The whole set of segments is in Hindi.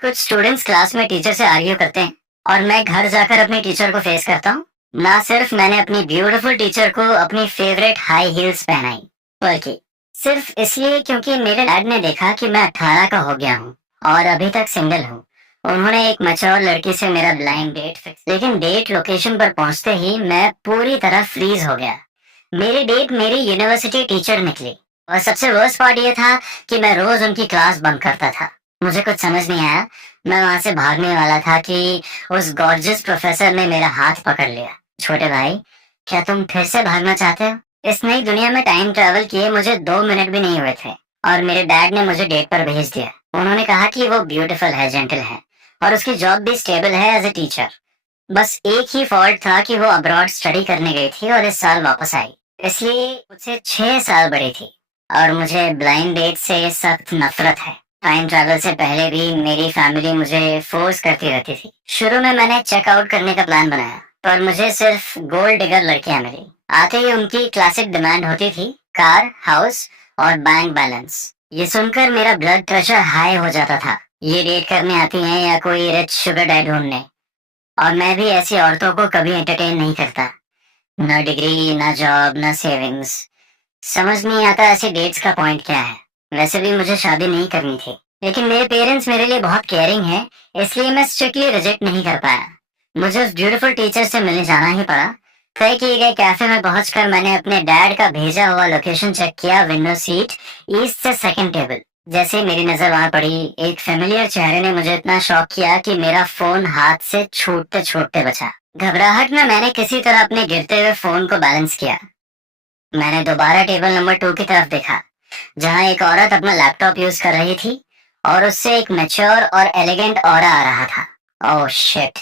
कुछ स्टूडेंट्स क्लास में टीचर से आर्ग्यू करते हैं और मैं घर जाकर अपनी टीचर को फेस करता हूँ। ना सिर्फ मैंने अपनी ब्यूटीफुल टीचर को अपनी फेवरेट हाई हील्स पहनाई, बल्कि सिर्फ इसलिए क्योंकि मेरे डैड ने देखा कि मैं 18 का हो गया हूँ और अभी तक सिंगल हूँ। उन्होंने एक मैच्योर लड़की से मेरा ब्लाइंड डेट फिक्स, लेकिन डेट लोकेशन पर पहुंचते ही मैं पूरी तरह फ्रीज हो गया। मेरी डेट मेरी यूनिवर्सिटी टीचर निकली और सबसे वर्स्ट पार्ट ये था कि मैं रोज उनकी क्लास बंक करता था। मुझे कुछ समझ नहीं आया। मैं वहां से भागने वाला था कि उस गॉर्जियस प्रोफेसर ने मेरा हाथ पकड़ लिया। छोटे भाई, क्या तुम फिर से भागना चाहते हो? इस नई दुनिया में टाइम ट्रेवल किए मुझे 2 मिनट भी नहीं हुए थे और मेरे डैड ने मुझे डेट पर भेज दिया। उन्होंने कहा कि वो ब्यूटीफुल है, जेंटल है और उसकी जॉब भी स्टेबल है एज ए टीचर। बस एक ही फॉल्ट था कि वो अब्रॉड स्टडी करने गई थी और इस साल वापस आई, इसलिए मुझसे 6 साल बड़ी थी। और मुझे ब्लाइंड डेट से सख्त नफरत है। टाइम ट्रैवल से पहले भी मेरी फैमिली मुझे फोर्स करती रहती थी। शुरू में मैंने चेकआउट करने का प्लान बनाया, पर मुझे सिर्फ गोल्ड डिगर लड़कियां मिली। आते ही उनकी क्लासिक डिमांड होती थी कार, हाउस और बैंक बैलेंस। ये सुनकर मेरा ब्लड प्रेशर हाई हो जाता था। ये डेट करने आती हैं या कोई रिच शुगर डैड ढूंढने, और मैं भी ऐसी औरतों को कभी एंटरटेन नहीं करता। न डिग्री, न जॉब, न सेविंग्स। समझ नहीं आता ऐसी डेट्स का पॉइंट क्या है। वैसे भी मुझे शादी नहीं करनी थी, लेकिन मेरे पेरेंट्स मेरे लिए बहुत केयरिंग है, इसलिए मैं स्ट्रिक्टली रिजेक्ट नहीं कर पाया। मुझे उस ब्यूटीफुल टीचर से मिलने जाना ही पड़ा। तय किए गए कैफे में पहुंचकर मैंने अपने डैड का भेजा हुआ लोकेशन चेक किया, विंडो सीट, ईस्ट से सेकंड टेबल। जैसे ही मेरी नजर वहां पड़ी, एक फेमिलियर चेहरे ने मुझे इतना शॉक किया कि मेरा फोन हाथ से छूटते छूटते बचा। घबराहट में मैंने किसी तरह अपने गिरते हुए फोन को बैलेंस किया। मैंने दोबारा टेबल नंबर 2 की तरफ देखा, जहां एक औरत अपना लैपटॉप यूज कर रही थी और उससे एक मैच्योर और एलिगेंट ऑरा आ रहा था। ओह शिट,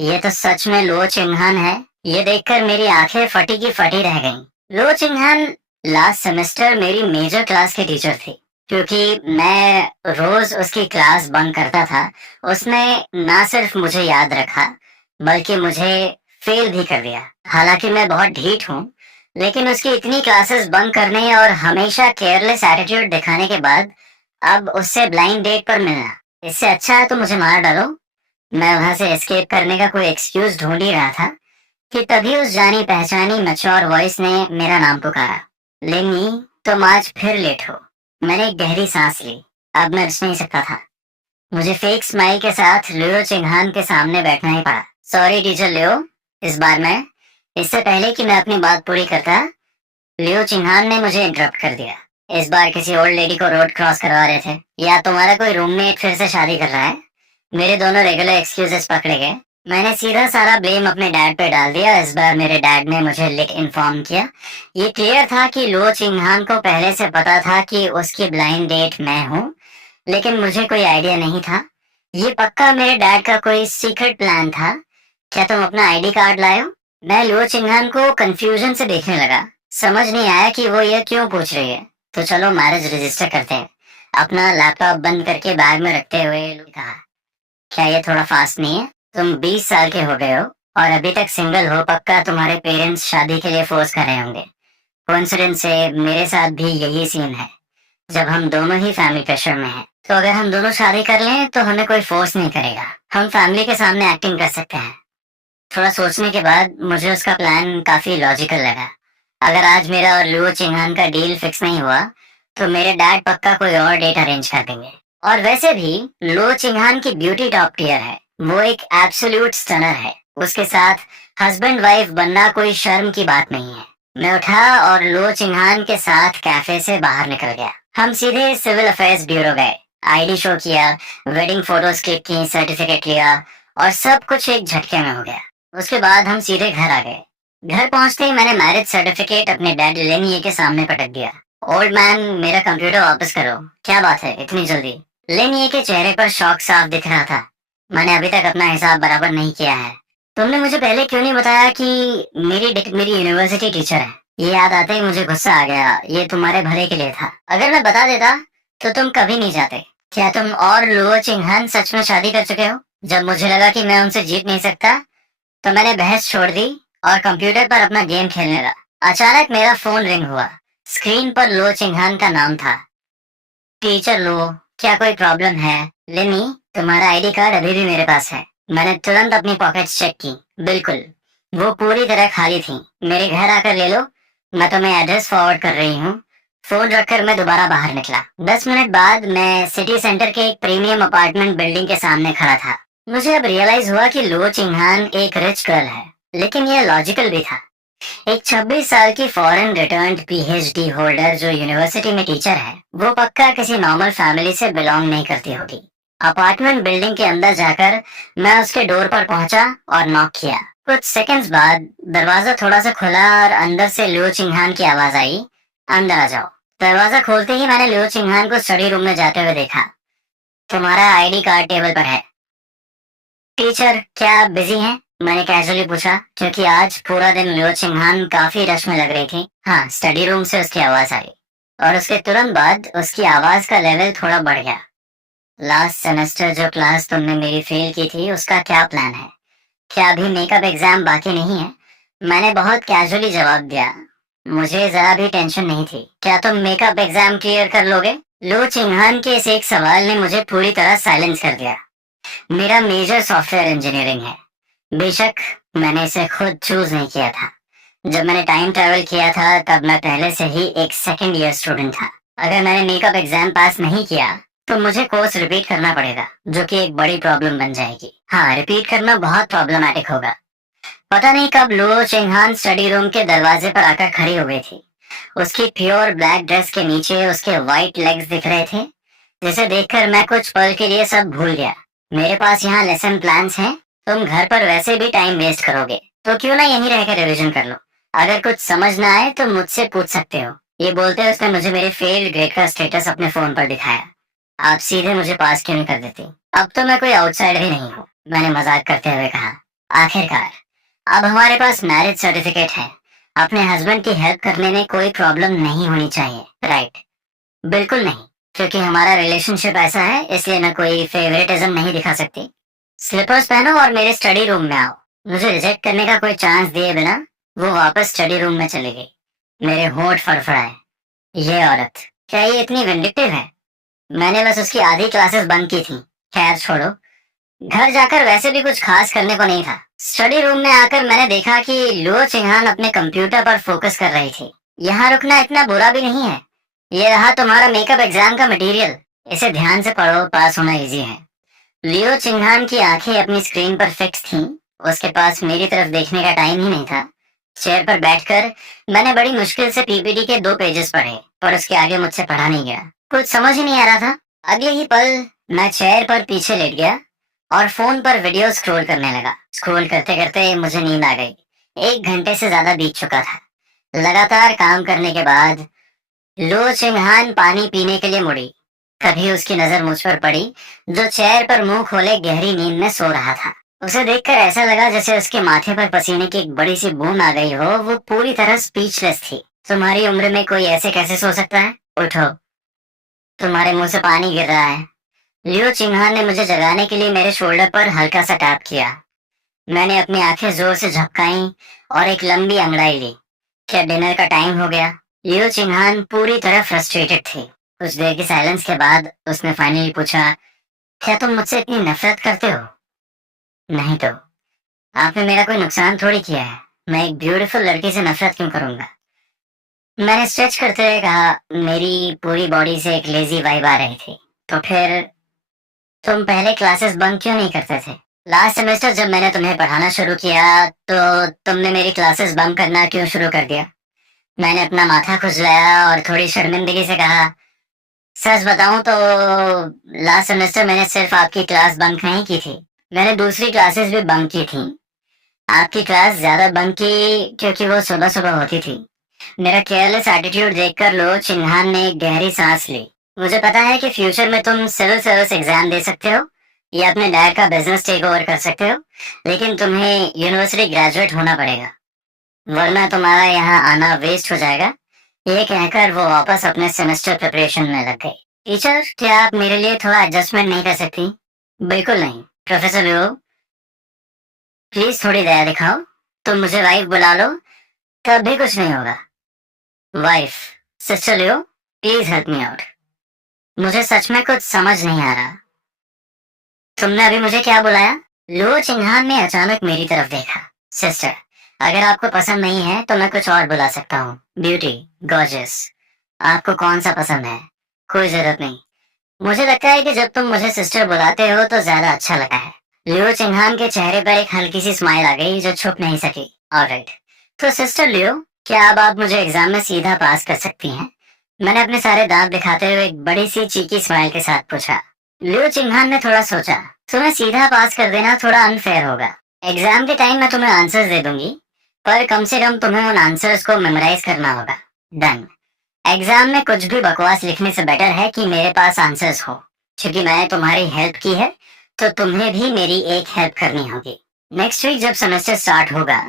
ये तो सच में लो चिंगहान है। ये देखकर मेरी आंखें फटी की फटी रह गईं। लो चिंगहान लास्ट सेमेस्टर मेरी मेजर क्लास की टीचर थी। क्योंकि मैं रोज उसकी क्लास बंक करता था, उसने ना सिर्फ मुझे याद रखा, बल्कि मुझे फेल भी कर दिया। हालांकि मैं बहुत ढीठ हूँ, लेकिन उसकी इतनी क्लासेस बंक करने और हमेशा केयरलेस एटीट्यूड दिखाने के बाद अब उससे ब्लाइंड डेट पर मिलना, इससे अच्छा है तो मुझे मार डालो। मैं वहां से एस्केप करने का कोई एक्सक्यूज ढूंढ ही रहा था कि तभी उस जानी पहचानी मैच्योर वॉइस ने मेरा नाम पुकारा। लेनी, तुम आज फिर लेट हो। मैंने एक गहरी सांस ली। अब मैं रुक नहीं सकता था। मुझे फेक स्माइल के साथ लियो चिंगहान के सामने बैठना ही पड़ा। सॉरी टीचर लियो, इस बार मैं। इससे पहले कि मैं अपनी बात पूरी करता, लियो चिंगहान ने मुझे इंटरप्ट कर दिया। इस बार किसी ओल्ड लेडी को रोड क्रॉस करवा रहे थे, या तुम्हारा कोई रूममेट फिर से शादी कर रहा है? मेरे दोनों रेगुलर एक्सक्यूजेस पकड़े गए। मैंने सीधा सारा ब्लेम अपने डैड पे डाल दिया। इस बार मेरे डैड ने मुझे लिट इन्फॉर्म किया। ये क्लियर था कि लो चिंगहान को पहले से पता था कि उसकी ब्लाइंड डेट मैं हूँ, लेकिन मुझे कोई आइडिया नहीं था। ये पक्का मेरे डैड का कोई सीक्रेट प्लान था। क्या तुम अपना आईडी कार्ड लाए हो? मैं लो चिंगहान को कंफ्यूजन से देखने लगा। समझ नहीं आया कि वो ये क्यों पूछ रही है। तो चलो मैरिज रजिस्टर करते हैं। अपना लैपटॉप बंद करके बैग में रखते हुए कहा, क्या ये थोड़ा फास्ट नहीं है? तुम 20 साल के हो गए हो और अभी तक सिंगल हो। पक्का तुम्हारे पेरेंट्स शादी के लिए फोर्स कर रहे होंगे। कोइंसिडेंस से मेरे साथ भी यही सीन है, जब हम दोनों ही फैमिली प्रेशर में हैं। तो अगर हम दोनों शादी कर लें तो हमें कोई फोर्स नहीं करेगा। हम फैमिली के सामने एक्टिंग कर सकते हैं। थोड़ा सोचने के बाद मुझे उसका प्लान काफी लॉजिकल लगा। अगर आज मेरा और लुओ चिंगहान का डील फिक्स नहीं हुआ, तो मेरे डैड पक्का कोई और डेट अरेंज कर देंगे। और वैसे भी लुओ चिंगहान की ब्यूटी टॉप टियर है। वो एक एब्सोल्यूट स्टनर है। उसके साथ हस्बैंड वाइफ बनना कोई शर्म की बात नहीं है। मैं उठा और लुओ चिंगहान के साथ कैफे से बाहर निकल गया। हम सीधे सिविल अफेयर्स ब्यूरो गए। आईडी शो किया, वेडिंग फोटोज क्लिक की, सर्टिफिकेट लिया और सब कुछ एक झटके में हो गया। उसके बाद हम सीधे घर आ गए। घर पहुंचते ही मैंने मैरिज सर्टिफिकेट अपने डैड लेनिए के सामने पटक दिया। ओल्ड मैन, मेरा कंप्यूटर वापस करो। क्या बात है इतनी जल्दी? लेनिए के चेहरे पर शौक साफ दिख रहा था। मैंने अभी तक अपना हिसाब बराबर नहीं किया है। तुमने मुझे पहले क्यों नहीं बताया कि मेरी यूनिवर्सिटी टीचर है? ये याद आते ही मुझे गुस्सा आ गया। ये तुम्हारे भले के लिए था। अगर मैं बता देता तो तुम कभी नहीं जाते। क्या तुम और लुओ चिंगहान सच में शादी कर चुके हो? जब मुझे लगा कि मैं उनसे जीत नहीं सकता, तो मैंने बहस छोड़ दी और कंप्यूटर पर अपना गेम खेलने लगा। अचानक मेरा फोन रिंग हुआ। स्क्रीन पर लो चिंगहान का नाम था। टीचर लो, क्या कोई प्रॉब्लम है? लेनी, तुम्हारा आईडी कार्ड अभी भी मेरे पास है। मैंने तुरंत अपनी पॉकेट्स चेक की। बिल्कुल, वो पूरी तरह खाली थी। मेरे घर आकर ले लो, मैं तुम्हें एड्रेस फॉरवर्ड कर रही हूँ। फोन रखकर मैं दोबारा बाहर निकला। 10 मिनट बाद मैं सिटी सेंटर के एक प्रीमियम अपार्टमेंट बिल्डिंग के सामने खड़ा था। मुझे अब रियलाइज हुआ कि लो चिंगहान एक रिच गर्ल है, लेकिन यह लॉजिकल भी था। एक 26 साल की फॉरेन रिटर्न्ड पीएचडी होल्डर जो यूनिवर्सिटी में टीचर है, वो पक्का किसी नॉर्मल फैमिली से बिलोंग नहीं करती होगी। अपार्टमेंट बिल्डिंग के अंदर जाकर मैं उसके डोर पर पहुंचा और नॉक किया। कुछ सेकंड्स बाद दरवाजा थोड़ा सा खुला और अंदर से लियो चिंगहान की आवाज आई, अंदर आ जाओ। दरवाजा खोलते ही मैंने लियो चिंगहान को स्टडी रूम में जाते हुए देखा। तुम्हारा आईडी कार्ड टेबल पर है। टीचर, क्या आप बिजी हैं? मैंने कैजुअली पूछा, क्योंकि आज पूरा दिन लियो चिंगहान काफी रश में लग रही थी। हाँ, स्टडी रूम से उसकी आवाज आई, और उसके तुरंत बाद उसकी आवाज का लेवल थोड़ा बढ़ गया। लास्ट सेमेस्टर जो क्लास तुमने मेरी फेल की थी, उसका क्या प्लान है? क्या अभी मेकअप एग्जाम बाकी नहीं है? मैंने बहुत कैजुअली जवाब दिया। मुझे जरा भी टेंशन नहीं थी। क्या तुम मेकअप एग्जाम क्लियर कर लोगे? लो चिंगहान के इस एक सवाल ने मुझे पूरी तरह साइलेंस कर दिया। मेरा मेजर सॉफ्टवेयर इंजीनियरिंग है। बेशक मैंने इसे खुद चूज नहीं किया था। जब मैंने टाइम ट्रेवल किया था तब मैं पहले से ही एक सेकंड ईयर स्टूडेंट था। अगर मैंने मेकअप एग्जाम पास नहीं किया तो मुझे कोर्स रिपीट करना पड़ेगा, जो कि एक बड़ी प्रॉब्लम बन जाएगी। हाँ, रिपीट करना बहुत प्रॉब्लमैटिक होगा। पता नहीं कब लो चिंगहान स्टडी रूम के दरवाजे पर आकर खड़ी हो गई थी। उसकी प्योर ब्लैक ड्रेस के नीचे उसके व्हाइट लेग्स दिख रहे थे, जिसे देखकर मैं कुछ पल के लिए सब भूल गया। मेरे पास यहाँ लेसन प्लान्स हैं। तुम घर पर वैसे भी टाइम वेस्ट करोगे, तो क्यों ना यहीं रहकर रिवीजन कर लो। अगर कुछ समझ ना आए तो मुझसे पूछ सकते हो। ये बोलते हुए उसने मुझे मेरे फेल्ड ग्रेड का स्टेटस अपने फोन पर दिखाया। आप सीधे मुझे पास क्यों नहीं कर देती? अब तो मैं कोई आउटसाइडर ही नहीं हूँ, मैंने मजाक करते हुए कहा। आखिरकार अब हमारे पास मैरिज सर्टिफिकेट है। अपने हस्बैंड की हेल्प करने में कोई प्रॉब्लम नहीं होनी चाहिए, राइट? बिल्कुल नहीं, क्योंकि हमारा रिलेशनशिप ऐसा है, इसलिए मैं कोई फेवरेटिज्म नहीं दिखा सकती। स्लीपर्स पहनो और मेरे स्टडी रूम में आओ। मुझे रिजेक्ट करने का कोई चांस दिए बिना वो वापस स्टडी रूम में चली गई। मेरे होंठ फड़फड़ाए। ये औरत, क्या ये इतनी विंडिक्टिव है? मैंने बस उसकी आधी क्लासेस बंक की थी। खैर छोड़ो, घर जाकर वैसे भी कुछ खास करने को नहीं था। स्टडी रूम में आकर मैंने देखा कि लुओ चिंहान अपने कंप्यूटर पर फोकस कर रही थी। यहाँ रुकना इतना बुरा भी नहीं है। ये रहा तुम्हारा मेकअप एग्जाम का मटेरियल। इसे ध्यान से पढ़ो, पास होना इजी है। लियो चिंहान की आंखें अपनी स्क्रीन पर फिक्स थीं। उसके पास मेरी तरफ देखने का टाइम ही नहीं था। चेयर पर बैठकर मैंने बड़ी मुश्किल से पीपीटी के 2 पेजेस पढ़े, पर उसके आगे मुझसे पढ़ा नहीं गया। कुछ समझ ही नहीं आ रहा था। अगले ही पल मैं चेयर पर पीछे लेट गया और फोन पर वीडियो स्क्रॉल करने लगा। स्क्रॉल करते करते मुझे नींद आ गई। 1 घंटे से ज्यादा बीत चुका था। लगातार काम करने के बाद लो चिंगहान पानी पीने के लिए मुड़ी। तभी उसकी नजर मुझ पर पड़ी, जो चेयर पर मुंह खोले गहरी नींद में सो रहा था। उसे देखकर ऐसा लगा जैसे उसके माथे पर पसीने की एक बड़ी सी बूंद आ गई हो। वो पूरी तरह स्पीचलेस थी। तुम्हारी उम्र में कोई ऐसे कैसे सो सकता है? उठो, तुम्हारे मुंह से पानी गिर रहा है। लियो चिंगहान ने मुझे जगाने के लिए मेरे शोल्डर पर हल्का सा टैप किया। मैंने अपनी आंखें जोर से झपकाई और एक लंबी अंगड़ाई ली। क्या डिनर का टाइम हो गया? लियो चिंगहान पूरी तरह फ्रस्ट्रेटेड थी। कुछ देर की साइलेंस के बाद उसने फाइनली पूछा, क्या तुम मुझसे इतनी नफरत करते हो? नहीं तो आपने मेरा कोई नुकसान थोड़ी किया है। मैं एक ब्यूटीफुल लड़की से नफरत क्यों करूंगा? मैंने स्ट्रेच करते हुए कहा, मेरी पूरी बॉडी से एक लेजी वाइब आ रही थी। तो फिर तुम पहले क्लासेस बंक क्यों नहीं करते थे? लास्ट सेमेस्टर जब मैंने तुम्हें पढ़ाना शुरू किया तो तुमने मेरी क्लासेस बंक करना क्यों शुरू कर दिया? मैंने अपना माथा खुजलाया और थोड़ी शर्मिंदगी से कहा, सच बताऊं तो लास्ट सेमेस्टर मैंने सिर्फ आपकी क्लास बंक नहीं की थी, मैंने दूसरी क्लासेस भी बंक की थी। आपकी क्लास ज्यादा बंक की क्योंकि वो सुबह सुबह होती थी। मेरा केयरलेस एटीट्यूड देखकर लो चिन्हान ने एक गहरी सांस ली। मुझे पता है कि फ्यूचर में तुम सिविल सर्विस एग्जाम दे सकते हो या अपने डैड का बिजनेस टेक ओवर कर सकते हो, लेकिन तुम्हें यूनिवर्सिटी ग्रेजुएट होना पड़ेगा, वरना तुम्हारा यहाँ आना वेस्ट हो जाएगा। ये कहकर वो वापस अपने सेमेस्टर प्रिपरेशन में लग गई। टीचर, क्या आप मेरे लिए थोड़ा एडजस्टमेंट नहीं कर सकती? बिल्कुल नहीं। प्रोफेसर लियो, प्लीज थोड़ी दया दिखाओ। तुम मुझे वाइफ बुला लो, तब भी कुछ नहीं होगा। Wife? Sister Leo, please help me out. मुझे सच में कुछ समझ नहीं आ रहा। तुमने अभी मुझे क्या बुलाया? लो चिंहान ने अचानक मेरी तरफ देखा। सिस्टर, अगर आपको पसंद नहीं है तो मैं कुछ और बुला सकता हूँ। Beauty, gorgeous. आपको कौन सा पसंद है? कोई जरूरत नहीं। मुझे लगता है कि जब तुम मुझे सिस्टर बुलाते हो तो ज्यादा अच्छा लगता है। लियो चिंहान के चेहरे पर एक हल्की सी स्माइल आ गई जो छुप नहीं सकी। ऑलराइट, तो सिस्टर लियो, क्या अब आप मुझे एग्जाम में सीधा पास कर सकती हैं? मैंने अपने सारे दांत दिखाते हुए एक बड़ी सी चीकी स्माइल के साथ पूछा। लियो चिंहान ने थोड़ा सोचा। तुम्हें सीधा पास कर देना थोड़ा अनफेयर होगा। एग्जाम के टाइम मैं तुम्हें आंसर्स दे दूंगी, पर कम से कम तुम्हें उन आंसर्स को मेमोराइज करना होगा। डन। एग्जाम में कुछ भी बकवास लिखने से बेटर है कि मेरे पास आंसर्स हो। क्योंकि मैंने तुम्हारी हेल्प की है, तो तुम्हें भी मेरी एक हेल्प करनी होगी। नेक्स्ट वीक जब सेमेस्टर स्टार्ट होगा,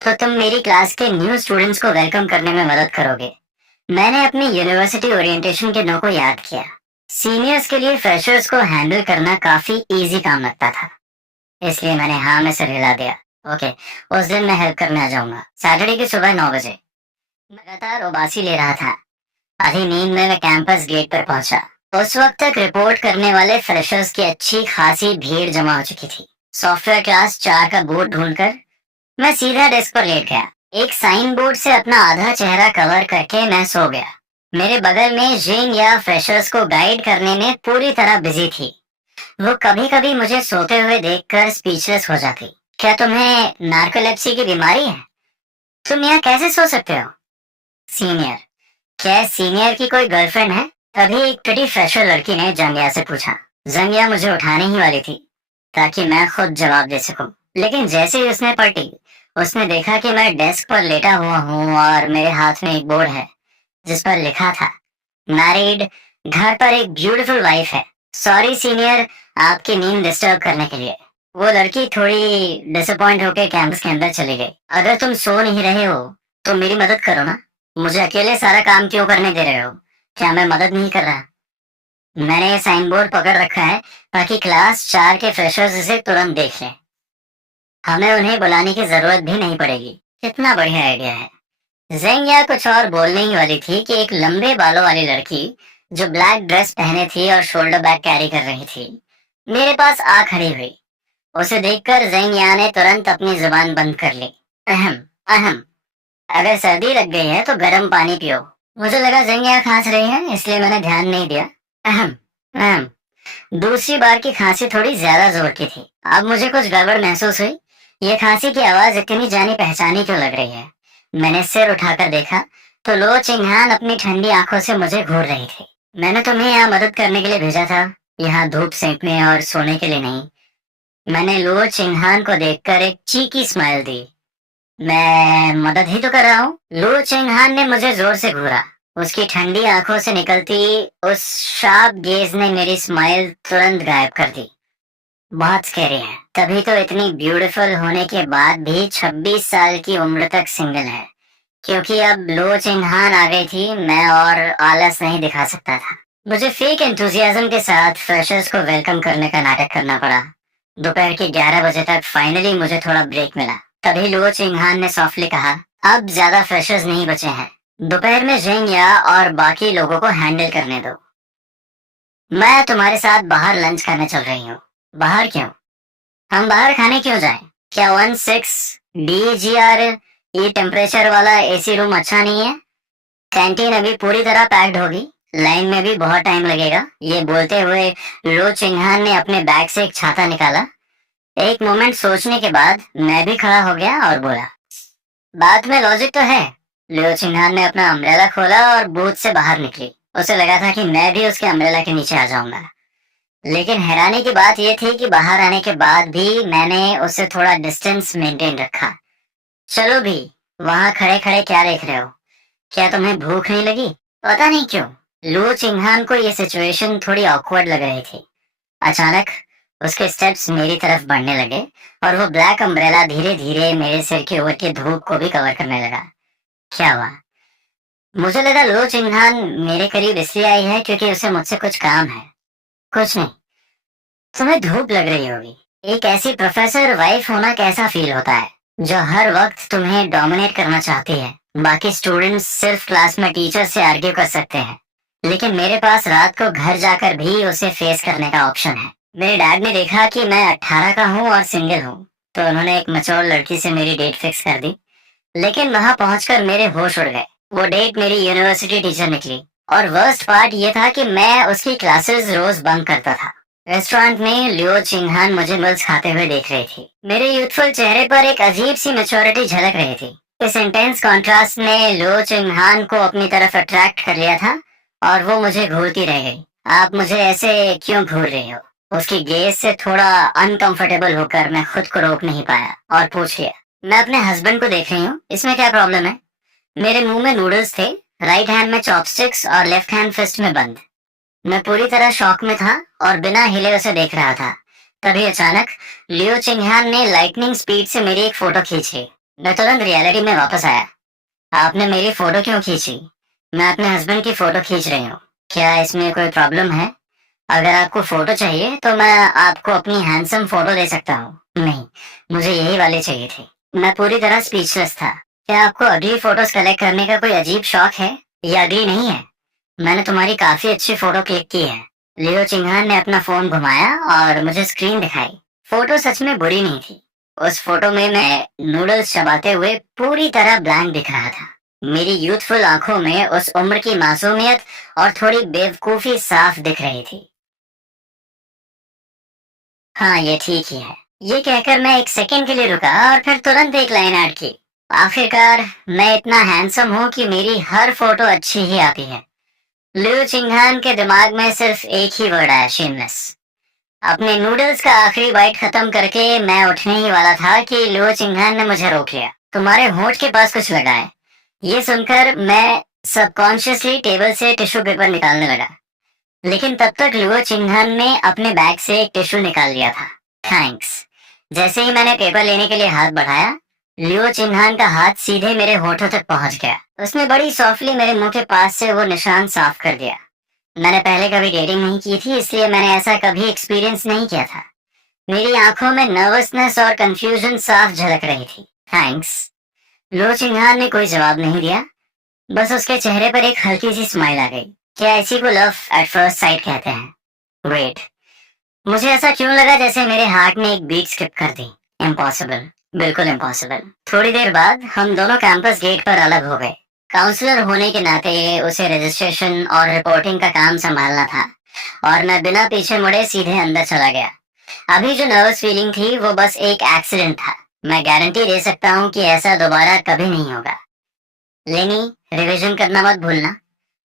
तो तुम मेरी क्लास के न्यू स्टूडेंट्स को वेलकम करने में मदद करोगे। मैंने अपनी यूनिवर्सिटी ओरिएंटेशन के नो को याद किया। सीनियर्स के लिए फ्रेशर्स को हैंडल करना काफी इजी काम लगता था, इसलिए मैंने हाँ में सिर हिला दिया। ओके, उस दिन मैं हेल्प करने आ जाऊंगा। सैटरडे की सुबह 9 बजे। लगातार उबासी ले रहा था। आधी नींद में मैं कैंपस गेट पर पहुंचा। उस वक्त तक रिपोर्ट करने वाले फ्रेशर्स की अच्छी खासी भीड़ जमा हो चुकी थी। सॉफ्टवेयर क्लास 4 का बोर्ड ढूंढकर मैं सीधा डेस्क पर लेट गया। एक साइन बोर्ड से अपना आधा चेहरा कवर करके मैं सो गया। मेरे बगल में जिन या फ्रेशर्स को गाइड करने में पूरी तरह बिजी थी। वो कभी कभी मुझे सोते हुए देखकर स्पीचलेस हो जाती। क्या तुम्हें नार्कोलेप्सी की बीमारी है? तुम यहाँ कैसे सो सकते हो? सीनियर, क्या सीनियर की कोई गर्लफ्रेंड है? तभी एक प्रीटी फ्रेशर लड़की ने जंगिया से पूछा। जंगिया मुझे उठाने ही वाली थी ताकि मैं खुद जवाब दे सकूं, लेकिन जैसे ही उसने पलटी, उसने देखा कि मैं डेस्क पर लेटा हुआ हूँ और मेरे हाथ में एक बोर्ड है जिस पर लिखा था, मैरिड, घर पर एक ब्यूटीफुल वाइफ है। सॉरी सीनियर, आपकी नींद डिस्टर्ब करने के लिए। वो लड़की थोड़ी डिसअपॉइंट होकर कैंपस के अंदर चली गई। अगर तुम सो नहीं रहे हो तो मेरी मदद करो ना। मुझे अकेले सारा काम क्यों करने दे रहे हो? क्या मैं मदद नहीं कर रहा? मैंने ये साइन बोर्ड पकड़ रखा है ताकि क्लास 4 के फ्रेशर्स इसे तुरंत देख लें। हमें उन्हें बुलाने की जरूरत भी नहीं पड़ेगी। कितना बढ़िया आइडिया है। जेंगिया कुछ और बोलने ही वाली थी कि एक लंबे बालों वाली लड़की जो ब्लैक ड्रेस पहने थी और शोल्डर बैग कैरी कर रही थी, मेरे पास आ खड़ी हुई। उसे देखकर जेंगिया ने तुरंत अपनी जुबान बंद कर ली। अहम, अहम, अगर सर्दी लग गई है तो गर्म पानी पियो। मुझे लगा जेंगिया खांस रही है, इसलिए मैंने ध्यान नहीं दिया। अहम, अहम। दूसरी बार की खांसी थोड़ी ज्यादा जोर की थी। अब मुझे कुछ गड़बड़ महसूस हुई। ये खांसी की आवाज इतनी जानी पहचानी क्यों लग रही है? मैंने सिर उठाकर देखा तो लो चिंहान अपनी ठंडी आंखों से मुझे घूर रही थी। मैंने तुम्हें यहाँ मदद करने के लिए भेजा था, यहाँ धूप सेंकने और सोने के लिए नहीं। मैंने लो चिंहान को देखकर एक चीकी स्माइल दी। मैं मदद ही तो कर रहा हूँ। लो चिंहान ने मुझे जोर से घूरा। उसकी ठंडी आंखों से निकलती उस शार्प गेज ने मेरी स्माइल तुरंत गायब कर दी। बहुत स्कैरी है। तभी तो इतनी ब्यूटीफुल होने के बाद भी 26 साल की उम्र तक सिंगल है, क्योंकि अब लो चिंहान आ गई थी। मैं और आलस नहीं दिखा सकता था। मुझे फेक एंथुजियाज्म के साथ फ्रेशर्स को वेलकम करने का नाटक करना पड़ा। दोपहर के 11 बजे तक फाइनली मुझे थोड़ा ब्रेक मिला। तभी लो चिंहान ने सॉफ्टली कहा, अब ज्यादा फ्रेशर्स नहीं बचे हैं। दोपहर में जेंगिया और बाकी लोगों को हैंडल करने दो। मैं तुम्हारे साथ बाहर लंच करने चल रही हूँ। बाहर क्यों? हम बाहर खाने क्यों जाएं? क्या 16 DGR ये टेम्परेचर वाला एसी रूम अच्छा नहीं है? कैंटीन अभी पूरी तरह पैक्ड होगी, लाइन में भी बहुत टाइम लगेगा। ये बोलते हुए लो चिंहान ने अपने बैग से एक छाता निकाला। एक मोमेंट सोचने के बाद मैं भी खड़ा हो गया और बोला, बात में लॉजिक तो है। लियो चिंहान ने अपना अम्ब्रेला खोला और बूथ से बाहर निकली। उसे लगा था कि मैं भी उसके अम्ब्रेला के नीचे आ जाऊंगा, लेकिन हैरानी की बात यह थी कि बाहर आने के बाद भी मैंने उससे थोड़ा डिस्टेंस मेंटेन रखा। चलो भी, वहां खड़े खड़े क्या देख रहे हो? क्या तुम्हें भूख नहीं लगी? पता नहीं क्यों लू चिंहान को ये सिचुएशन थोड़ी ऑकवर्ड लग रही थी। अचानक उसके स्टेप्स मेरी तरफ बढ़ने लगे और वो ब्लैक अम्ब्रेला धीरे धीरे मेरे सिर के ऊपर की धूप को भी कवर करने लगा। क्या हुआ? मुझे लगा लो चिंहान मेरे करीब इसलिए आई है क्योंकि उसे मुझसे कुछ काम है। कुछ नहीं। तुम्हें धूप लग रही होगी। एक ऐसी प्रोफेसर वाइफ होना कैसा फील होता है, जो हर वक्त तुम्हें डोमिनेट करना चाहती है। बाकी स्टूडेंट्स सिर्फ क्लास में टीचर से आर्ग्यू कर सकते हैं, लेकिन मेरे पास रात को घर जाकर भी उसे फेस करने का ऑप्शन है। मेरे डैड ने देखा कि मैं 18 का हूँ और सिंगल हूँ, तो उन्होंने एक मैच्योर लड़की से मेरी डेट फिक्स कर दी। लेकिन वहां पहुंचकर मेरे होश उड़ गए। वो डेट मेरी यूनिवर्सिटी टीचर निकली। और वर्स्ट पार्ट ये था कि मैं उसकी क्लासेस रोज बंक करता था। रेस्टोरेंट में लियो चिंगहान मुझे मील्स खाते हुए देख रही थी। मेरे यूथफुल चेहरे पर एक अजीब सी मैच्योरिटी झलक रही थी। इस इंटेंस कॉन्ट्रास्ट ने लियो चिंगहान को अपनी तरफ अट्रैक्ट कर लिया था और वो मुझे घूरती रह गई। आप मुझे ऐसे क्यों घूर रही हो? उसकी गेज से थोड़ा अनकंफर्टेबल होकर मैं खुद को रोक नहीं पाया और पूछ लिया। मैं अपने हस्बैंड को देख रही हूँ, इसमें क्या प्रॉब्लम है? मेरे मुंह में नूडल्स थे, राइट हैंड में चॉपस्टिक्स और लेफ्ट हैंड फिस्ट में बंद। मैं पूरी तरह शॉक में था और बिना हिले उसे देख रहा था। तभी अचानक लियो चिंगहान ने लाइटनिंग स्पीड से मेरी एक फोटो खींची। मैं तुरंत रियलिटी में वापस आया। आपने मेरी फोटो क्यों खींची? मैं अपने हस्बैंड की फोटो खींच रही हूँ। क्या इसमें कोई प्रॉब्लम है? अगर आपको फोटो चाहिए तो मैं आपको अपनी हैंडसम फोटो दे सकता हूँ। नहीं, मुझे यही वाली चाहिए थी। मैं पूरी तरह स्पीचलेस था। क्या आपको अगली फोटोज कलेक्ट करने का कोई अजीब शौक है या अगली नहीं है? मैंने तुम्हारी काफी अच्छी फोटो क्लिक की है। लियो चिंगहान ने अपना फोन घुमाया और मुझे स्क्रीन दिखाई। फोटो सच में बुरी नहीं थी। उस फोटो में मैं नूडल्स चबाते हुए पूरी तरह ब्लैंक दिख रहा था। मेरी यूथफुल आंखों में उस उम्र की मासूमियत और थोड़ी बेवकूफी साफ दिख रही थी। हाँ, ये ठीक ही है। ये कहकर मैं एक सेकंड के लिए रुका और फिर तुरंत एक लाइन ऐड की। आखिरकार मैं इतना हैंडसम हूँ कि मेरी हर फोटो अच्छी ही आती है। लियो चिंगहान के दिमाग में सिर्फ एक ही वर्ड आया, शेमलेस। अपने नूडल्स का आखिरी बाइट खत्म करके मैं उठने ही वाला था कि लियो चिंगहान ने मुझे रोक लिया। तुम्हारे होंठ के पास कुछ लगा है। ये सुनकर मैं सबकॉन्शियसली टेबल से टिश्यू पेपर निकालने लगा। लेकिन तब तक लियो चिंगहान ने अपने बैग से एक टिश्यू निकाल लिया था। थैंक्स। जैसे ही मैंने पेपर लेने के लिए हाथ बढ़ाया, लियो चिन्हान का हाथ सीधे मेरे होठों तक पहुंच गया। उसने बड़ी सॉफ्टली मेरे मुंह के पास से वो निशान साफ कर दिया। मैंने पहले कभी डेटिंग नहीं की थी, इसलिए मैंने ऐसा कभी एक्सपीरियंस नहीं किया था। मेरी आंखों में नर्वसनेस और कंफ्यूजन साफ झलक रही थी। थैंक्स। लियो चिन्हान ने कोई जवाब नहीं दिया। बस उसके चेहरे पर एक हल्की सी स्माइल आ गई। क्या इसी को लव एट फर्स्ट साइट कहते हैं? वेट, मुझे ऐसा क्यों लगा जैसे मेरे हार्ट ने एक बीट स्किप कर दी। इम्पॉसिबल, बिल्कुल इम्पॉसिबल। थोड़ी देर बाद हम दोनों कैंपस गेट पर अलग हो गए। काउंसलर होने के नाते उसे रजिस्ट्रेशन और रिपोर्टिंग का काम संभालना था और मैं बिना पीछे मुड़े सीधे अंदर चला गया। अभी जो नर्वस फीलिंग थी वो बस एक एक्सीडेंट था। मैं गारंटी दे सकता हूँ कि ऐसा दोबारा कभी नहीं होगा। लेनी, रिवीजन करना मत भूलना।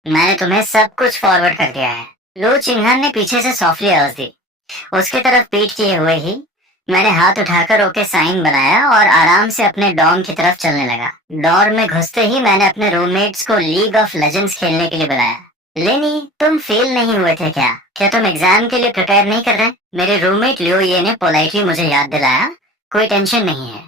मैंने तुम्हें सब कुछ फॉरवर्ड कर दिया है। लो चिन्हन ने पीछे से सॉफ्टली आवाज दी। उसके तरफ पीठ किए हुए ही मैंने हाथ उठाकर ओके साइन बनाया और आराम से अपने डॉर्म की तरफ चलने लगा। डॉर्म में घुसते ही मैंने अपने रूममेट्स को लीग ऑफ लेजेंड्स खेलने के लिए बुलाया। लेनी, तुम फेल नहीं हुए थे क्या? क्या तुम एग्जाम के लिए प्रिपेयर नहीं कर रहे? मेरे रूममेट लियो ये ने पोलाइटली मुझे याद दिलाया। कोई टेंशन नहीं है,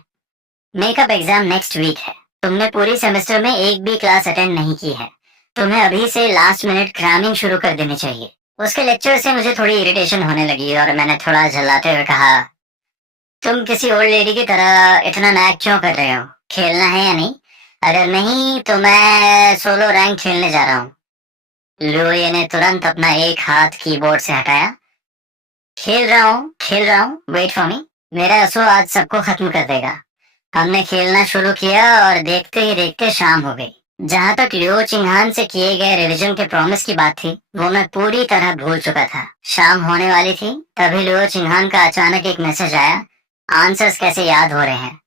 मेकअप एग्जाम नेक्स्ट वीक है। तुमने पूरी सेमेस्टर में एक भी क्लास अटेंड नहीं की है। तुम्हें अभी से लास्ट मिनट क्रैमिंग शुरू कर देनी चाहिए। उसके लेक्चर से मुझे थोड़ी इरिटेशन होने लगी और मैंने थोड़ा झल्लाते हुए कहा, तुम किसी ओल्ड लेडी की तरह इतना नैक क्यों कर रहे हो? खेलना है या नहीं? अगर नहीं तो मैं सोलो रैंक खेलने जा रहा हूँ। लुए ने तुरंत अपना एक हाथ कीबोर्ड से हटाया। खेल रहा हूँ, वेट फॉर मी। मेरा असो आज सबको खत्म कर देगा। हमने खेलना शुरू किया और देखते ही देखते शाम हो गई। जहाँ तक लियो चिंहान से किए गए रिवीजन के प्रॉमिस की बात थी, वो मैं पूरी तरह भूल चुका था। शाम होने वाली थी, तभी लियो चिंहान का अचानक एक मैसेज आया। आंसर्स कैसे याद हो रहे हैं?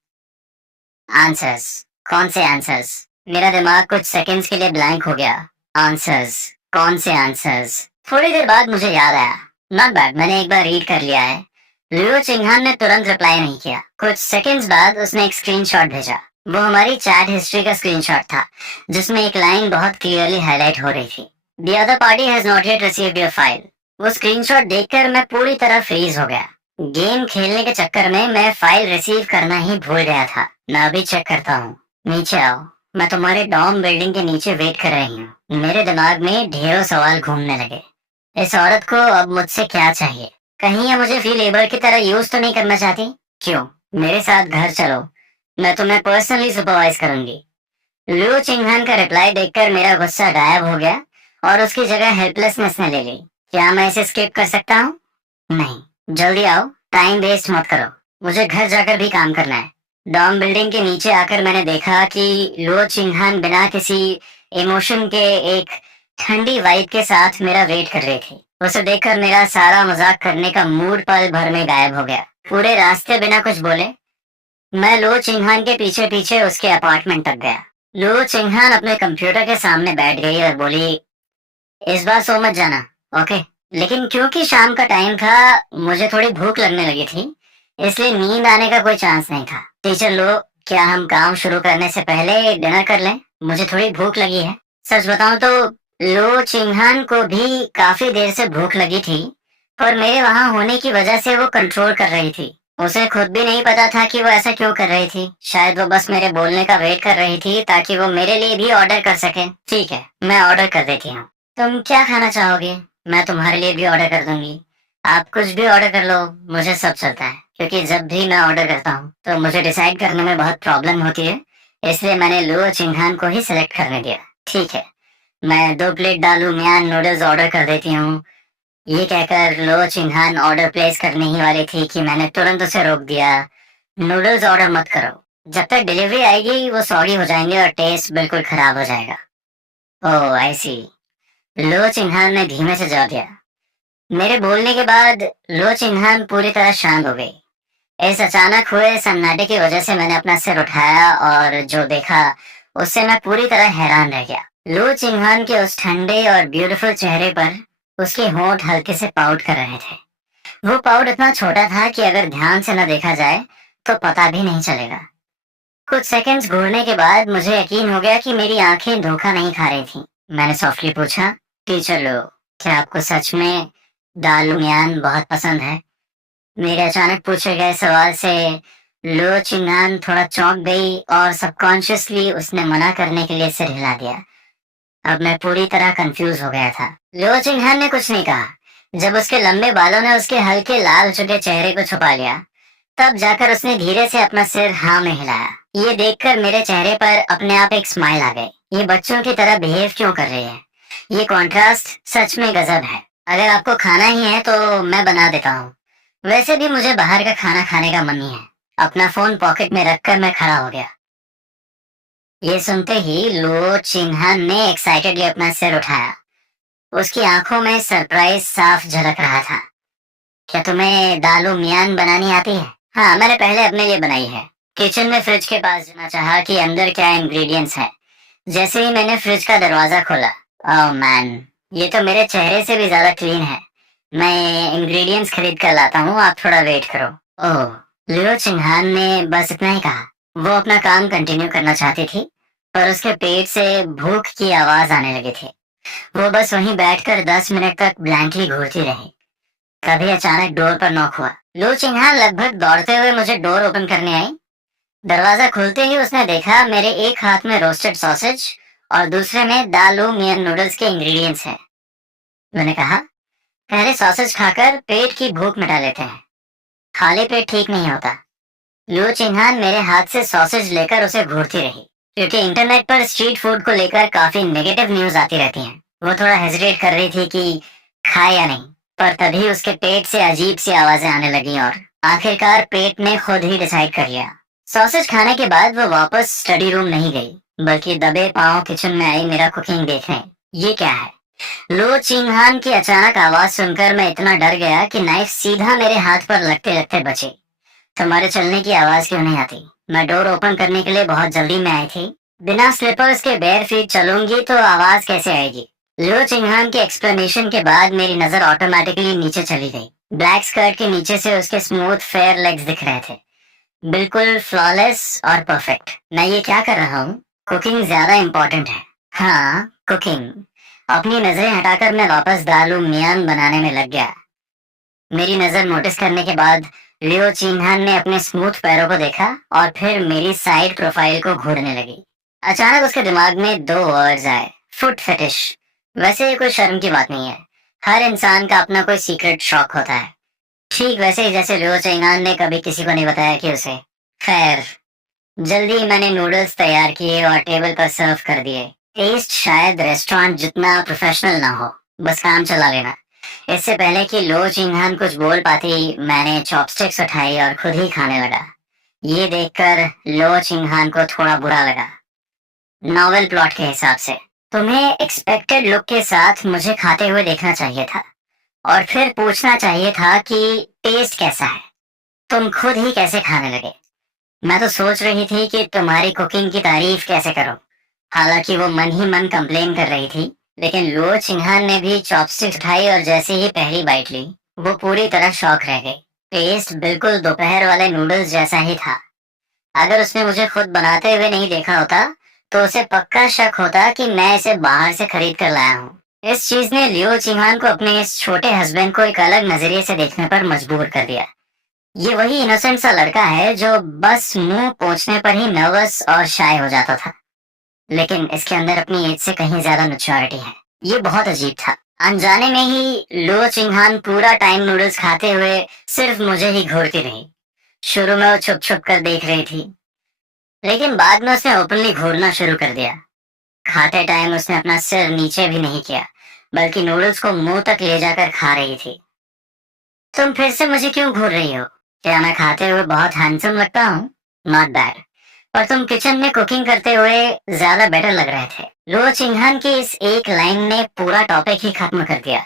आंसर्स? कौन से आंसर्स? मेरा दिमाग कुछ सेकंड्स के लिए ब्लैंक हो गया। आंसर्स? कौन से आंसर्स? थोड़ी देर बाद मुझे याद आया। नॉट बैड, मैंने एक बार रीड कर लिया है। लियो चिंहान ने तुरंत रिप्लाई नहीं किया। कुछ सेकंड्स बाद उसने एक स्क्रीनशॉट भेजा। वो हमारी चैट हिस्ट्री का स्क्रीनशॉट था, जिसमें एक लाइन बहुत क्लियरली हाईलाइट हो रही थी। The other party has not yet received your file. वो स्क्रीनशॉट देखकर मैं पूरी तरह फ्रीज हो गया। गेम खेलने के चक्कर में मैं फाइल रिसीव करना ही भूल गया था। मैं अभी चेक करता हूँ। नीचे आओ, मैं तुम्हारे डॉम बिल्डिंग के नीचे वेट कर रही हूँ। मेरे दिमाग में ढेरों सवाल घूमने लगे। इस औरत को अब मुझसे क्या चाहिए? कहीं ये मुझे फी लेबर की तरह यूज तो नहीं करना चाहती? क्यों? मेरे साथ घर चलो, मैं तुम्हें पर्सनली सुपरवाइज करूंगी। लियो चिंगहान का रिप्लाई देखकर मेरा गुस्सा गायब हो गया और उसकी जगह हेल्पलेसनेस ने ले ली। क्या मैं इसे स्किप कर सकता हूँ? नहीं, जल्दी आओ, टाइम वेस्ट मत करो, मुझे घर जाकर भी काम करना है। डॉम बिल्डिंग के नीचे आकर मैंने देखा कि लो चिंगहान बिना किसी इमोशन के एक ठंडी वाइब के साथ मेरा वेट कर रही थी। उसे देखकर मेरा सारा मजाक करने का मूड पल भर में गायब हो गया। पूरे रास्ते बिना कुछ बोले मैं लो चिंगहान के पीछे पीछे उसके अपार्टमेंट तक गया। लो चिंगहान अपने कंप्यूटर के सामने बैठ गई और बोली, इस बार सो मत जाना, ओके। लेकिन क्योंकि शाम का टाइम था, मुझे थोड़ी भूख लगने लगी थी, इसलिए नींद आने का कोई चांस नहीं था। टीचर लो, क्या हम काम शुरू करने से पहले डिनर कर लें? मुझे थोड़ी भूख लगी है। सच बताऊं तो लो चिंगहान को भी काफी देर से भूख लगी थी, पर मेरे वहां होने की वजह से वो कंट्रोल कर रही थी। उसे खुद भी नहीं पता था कि वो ऐसा क्यों कर रही थी। शायद वो बस मेरे बोलने का वेट कर रही थी ताकि वो मेरे लिए भी ऑर्डर कर सके। ठीक है, मैं ऑर्डर कर देती हूँ। तुम क्या खाना चाहोगे? मैं तुम्हारे लिए भी ऑर्डर कर दूंगी। आप कुछ भी ऑर्डर कर लो, मुझे सब चलता है, क्योंकि जब भी मैं ऑर्डर करता हूँ तो मुझे डिसाइड करने में बहुत प्रॉब्लम होती है, इसलिए मैंने लुओ चिंगहान को ही सिलेक्ट करने दिया। ठीक है, मैं 2 प्लेट दालू मियान नूडल्स ऑर्डर कर देती हूँ। ये कहकर लुओ चिंगहान ऑर्डर प्लेस करने ही वाली थी कि मैंने तुरंत उसे रोक दिया। नूडल्स ऑर्डर मत करो, जब तक डिलीवरी आएगी वो सॉरी हो जाएंगे और टेस्ट बिल्कुल खराब हो जाएगा। ओह आई सी, लो चिन्हान ने धीमे से जवाब दिया। मेरे बोलने के बाद लो चिन्हान पूरी तरह शांत हो गई। इस अचानक हुए सन्नाटे की वजह से मैंने अपना सिर उठाया और जो देखा उससे मैं पूरी तरह हैरान रह गया। लो चिन्हान के उस ठंडे और ब्यूटीफुल चेहरे पर उसके होंठ हल्के से पाउट कर रहे थे। वो पाउट इतना छोटा था कि अगर ध्यान से न देखा जाए तो पता भी नहीं चलेगा। कुछ सेकंड्स घूरने के बाद मुझे यकीन हो गया कि मेरी आंखें धोखा नहीं खा रही थी। मैंने सॉफ्टली पूछा, टीचर लो, क्या आपको सच में दाल मियान बहुत पसंद है? मेरे अचानक पूछे गए सवाल से लो चिंगान थोड़ा चौंक गई और सबकॉन्शियसली उसने मना करने के लिए सिर हिला दिया। अब मैं पूरी तरह कंफ्यूज हो गया था। लो चिंगान ने कुछ नहीं कहा। जब उसके लंबे बालों ने उसके हल्के लाल चुके चेहरे को छुपा लिया, तब जाकर उसने धीरे से अपना सिर हाँ में हिलाया। ये देखकर मेरे चेहरे पर अपने आप एक स्माइल आ गई। ये बच्चों की तरह बिहेव क्यों कर रही है? ये कॉन्ट्रास्ट सच में गजब है। अगर आपको खाना ही है तो मैं बना देता हूँ। वैसे भी मुझे बाहर का खाना खाने का मन नहीं है। अपना फोन पॉकेट में रखकर मैं खड़ा हो गया। ये सुनते ही लो चिन्हान ने एक्साइटेडली अपना सिर उठाया। उसकी आंखों में सरप्राइज साफ झलक रहा था। क्या तुम्हें दालू मियान बनानी आती है? हाँ, मैंने पहले अपने लिए बनाई है। किचन में फ्रिज के पास जाना चाहा कि अंदर क्या इंग्रेडिएंट्स हैं। जैसे ही मैंने फ्रिज का दरवाजा खोला, ओह मैन, ये तो मेरे चेहरे से भी ज्यादा क्लीन है। मैं इंग्रेडिएंट्स खरीद कर लाता हूँ, आप थोड़ा वेट करो। ओह, लियो चिंहान ने बस इतना ही कहा। वो अपना काम कंटिन्यू करना चाहती थी, पर उसके पेट से भूख की आवाज आने लगी थी। वो बस वहीं बैठकर 10 मिनट तक ब्लैंकली घूरती रही। तभी अचानक डोर पर नॉक हुआ। लू चिंहान लगभग दौड़ते हुए मुझे डोर ओपन करने आई। दरवाजा खुलते ही उसने देखा मेरे एक हाथ में रोस्टेड सॉसेज और दूसरे में दालू मियन नूडल्स के इंग्रेडिएंट्स हैं। मैंने कहा, पहले सॉसेज खाकर पेट की भूख मिटा लेते हैं, खाली पेट ठीक नहीं होता। लू चिन्हान मेरे हाथ से सॉसेज लेकर उसे घूरती रही, क्योंकि इंटरनेट पर स्ट्रीट फूड को लेकर काफी नेगेटिव न्यूज आती रहती हैं। वो थोड़ा हेजिटेट कर रही थी कि खाए या नहीं, पर तभी उसके पेट से अजीब सी आवाजें आने लगी और आखिरकार पेट ने खुद ही डिसाइड कर लिया। सॉसेज खाने के बाद वो वापस स्टडी रूम नहीं गई, बल्कि दबे पांव किचन में आई मेरा कुकिंग देखने। ये क्या है? लो चिंगहान की अचानक आवाज सुनकर मैं इतना डर गया कि नाइफ सीधा मेरे हाथ पर लगते लगते बची। तुम्हारे चलने की आवाज क्यों नहीं आती? मैं डोर ओपन करने के लिए बहुत जल्दी में आई थी। बिना स्लीपर्स के बेयर फीट चलूंगी तो आवाज कैसे आएगी? लियो चिंगहान के एक्सप्लेनेशन के बाद मेरी नजर ऑटोमेटिकली नीचे चली गई। ब्लैक स्कर्ट के नीचे से उसके स्मूथ फेयर लेग्स दिख रहे थे, बिल्कुल फ्लॉलेस और परफेक्ट। मैं ये क्या कर रहा हूँ? कुकिंग ज्यादा इम्पोर्टेंट है। हाँ, कुकिंग। अपनी नजरें हटाकर मैं वापस दालू मियान बनाने में लग गया। मेरी नजर नोटिस करने के बाद लियो चिन्हान ने अपने स्मूथ पैरों को देखा और फिर मेरी साइड प्रोफाइल को घूरने लगी। अचानक उसके दिमाग में 2 वर्ड्स आए, फुट फेटिश। वैसे ये कोई शर्म की बात नहीं है, हर इंसान का अपना कोई सीक्रेट शौक होता है, ठीक वैसे ही जैसे लियो चिंगान ने कभी किसी को नहीं बताया कि उसे। खैर, जल्दी मैंने नूडल्स तैयार किए और टेबल पर सर्व कर दिए। टेस्ट शायद रेस्टोरेंट जितना प्रोफेशनल ना हो, बस काम चला लेना। इससे पहले कि लो चिंगहान कुछ बोल पाती, मैंने चॉपस्टिक्स उठाई और खुद ही खाने लगा। ये देखकर लो चिंगहान को थोड़ा बुरा लगा। नॉवेल प्लॉट के हिसाब से तुम्हें एक्सपेक्टेड लुक के साथ मुझे खाते हुए देखना चाहिए था और फिर पूछना चाहिए था कि टेस्ट कैसा है। तुम खुद ही कैसे खाने लगे? मैं तो सोच रही थी कि तुम्हारी कुकिंग की तारीफ कैसे करूं। हालांकि वो मन ही मन कंप्लेन कर रही थी, लेकिन लो चिंहान ने भी चॉपस्टिक्स उठाई और जैसे ही पहली बाइट ली, वो पूरी तरह शॉक रह गई। टेस्ट बिल्कुल दोपहर वाले नूडल्स जैसा ही था। अगर उसने मुझे खुद बनाते हुए नहीं देखा होता, तो उसे पक्का शक होता कि मैं इसे बाहर से खरीद कर लाया हूँ। इस चीज ने लियो चिंहान को अपने इस छोटे हस्बैंड को एक अलग नजरिए से देखने पर मजबूर कर दिया। ये वही इनोसेंट सा लड़का है जो बस मुंह पोंछने पर ही नर्वस और शाय हो जाता था, लेकिन इसके अंदर अपनी एज से कहीं ज्यादा मैच्योरिटी है। ये बहुत अजीब था। अनजाने में ही लो चिंहान पूरा टाइम नूडल्स खाते हुए सिर्फ मुझे ही घूरती रही। शुरू में वो छुप छुप कर देख रही थी, लेकिन बाद में उसने ओपनली घूरना शुरू कर दिया। खाते टाइम उसने अपना सिर नीचे भी नहीं किया, बल्कि नूडल्स को मुंह तक ले जाकर खा रही थी। तुम फिर से मुझे क्यों घूर रही हो? क्या मैं खाते हुए बहुत हैंडसम लगता हूँ? Not bad. पर तुम किचन में कुकिंग करते हुए ज्यादा बेटर लग रहे थे। लो चिंहान की इस एक लाइन ने पूरा टॉपिक ही खत्म कर दिया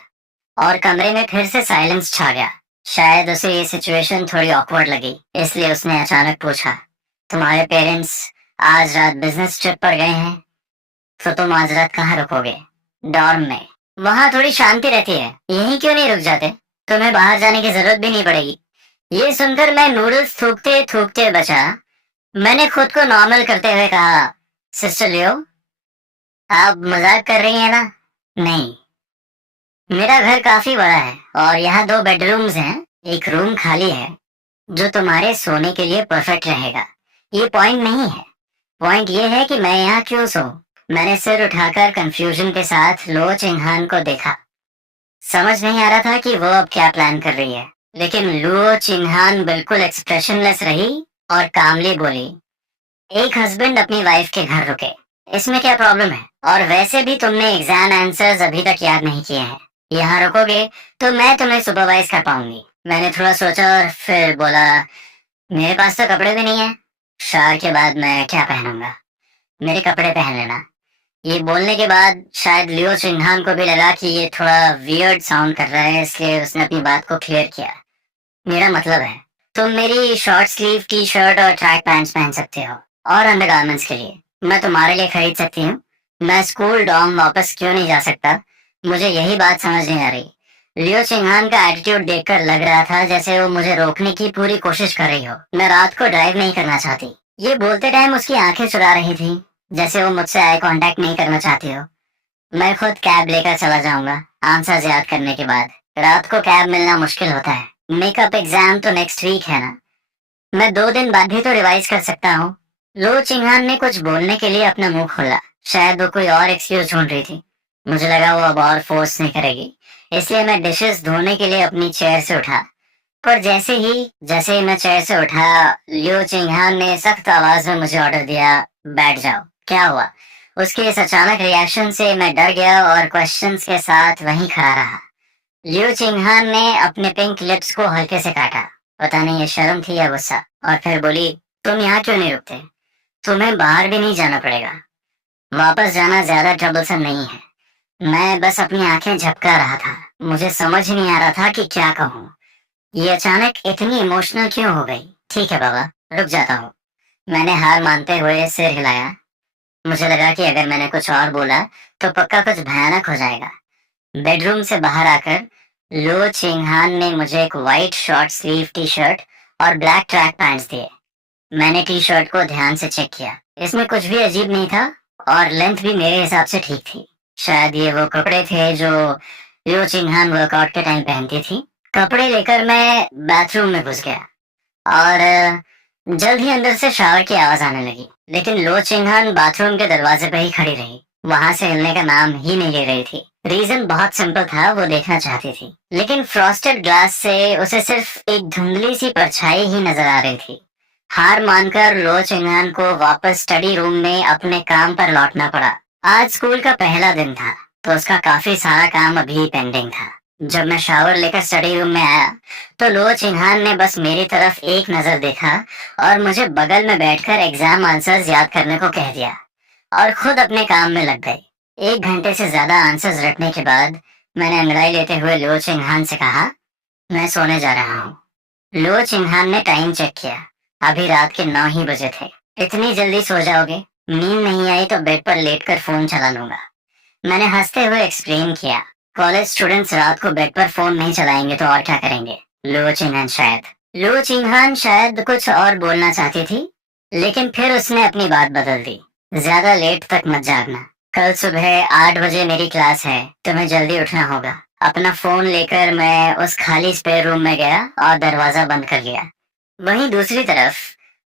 और कमरे में फिर से साइलेंस छा गया। शायद उसे ये सिचुएशन थोड़ी ऑकवर्ड लगी, इसलिए उसने अचानक पूछा, तुम्हारे पेरेंट्स आज रात बिजनेस ट्रिप पर गए हैं, तो तुम आज रात कहाँ रुकोगे? डॉर्म में। वहाँ थोड़ी शांति रहती है, यहीं क्यों नहीं रुक जाते? तुम्हें बाहर जाने की जरूरत भी नहीं पड़ेगी। ये सुनकर मैं नूडल्स थूकते थूकते बचा। मैंने खुद को नॉर्मल करते हुए कहा, सिस्टर लियो, आप मजाक कर रही हैं ना? नहीं, मेरा घर काफी बड़ा है और यहाँ 2 बेडरूम्स हैं, एक रूम खाली है जो तुम्हारे सोने के लिए परफेक्ट रहेगा। ये पॉइंट नहीं है। पॉइंट ये है कि मैं यहाँ क्यों सोऊं? मैंने सिर उठाकर कंफ्यूजन के साथ लो चिंहान को देखा। समझ नहीं आ रहा था कि वो अब क्या प्लान कर रही है, लेकिन लो चिंहान बिल्कुल एक्सप्रेशनलेस रही और कामली बोली, एक हस्बैंड अपनी वाइफ के घर रुके, इसमें क्या प्रॉब्लम है? और वैसे भी तुमने एग्जाम आंसर्स अभी तक याद नहीं किए हैं। यहाँ रुकोगे तो मैं तुम्हें सुपरवाइज कर पाऊंगी। मैंने थोड़ा सोचा और फिर बोला, मेरे पास तो कपड़े भी नहीं है। शार के बाद मैं क्या पहनूंगा? मेरे कपड़े पहन लेना। ये बोलने के बाद शायद लियो चिंहान को भी लगा कि ये थोड़ा वियर्ड साउंड कर रहा है, इसलिए उसने अपनी बात को क्लियर किया। मेरा मतलब है, तुम मेरी शॉर्ट स्लीव टी शर्ट और ट्रैक पैंट्स पहन सकते हो, और अंडरगारमेंट्स के लिए मैं तुम्हारे लिए खरीद सकती हूँ। मैं स्कूल डॉर्म वापस क्यों नहीं जा सकता? मुझे यही बात समझ नहीं आ रही। लियो चिंहान का एटीट्यूड देखकर लग रहा था जैसे वो मुझे रोकने की पूरी कोशिश कर रही हो। मैं रात को ड्राइव नहीं करना चाहती। ये बोलते टाइम उसकी आंखें चुरा रही थी, जैसे वो मुझसे आई कांटेक्ट नहीं करना चाहती हो। मैं खुद कैब लेकर चला जाऊंगा आंसर्स याद करने के बाद। रात को कैब मिलना मुश्किल होता है। मेकअप एग्जाम तो नेक्स्ट वीक है ना, मैं 2 दिन बाद भी तो रिवाइज कर सकता हूँ। लो चिंहान ने कुछ बोलने के लिए अपना मुंह खोला। शायद वो कोई और एक्सक्यूज ढूंढ रही थी। मुझे लगा वो अब और फोर्स नहीं करेगी, इसलिए मैं डिशेस धोने के लिए अपनी चेयर से उठा। पर जैसे ही मैं चेयर से उठा, लियो चिंहान ने सख्त आवाज में मुझे ऑर्डर दिया, बैठ जाओ। क्या हुआ? उसके इस अचानक रिएक्शन से मैं डर गया और क्वेश्चंस के साथ वहीं खड़ा रहा। लियो चिंहान ने अपने पिंक लिप्स को हल्के से काटा। पता नहीं ये शर्म थी या गुस्सा। और फिर बोली, तुम यहाँ क्यों नहीं रुकते? तुम्हें बाहर भी नहीं जाना पड़ेगा। वापस जाना ज्यादा ट्रबलसम नहीं है। मैं बस अपनी आंखें झपका रहा था। मुझे समझ ही नहीं आ रहा था कि क्या कहूँ। ये अचानक इतनी इमोशनल क्यों हो गई? ठीक है बाबा, रुक जाता हूँ। मैंने हार मानते हुए सिर हिलाया। मुझे लगा कि अगर मैंने कुछ और बोला तो पक्का कुछ भयानक हो जाएगा। बेडरूम से बाहर आकर लो चिंहान ने मुझे एक white short sleeve T shirt और ब्लैक ट्रैक पैंट्स दिए। मैंने टी शर्ट को ध्यान से चेक किया। इसमें कुछ भी अजीब नहीं था और लेंथ भी मेरे हिसाब से ठीक थी। शायद ये वो कपड़े थे जो लो चिंहान वर्कआउट के टाइम पहनती थी। कपड़े लेकर मैं बाथरूम में घुस गया और जल्द ही अंदर से शावर की आवाज आने लगी। लेकिन लो चिंहान बाथरूम के दरवाजे पे ही खड़ी रही। वहां से हिलने का नाम ही नहीं ले रही थी। रीजन बहुत सिंपल था, वो देखना चाहती थी। लेकिन फ्रॉस्टेड ग्लास से उसे सिर्फ एक धुंधली सी परछाई ही नजर आ रही थी। हार मानकर लो चिंहान को वापस स्टडी रूम में अपने काम पर लौटना पड़ा। आज स्कूल का पहला दिन था, तो उसका काफी सारा काम अभी पेंडिंग था। जब मैं शावर लेकर स्टडी रूम में आया तो लो चिंहान ने बस मेरी तरफ एक नजर देखा और मुझे बगल में बैठकर एग्जाम आंसर्स याद करने को कह दिया और खुद अपने काम में लग गई। 1 घंटे से ज्यादा आंसर्स रटने के बाद मैंने अंगड़ाई लेते हुए लो चिंहान से कहा, मैं सोने जा रहा हूँ। लो चिंहान ने टाइम चेक किया। अभी रात के 9 ही बजे थे। इतनी जल्दी सो जाओगे? नींद नहीं आई तो बेड पर लेटकर फोन चला लूंगा। मैंने हंसते हुए एक्सप्लेन किया, कॉलेज स्टूडेंट्स रात को बेड पर फोन नहीं चलाएंगे तो और क्या करेंगे। लो चिंहान शायद कुछ और बोलना चाहती थी, लेकिन फिर उसने अपनी बात बदल दी। ज्यादा लेट तक मत जागना। कल सुबह 8 बजे मेरी क्लास है, तुम्हें जल्दी उठना होगा। अपना फोन लेकर मैं उस खाली स्पेयर रूम में गया और दरवाजा बंद कर लिया। वहीं दूसरी तरफ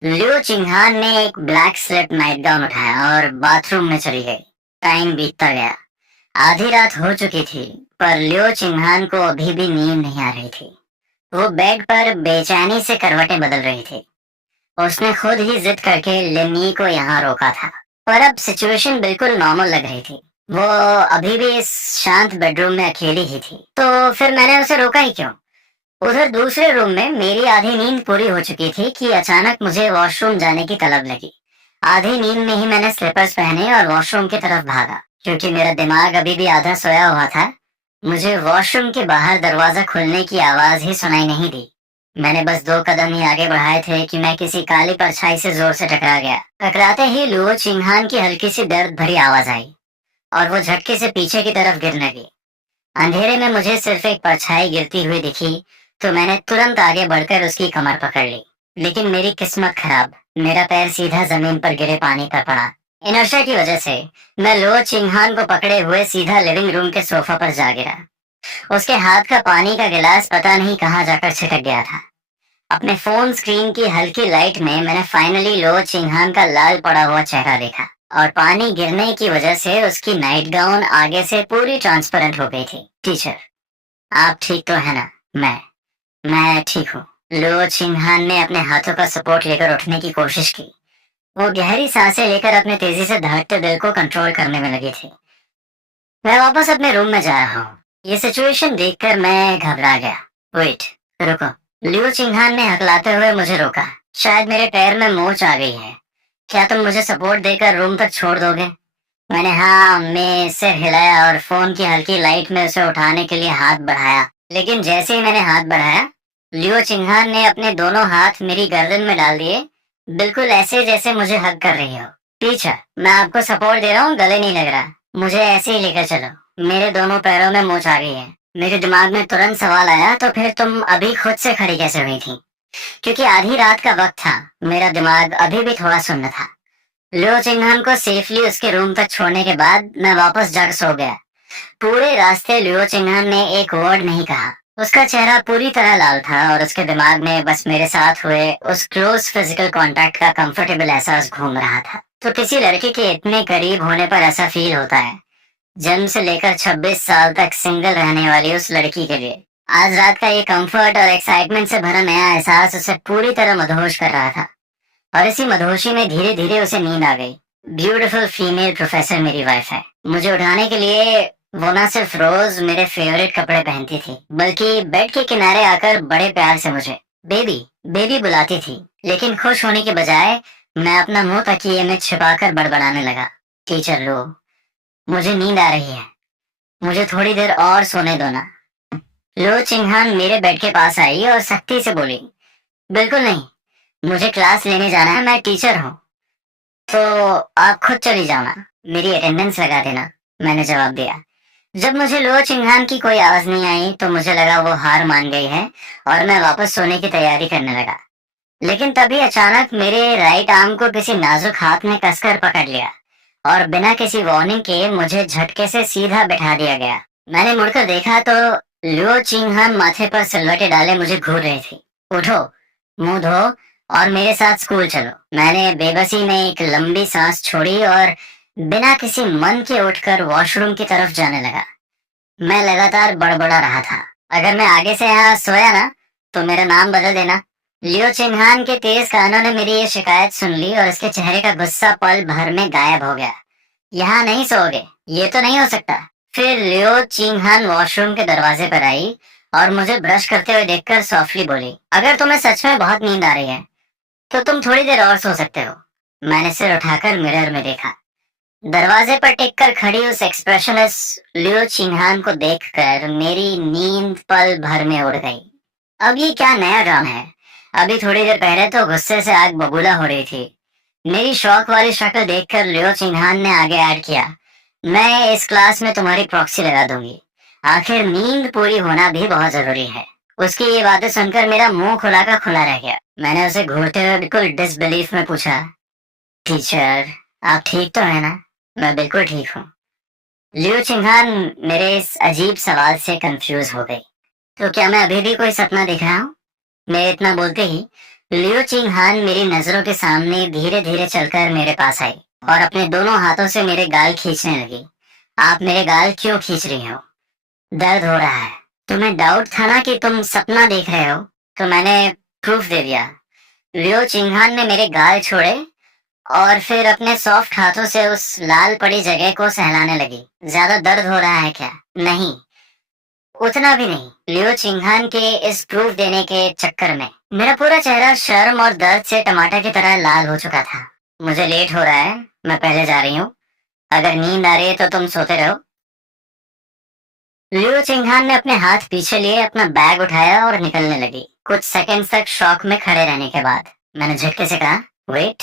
लियो चिंहान ने एक ब्लैक स्लिप नाइट गाउन उठाया और बाथरूम में चली गई। टाइम बीतता गया। आधी रात हो चुकी थी, पर लियो चिंहान को अभी भी नींद नहीं आ रही थी। वो बेड पर बेचैनी से करवटें बदल रही थी। उसने खुद ही जिद करके लिनी को यहाँ रोका था, पर अब सिचुएशन बिल्कुल नॉर्मल लग रही थी। वो अभी भी इस शांत बेडरूम में अकेली ही थी, तो फिर मैंने उसे रोका ही क्यों? उधर दूसरे रूम में मेरी आधी नींद पूरी हो चुकी थी कि अचानक मुझे वॉशरूम जाने की तलब लगी। आधी नींद में ही मैंने स्लीपर्स पहने और वॉशरूम की तरफ भागा। क्योंकि मेरा दिमाग अभी भी आधा सोया हुआ था, मुझे वॉशरूम के बाहर दरवाजा खुलने की आवाज ही सुनाई नहीं दी। मैंने बस 2 कदम ही आगे बढ़ाए थे कि मैं किसी काली परछाई से जोर से टकरा गया। टकराते ही लुओ चिंहान की हल्की सी दर्द भरी आवाज आई और वो झटके से पीछे की तरफ गिरने लगी। अंधेरे में मुझे सिर्फ एक परछाई गिरती हुई दिखी, तो मैंने तुरंत आगे बढ़कर उसकी कमर पकड़ ली। लेकिन मेरी किस्मत खराब, मेरा पैर सीधा जमीन पर गिरे पानी पर पड़ा। इनर्शिया की वजह से मैं लो चिंहान को पकड़े हुए सीधा लिविंग रूम के सोफा पर जा गिरा। उसके हाथ का पानी का गिलास पता नहीं कहाँ जाकर छिटक गया था। अपने फोन स्क्रीन की हल्की लाइट में मैंने फाइनली लो चिंहान का लाल पड़ा हुआ चेहरा देखा और पानी गिरने की वजह से उसकी नाइट गाउन आगे से पूरी ट्रांसपेरेंट हो गई थी। टीचर, आप ठीक तो है ना? मैं ठीक हूँ। लो चिंहान ने अपने हाथों का सपोर्ट लेकर उठने की कोशिश की। वो गहरी सांसें लेकर अपने तेजी से धड़कते दिल को कंट्रोल करने में लगी थी। मैं वापस अपने रूम में जा रहा हूँ। ये सिचुएशन देखकर मैं घबरा गया। वेट, रुको। लियो चिंहान ने हकलाते हुए मुझे रोका। शायद मेरे पैर में मोच आ गई है। क्या तुम मुझे सपोर्ट देकर रूम तक छोड़ दोगे? मैंने हाँ में सिर हिलाया और फोन की हल्की लाइट में उसे उठाने के लिए हाथ बढ़ाया। लेकिन जैसे ही मैंने हाथ बढ़ाया, लियो चिंहान ने अपने दोनों हाथ मेरी गर्दन में डाल दिए, बिल्कुल ऐसे जैसे मुझे हग कर रही हो। टीचर, मैं आपको सपोर्ट दे रहा हूँ, गले नहीं लग रहा। मुझे ऐसे ही लेकर चलो। मेरे दोनों पैरों में मोच आ गई है। मेरे दिमाग में तुरंत सवाल आया, तो फिर तुम अभी खुद से खड़ी कैसे हुई थी? क्योंकि आधी रात का वक्त था, मेरा दिमाग अभी भी थोड़ा सुन्न था। लियो चिंहान को सेफली उसके रूम तक छोड़ने के बाद मैं वापस जग सो गया। पूरे रास्ते लियो चिंहान ने एक वर्ड नहीं कहा। उसका चेहरा पूरी तरह लाल था और उसके दिमाग में बस मेरे साथ हुए उस क्लोज फिजिकल कांटेक्ट का कंफर्टेबल एहसास घूम रहा था। तो किसी लड़के के इतने करीब होने पर ऐसा फील होता है, जन्म से लेकर 26 साल तक सिंगल रहने वाली उस लड़की के लिए। आज रात का ये कंफर्ट और एक्साइटमेंट से भरा नया एहसास उसे पूरी तरह मदहोश कर रहा था। और इसी मदहोशी में धीरे धीरे उसे नींद आ गई। ब्यूटीफुल फीमेल प्रोफेसर मेरी वाइफ है। मुझे उठाने के लिए वो ना सिर्फ रोज मेरे फेवरेट कपड़े पहनती थी, बल्कि बेड के किनारे आकर बड़े प्यार से मुझे बेबी बेबी बुलाती थी। लेकिन खुश होने के बजाय मैं अपना मुंह तकिए में छिपाकर बड़बड़ाने लगा। टीचर लो, मुझे नींद आ रही है, मुझे थोड़ी देर और सोने दो ना। लो चिंहान मेरे बेड के पास आई और सख्ती से बोली, बिल्कुल नहीं, मुझे क्लास लेने जाना है, मैं टीचर हूँ। तो आप खुद चली जाओ ना, मेरी अटेंडेंस लगा देना। मैंने जवाब दिया। जब मुझे लो चिंहान की कोई आवाज नहीं आई तो मुझे लगा वो हार मान गई है और मैं वापस सोने की तैयारी करने लगा। लेकिन तभी अचानक मेरे राइट आर्म को किसी नाजुक हाथ ने कसकर पकड़ लिया और बिना किसी वार्निंग के मुझे झटके से सीधा बैठा दिया गया। मैंने मुड़कर देखा तो लियो चिंहान माथे पर सिलवटे डाले मुझे घूर रही थी। उठो, मुंह धो और मेरे साथ स्कूल चलो। मैंने बेबसी में एक लंबी सांस छोड़ी और बिना किसी मन के उठकर वॉशरूम की तरफ जाने लगा। मैं लगातार बड़बड़ा रहा था, अगर मैं आगे से यहाँ सोया ना तो मेरा नाम बदल देना। लियो चिंहान के तेज कानों ने मेरी ये शिकायत सुन ली और उसके चेहरे का गुस्सा पल भर में गायब हो गया। यहाँ नहीं सोओगे, ये तो नहीं हो सकता। फिर लियो चिंगहान वॉशरूम के दरवाजे पर आई और मुझे ब्रश करते हुए देखकर सॉफ्टली बोली, अगर तुम्हें सच में बहुत नींद आ रही है तो तुम थोड़ी देर और सो सकते हो। मैंने सिर उठाकर मिरर में देखा। दरवाजे पर टिक कर खड़ी उस एक्सप्रेशनलेस लियो चिंगहान को देखकर मेरी नींद पल भर में उड़ गई। अब ये क्या नया ड्रामा है? अभी थोड़ी देर पहले तो गुस्से से आग बबूला हो रही थी। मेरी शौक वाली शक्ल देखकर लियो चिंगहान ने आगे ऐड किया, मैं इस क्लास में तुम्हारी प्रॉक्सी लगा दूंगी। आखिर नींद पूरी होना भी बहुत जरूरी है। उसकी ये बातें सुनकर मेरा मुंह खुला का खुला रह गया। मैंने उसे घूरते हुए बिल्कुल डिसबिलीफ में पूछा, टीचर आप ठीक तो है ना? मैं बिल्कुल ठीक हूँ। लियो चिंगहान मेरे इस अजीब सवाल से कंफ्यूज हो गई। तो क्या मैं अभी भी कोई सपना देख रहा हूँ? मैं इतना बोलते ही लियो चिंगहान मेरी नजरों के सामने धीरे धीरे चलकर मेरे पास आई और अपने दोनों हाथों से मेरे गाल खींचने लगी। आप मेरे गाल क्यों खींच रही हो? दर्द हो रहा है। तुम्हें डाउट था ना कि तुम सपना देख रहे हो, तो मैंने प्रूफ दे दिया। लियो चिंगहान ने मेरे गाल छोड़े और फिर अपने सॉफ्ट हाथों से उस लाल पड़ी जगह को सहलाने लगी। ज्यादा दर्द हो रहा है क्या? नहीं, उतना भी नहीं। लियो चिंगहान के इस प्रूफ देने के चक्कर में मेरा पूरा चेहरा शर्म और दर्द से टमाटर की तरह लाल हो चुका था। मुझे लेट हो रहा है, मैं पहले जा रही हूँ। अगर नींद आ रही है तो तुम सोते रहो। लियो चिंगहान ने अपने हाथ पीछे लिए अपना बैग उठाया और निकलने लगी। कुछ सेकंड्स तक शॉक में खड़े रहने के बाद मैंने झटके से कहा, वेट,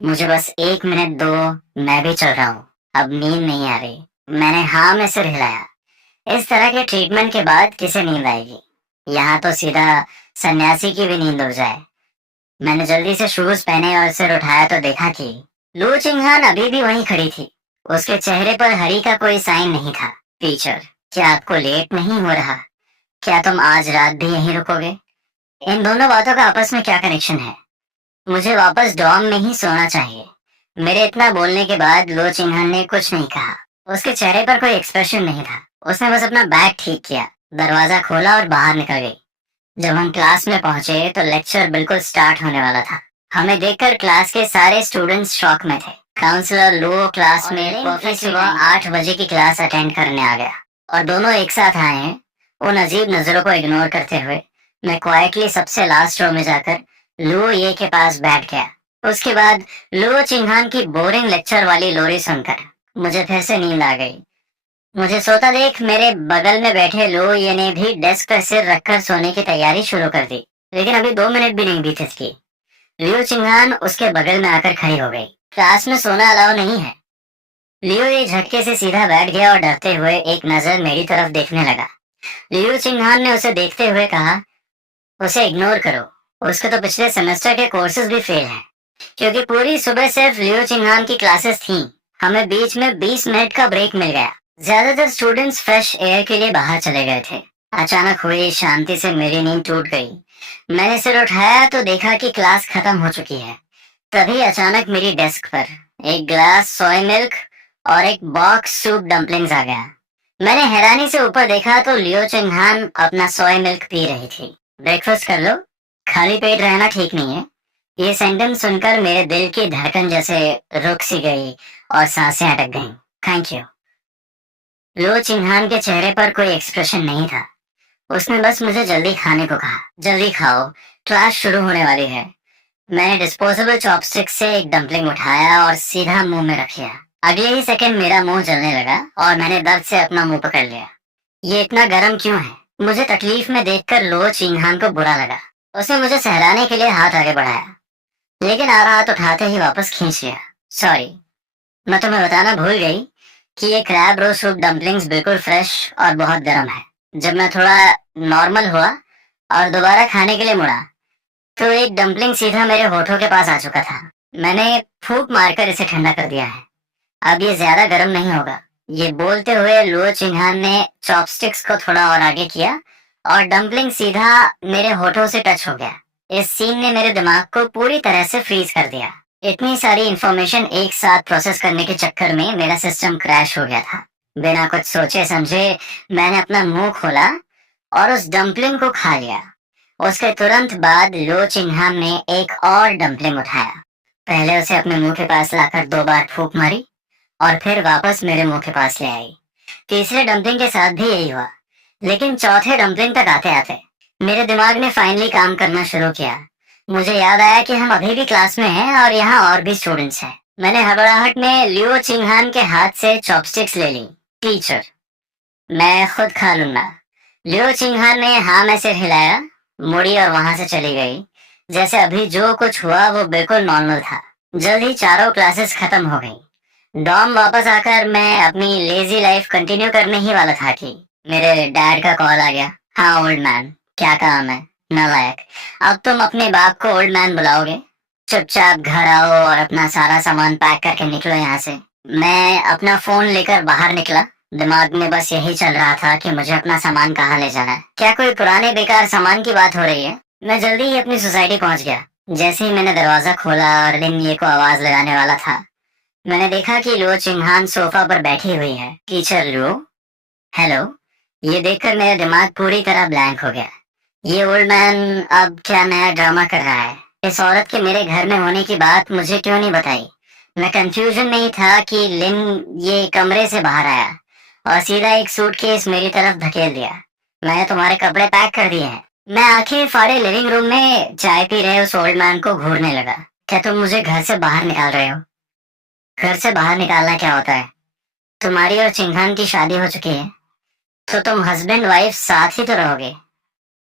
मुझे बस 1 मिनट दो, मैं भी चल रहा हूँ। अब नींद नहीं आ रही। मैंने हाँ में सिर हिलाया। इस तरह के ट्रीटमेंट के बाद किसे नींद आएगी? यहाँ तो सीधा सन्यासी की भी नींद उड़ जाए। मैंने जल्दी से शूज पहने और सिर उठाया तो देखा कि लू चिंगहान अभी भी वहीं खड़ी थी। उसके चेहरे पर हरी का कोई साइन नहीं था। टीचर, क्या आपको लेट नहीं हो रहा? क्या तुम आज रात भी यहीं रुकोगे? इन दोनों बातों का आपस में क्या कनेक्शन है? मुझे वापस डॉर्म में ही सोना चाहिए। मेरे इतना बोलने के बाद लो चिंगहान ने कुछ नहीं कहा। उसके चेहरे पर कोई एक्सप्रेशन नहीं था। उसने बस अपना बैग ठीक किया, दरवाजा खोला और बाहर निकल गई। जब हम क्लास में पहुंचे तो लेक्चर बिल्कुल स्टार्ट होने वाला था। हमें देखकर क्लास के सारे स्टूडेंट्स शॉक में थे। काउंसलर लो क्लास में परफेक्ट सुबह 8 बजे की क्लास अटेंड करने आ गया और दोनों एक साथ आए हैं। उन अजीब नजरों को इग्नोर करते हुए मैं क्वाइटली सबसे लास्ट रो में जाकर लुओ ये के पास बैठ गया। उसके बाद लुओ चिंगहान की बोरिंग लेक्चर वाली लोरी सुनकर मुझे फिर से नींद आ गई। मुझे सोता देख मेरे बगल में बैठे लुओ ये ने भी डेस्क पर सिर रखकर सोने की तैयारी शुरू कर दी। लेकिन अभी 2 मिनट भी नहीं बीते थे। लियो चिंगहान उसके बगल में आकर खड़ी हो गई। क्लास में सोना अलाउ नहीं है। लियो ये झटके से सीधा बैठ गया और डरते हुए एक नजर मेरी तरफ देखने लगा। लियो चिंगहान ने उसे देखते हुए कहा, उसे इग्नोर करो, उसके तो पिछले सेमेस्टर के कोर्सेज भी फेल हैं। क्योंकि पूरी सुबह सिर्फ लियो चिंगहान की क्लासेस थीं, हमें बीच में 20 मिनट का ब्रेक मिल गया। ज्यादातर स्टूडेंट्स फ्रेश एयर के लिए बाहर चले गए थे। अचानक हुई शांति से मेरी नींद टूट गई। मैंने सिर उठाया तो देखा कि क्लास खत्म हो चुकी है। तभी अचानक मेरी डेस्क पर एक ग्लास सोय मिल्क और एक बॉक्स सूप डम्पलिंग्स आ गया। मैंने हैरानी से ऊपर देखा तो लियो चिंगहान अपना सोय मिल्क पी रही थी। ब्रेकफास्ट कर लो, खाली पेट रहना ठीक नहीं है। ये सेंटेंस सुनकर मेरे दिल की धड़कन जैसे रुक सी गई और सांसें अटक गईं। Thank you. लियो चिंगहान के चेहरे पर कोई एक्सप्रेशन नहीं था। उसने बस मुझे जल्दी खाने को कहा। जल्दी खाओ, क्लास शुरू होने वाली है। मैंने डिस्पोजेबल चॉपस्टिक से एक डम्पलिंग उठाया और सीधा मुंह में रख लिया। अगले ही सेकंड मेरा मुंह जलने लगा और मैंने दर्द से अपना मुंह पकड़ लिया। ये इतना गर्म क्यों है? मुझे तकलीफ में देखकर लो चिंगहान को बुरा लगा। उसने मुझे सहलाने के लिए हाथ आगे बढ़ाया, लेकिन आधा हाथ उठाते ही वापस खींच लिया। सॉरी, मैं तुम्हें बताना भूल गई कि ये क्रैब रोस्ट सूप डम्पलिंग्स बिल्कुल फ्रेश और बहुत गर्म है। जब मैं थोड़ा नॉर्मल हुआ और दोबारा खाने के लिए मुड़ा तो एक डम्पलिंग सीधा मेरे होठों के पास आ चुका था। मैंने फूंक मारकर इसे ठंडा कर दिया है। अब ये ज्यादा गर्म नहीं होगा। ये बोलते हुए लुओ चिंगहान ने चॉपस्टिक्स को थोड़ा और आगे किया और डम्पलिंग सीधा मेरे होठों से टच हो गया। इस सीन ने मेरे दिमाग को पूरी तरह से फ्रीज कर दिया। इतनी सारी इंफॉर्मेशन एक साथ प्रोसेस करने के चक्कर में मेरा सिस्टम क्रैश हो गया था। बिना कुछ सोचे समझे मैंने अपना मुंह खोला और उस डम्पलिंग को खा लिया। उसके तुरंत बाद लो चिंगहान ने एक और डम्पलिंग उठाया। पहले उसे अपने मुंह के पास लाकर 2 बार फूंक मारी और फिर वापस मेरे मुंह के पास ले आई। तीसरे डंपलिंग के साथ भी यही हुआ, लेकिन चौथे डंपलिंग तक आते आते मेरे दिमाग ने फाइनली काम करना शुरू किया। मुझे याद आया कि हम अभी भी क्लास में हैं और यहाँ और भी स्टूडेंट्स हैं। मैंने हड़बड़ाहट में लियो चिंगहान के हाथ से चॉपस्टिक्स ले ली। टीचर, मैं खुद खा लूंगा। लियो चिंगहान ने हाँ में सिर हिलाया, मुड़ी और वहां से चली गई, जैसे अभी जो कुछ हुआ वो बिल्कुल नॉर्मल था। जल्द ही चारों क्लासेस खत्म हो गई। डॉम वापस आकर मैं अपनी लेजी लाइफ कंटिन्यू करने ही वाला था कि मेरे डैड का कॉल आ गया। हाँ ओल्ड मैन, क्या काम है? नालायक, अब तुम अपने बाप को ओल्ड मैन बुलाओगे? चुपचाप घर आओ और अपना सारा सामान पैक करके निकलो यहाँ से। मैं अपना फोन लेकर बाहर निकला। दिमाग में बस यही चल रहा था कि मुझे अपना सामान कहाँ ले जाना है। क्या कोई पुराने बेकार सामान की बात हो रही है? मैं जल्दी ही अपनी सोसाइटी पहुंच गया। जैसे ही मैंने दरवाजा खोला और लिन ये को आवाज लगाने वाला था, मैंने देखा कि लो चिंगहान सोफा पर बैठी हुई है। टीचर लो, हेलो। ये देखकर मेरा दिमाग पूरी तरह ब्लैंक हो गया। ये ओल्ड मैन अब क्या नया ड्रामा कर रहा है? इस औरत के मेरे घर में होने की बात मुझे क्यों नहीं बताई? मैं कंफ्यूजन में ही था कि लिन ये कमरे से बाहर आया और सीधा एक सूटकेस मेरी तरफ धकेल दिया। मैंने तुम्हारे कपड़े पैक कर दिए हैं। मैं आंखें फाड़े लिविंग रूम में चाय पी रहे उस ओल्ड मैन को घूरने लगा। क्या तुम मुझे घर से बाहर निकाल रहे हो? घर से बाहर निकालना क्या होता है? तुम्हारी और चिंघान की शादी हो चुकी है, तो तुम हस्बैंड वाइफ साथ ही तो रहोगे।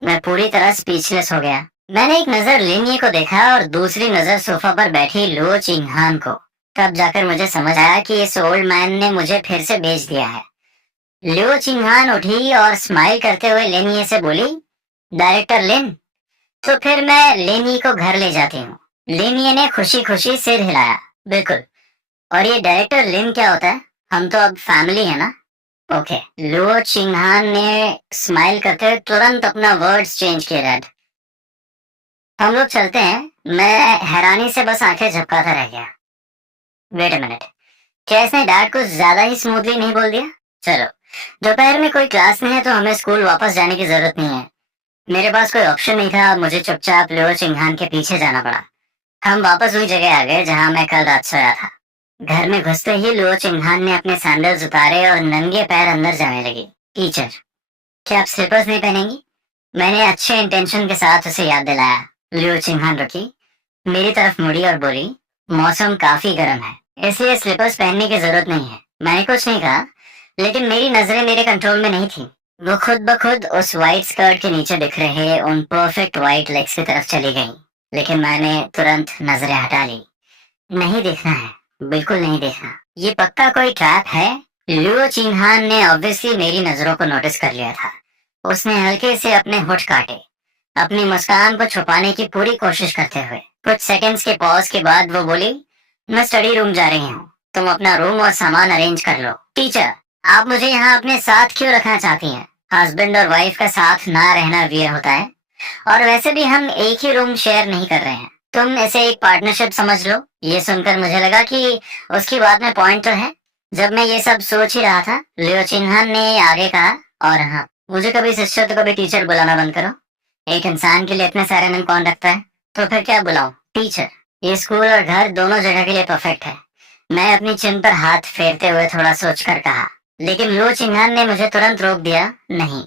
मैं पूरी तरह स्पीचलेस हो गया। मैंने एक नजर लिनिये को देखा और दूसरी नजर सोफा पर बैठी लो चिंघान को। तब जाकर मुझे समझ आया कि इस ओल्ड मैन ने मुझे फिर से बेच दिया है। लियो चिंघान उठी और स्माइल करते हुए लेनिये से बोली, डायरेक्टर लिन, तो फिर मैं लेनी को घर ले जाती हूँ। लेनिये ने खुशी खुशी सिर हिलाया। बिल्कुल। और ये डायरेक्टर लिन क्या होता है? हम तो अब फैमिली है ना। ओके। लियो चिंघान ने स्माइल करते हुए तुरंत अपना वर्ड्स चेंज किए। डैड, हम लोग चलते हैं। मैं हैरानी से बस आंखें झपकाता रह गया। वेट अ मिनट, क्या इसने डैड को ज्यादा ही स्मूथली नहीं बोल दिया? चलो, दोपहर में कोई क्लास नहीं है तो हमें स्कूल वापस जाने की जरूरत नहीं है। मेरे पास कोई ऑप्शन नहीं था। मुझे चुपचाप लियो चिंघान के पीछे जाना पड़ा। हम वापस वही जगह आ गए जहाँ मैं कल रात सोया था। घर में घुसते ही लियो चिंघान ने अपने सैंडल्स उतारे और नंगे पैर अंदर जाने लगी। टीचर, क्या आप स्लीपर्स नहीं पहनेंगी? मैंने अच्छे इंटेंशन के साथ उसे याद दिलाया। लियो चिंघान रुकी, मेरी तरफ मुड़ी और बोली, मौसम काफी गर्म है, इसलिए स्लीपर्स पहनने की जरूरत नहीं है। मैंने कुछ नहीं कहा, लेकिन मेरी नजरें मेरे कंट्रोल में नहीं थी। वो खुद ब खुद उस वाइट स्कर्ट के नीचे दिख रहे उन परफेक्ट वाइट लेग्स की तरफ चली गई। लेकिन मैंने तुरंत नजरें हटा ली। नहीं देखना है, बिल्कुल नहीं देखना। ये पक्का कोई ट्रैप है। लियो चिंघान ने ऑब्वियसली मेरी नजरों को नोटिस कर लिया था। उसने हल्के से अपने होठ काटे, अपनी मुस्कान को छुपाने की पूरी कोशिश करते हुए। कुछ सेकंड्स के पॉज के बाद वो बोली, मैं स्टडी रूम जा रही हूँ, तुम अपना रूम और सामान अरेंज कर लो। टीचर, आप मुझे यहाँ अपने साथ क्यों रखना चाहती हैं? हस्बैंड और वाइफ का साथ ना रहना वियर होता है, और वैसे भी हम एक ही रूम शेयर नहीं कर रहे हैं। तुम इसे एक पार्टनरशिप समझ लो। ये सुनकर मुझे लगा कि उसकी बात में पॉइंट तो है। जब मैं ये सब सोच ही रहा था, लियो चिन्हान ने आगे कहा, और हाँ, मुझे कभी सिस्टर तो कभी टीचर बुलाना बंद करो। एक इंसान के लिए इतने सारे नाम कौन रखता है? तो फिर क्या बुलाऊं? टीचर, ये स्कूल और घर दोनों जगह के लिए परफेक्ट है। मैं अपनी चिन पर हाथ फेरते हुए थोड़ा सोचकर कहा, लेकिन लो चिंगान ने मुझे तुरंत रोक दिया। नहीं,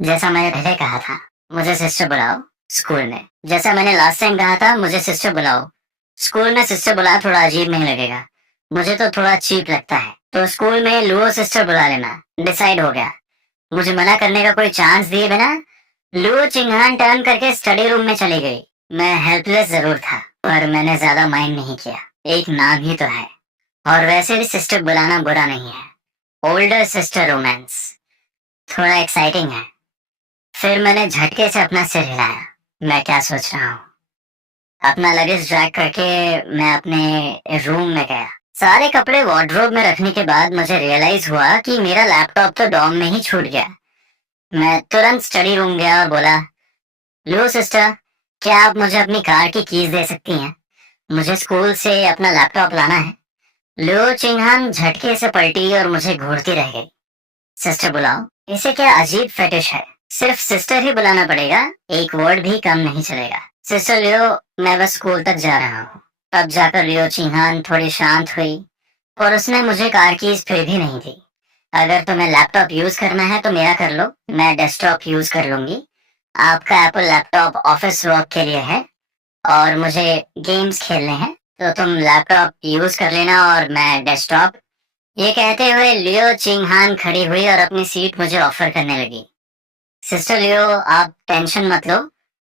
जैसा मैंने पहले कहा था, मुझे सिस्टर बुलाओ। स्कूल में जैसा मैंने लास्ट टाइम कहा था, मुझे सिस्टर बुलाओ। स्कूल में सिस्टर बुलाना थोड़ा अजीब नहीं लगेगा, मुझे तो थोड़ा चीप लगता है। तो स्कूल में लुओ सिस्टर बुला लेना। डिसाइड हो गया। मुझे मना करने का कोई चांस दिए बिना लुओ चिंगान टर्न करके स्टडी रूम में चली गई। मैं हेल्पलेस जरूर था, पर मैंने ज्यादा माइंड नहीं किया। एक नाम ही तो है, और वैसे भी सिस्टर बुलाना बुरा नहीं है। ओल्डर सिस्टर रोमांस थोड़ा एक्साइटिंग है। फिर मैंने झटके से अपना सिर हिलाया। मैं क्या सोच रहा हूँ? अपना लगेज ड्रैग करके मैं अपने रूम में गया। सारे कपड़े वार्डरोब में रखने के बाद मुझे रियलाइज हुआ कि मेरा लैपटॉप तो डॉम में ही छूट गया। मैं तुरंत स्टडी रूम गया और बोला, लो सिस्टर, क्या आप मुझे अपनी कार की कीज दे सकती हैं? मुझे स्कूल से अपना लैपटॉप लाना है। लो चिंगहान झटके से पलटी और मुझे घूरती रह गई। सिस्टर बुलाओ? इसे क्या अजीब फेटिश है? सिर्फ सिस्टर ही बुलाना पड़ेगा, एक वर्ड भी कम नहीं चलेगा। सिस्टर लियो, मैं बस स्कूल तक जा रहा हूँ। तब जाकर लियो चिंगहान थोड़ी शांत हुई, और उसने मुझे कार कीज फिर भी नहीं दी। अगर तुम्हें लैपटॉप यूज करना है तो मेरा कर लो, मैं डेस्कटॉप यूज कर लूंगी। आपका एप्पल लैपटॉप ऑफिस वर्क के लिए है और मुझे गेम्स खेलने हैं, तो तुम लैपटॉप यूज कर लेना और मैं डेस्कटॉप। ये कहते हुए लियो चिंगहान खड़ी हुई और अपनी सीट मुझे ऑफर करने लगी। सिस्टर लियो, आप टेंशन मत लो,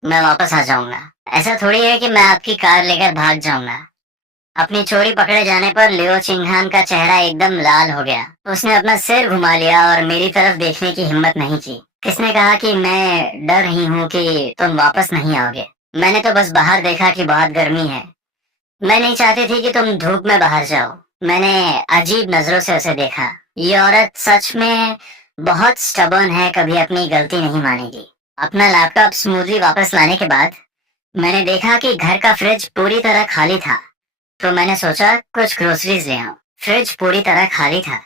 मैं वापस आ जाऊंगा। ऐसा थोड़ी है कि मैं आपकी कार लेकर भाग जाऊंगा। अपनी चोरी पकड़े जाने पर लियो चिंगहान का चेहरा एकदम लाल हो गया। उसने अपना सिर घुमा लिया और मेरी तरफ देखने की हिम्मत नहीं की। किसने कहा कि मैं डर रही हूँ कि तुम वापस नहीं आओगे? मैंने तो बस बाहर देखा कि बहुत गर्मी है। मैं नहीं चाहती थी कि तुम धूप में बाहर जाओ। मैंने अजीब नजरों से उसे देखा। ये औरत सच में बहुत स्टबर्न है, कभी अपनी गलती नहीं मानेगी। अपना लैपटॉप स्मूथली वापस लाने के बाद मैंने देखा कि घर का फ्रिज पूरी तरह खाली था, तो मैंने सोचा कुछ ग्रोसरीज ले आऊं। फ्रिज पूरी तरह खाली था,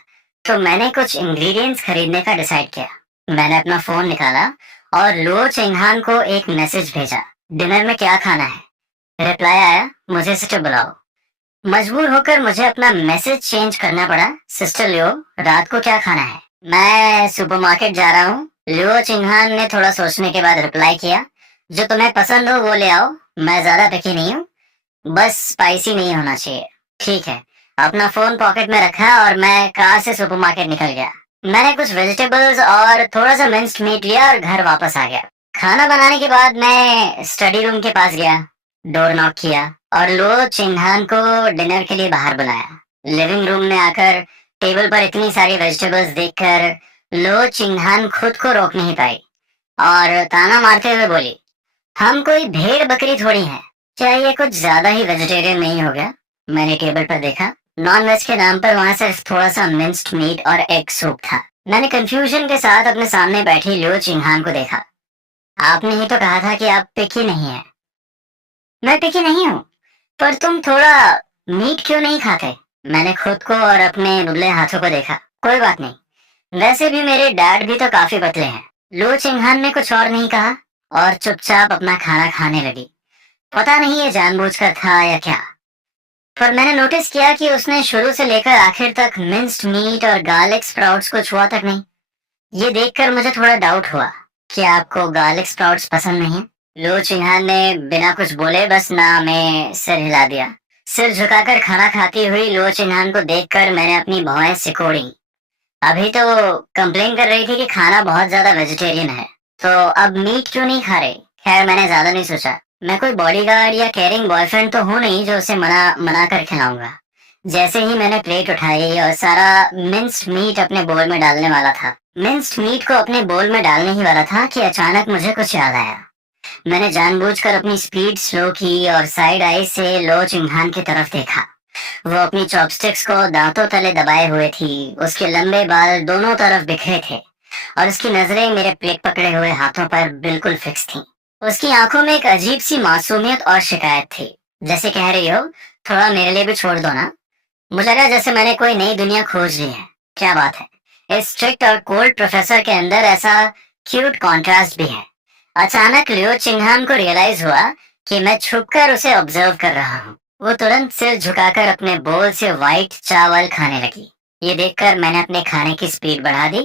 तो मैंने कुछ इंग्रेडिएंट्स खरीदने का डिसाइड किया। मैंने अपना फोन निकाला और लो चिंगहान को एक मैसेज भेजा, डिनर में क्या खाना है? रिप्लाई आया, मुझे सिस्टर बुलाओ। मजबूर होकर मुझे अपना मैसेज चेंज करना पड़ा। सिस्टर लियो, रात को क्या खाना है? मैं सुपरमार्केट जा रहा हूँ। लियो चिंगहान ने थोड़ा सोचने के बाद रिप्लाई किया, जो तुम्हें पसंद हो वो ले आओ, मैं ज्यादा पिकी नहीं हूँ, बस स्पाइसी नहीं होना चाहिए। ठीक है। अपना फोन पॉकेट में रखा और मैं कार से सुपरमार्केट निकल गया। मैंने कुछ वेजिटेबल्स और थोड़ा सा मिंस्ड मीट लिया और घर वापस आ गया। खाना बनाने के बाद मैं स्टडी रूम के पास गया, डोर नॉक किया और लो चिंगहान को डिनर के लिए बाहर बुलाया। लिविंग रूम में आकर टेबल पर इतनी सारी वेजिटेबल्स देखकर लो चिंगहान खुद को रोक नहीं पाई और ताना मारते हुए बोली, हम कोई भेड़ बकरी थोड़ी हैं, क्या ये कुछ ज्यादा ही वेजिटेरियन नहीं हो गया? मैंने टेबल पर देखा, नॉन वेज के नाम पर वहां सिर्फ थोड़ा सा मिंस्ड मीट और एग सूप था। मैंने कंफ्यूजन के साथ अपने सामने बैठी लियो चिंगहान को देखा। आपने ही तो कहा था कि आप पिकी नहीं है। मैं पिकी नहीं हूँ, पर तुम थोड़ा मीट क्यों नहीं खाते? मैंने खुद को और अपने दुबले हाथों को देखा। कोई बात नहीं, वैसे भी मेरे डैड भी तो काफी पतले हैं। लो चिंगहान ने कुछ और नहीं कहा और चुपचाप अपना खाना खाने लगी। पता नहीं ये जानबूझकर था या क्या, पर मैंने नोटिस किया कि उसने शुरू से लेकर आखिर तक मिंस्ड मीट और गार्लिक स्प्राउट्स को छुआ तक नहीं। ये देखकर मुझे थोड़ा डाउट हुआ कि आपको गार्लिक स्प्राउट्स पसंद नहीं है? लो चिंहान ने बिना कुछ बोले बस ना में सिर हिला दिया। सिर झुकाकर खाना खाती हुई लो चिंहान को देखकर मैंने अपनी भौहें सिकोड़ी। अभी तो कंप्लेन कर रही थी कि खाना बहुत ज्यादा वेजिटेरियन है, तो अब मीट क्यों नहीं खा रही? खैर, मैंने ज्यादा नहीं सोचा। मैं कोई बॉडीगार्ड या केयरिंग बॉयफ्रेंड तो हूँ नहीं जो उसे मना मना कर खिलाऊंगा। जैसे ही मैंने प्लेट उठाई और सारा मिंस्ड मीट अपने बोल में डालने वाला था, मिंस्ड मीट को अपने बोल में डालने ही वाला था कि अचानक मुझे कुछ याद आया। मैंने जानबूझकर अपनी स्पीड स्लो की और साइड आई से लो चिंगहान की तरफ देखा। वो अपनी चॉपस्टिक्स को दांतों तले दबाए हुए थी। उसके लंबे बाल दोनों तरफ बिखरे थे और उसकी नजरें मेरे प्लेट पकड़े हुए हाथों पर बिल्कुल फिक्स थीं। उसकी आंखों में एक अजीब सी मासूमियत और शिकायत थी, जैसे कह रही हो, थोड़ा मेरे लिए भी छोड़ दो ना। मुझे लगा जैसे मैंने कोई नई दुनिया खोज ली है। क्या बात है, इस स्ट्रिक्ट और कोल्ड प्रोफेसर के अंदर ऐसा क्यूट कॉन्ट्रास्ट भी है। अचानक लियो चिंगहान को रियलाइज हुआ कि मैं छुपकर उसे ऑब्जर्व कर रहा हूँ। वो तुरंत सिर झुकाकर अपने बोल से व्हाइट चावल खाने लगी। ये देखकर मैंने अपने खाने की स्पीड बढ़ा दी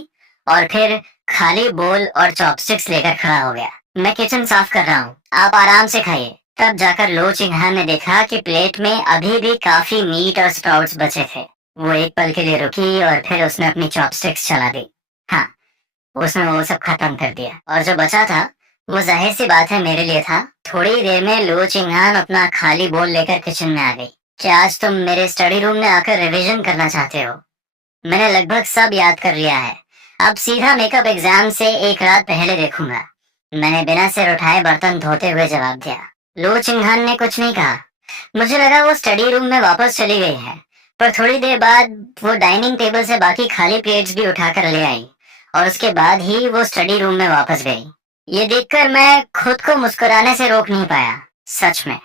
और फिर खाली बोल और चॉपस्टिक्स लेकर खड़ा हो गया। मैं किचन साफ कर रहा हूँ, आप आराम से खाइए। तब जाकर लो चिंगहान ने देखा कि प्लेट में अभी भी काफी मीट और स्प्राउट्स बचे थे। वो एक पल के लिए रुकी और फिर उसने अपनी चॉपस्टिक्स चला दी। हाँ, उसने वो सब खत्म कर दिया और जो बचा था वो जाहिर सी बात है मेरे लिए था। थोड़ी देर में लो चिंगहान अपना खाली बोल लेकर किचन में आ गई। क्या आज तुम मेरे स्टडी रूम में आकर रिवीजन करना चाहते हो? मैंने लगभग सब याद कर लिया है, अब सीधा मेकअप एग्जाम से एक रात पहले देखूंगा। मैंने बिना सिर उठाए बर्तन धोते हुए जवाब दिया। लो चिंगहान ने कुछ नहीं कहा। मुझे लगा वो स्टडी रूम में वापस चली गई है, पर थोड़ी देर बाद वो डाइनिंग टेबल से बाकी खाली प्लेट्स भी उठाकर ले आई और उसके बाद ही वो स्टडी रूम में वापस गई। ये देखकर मैं खुद को मुस्कुराने से रोक नहीं पाया। सच में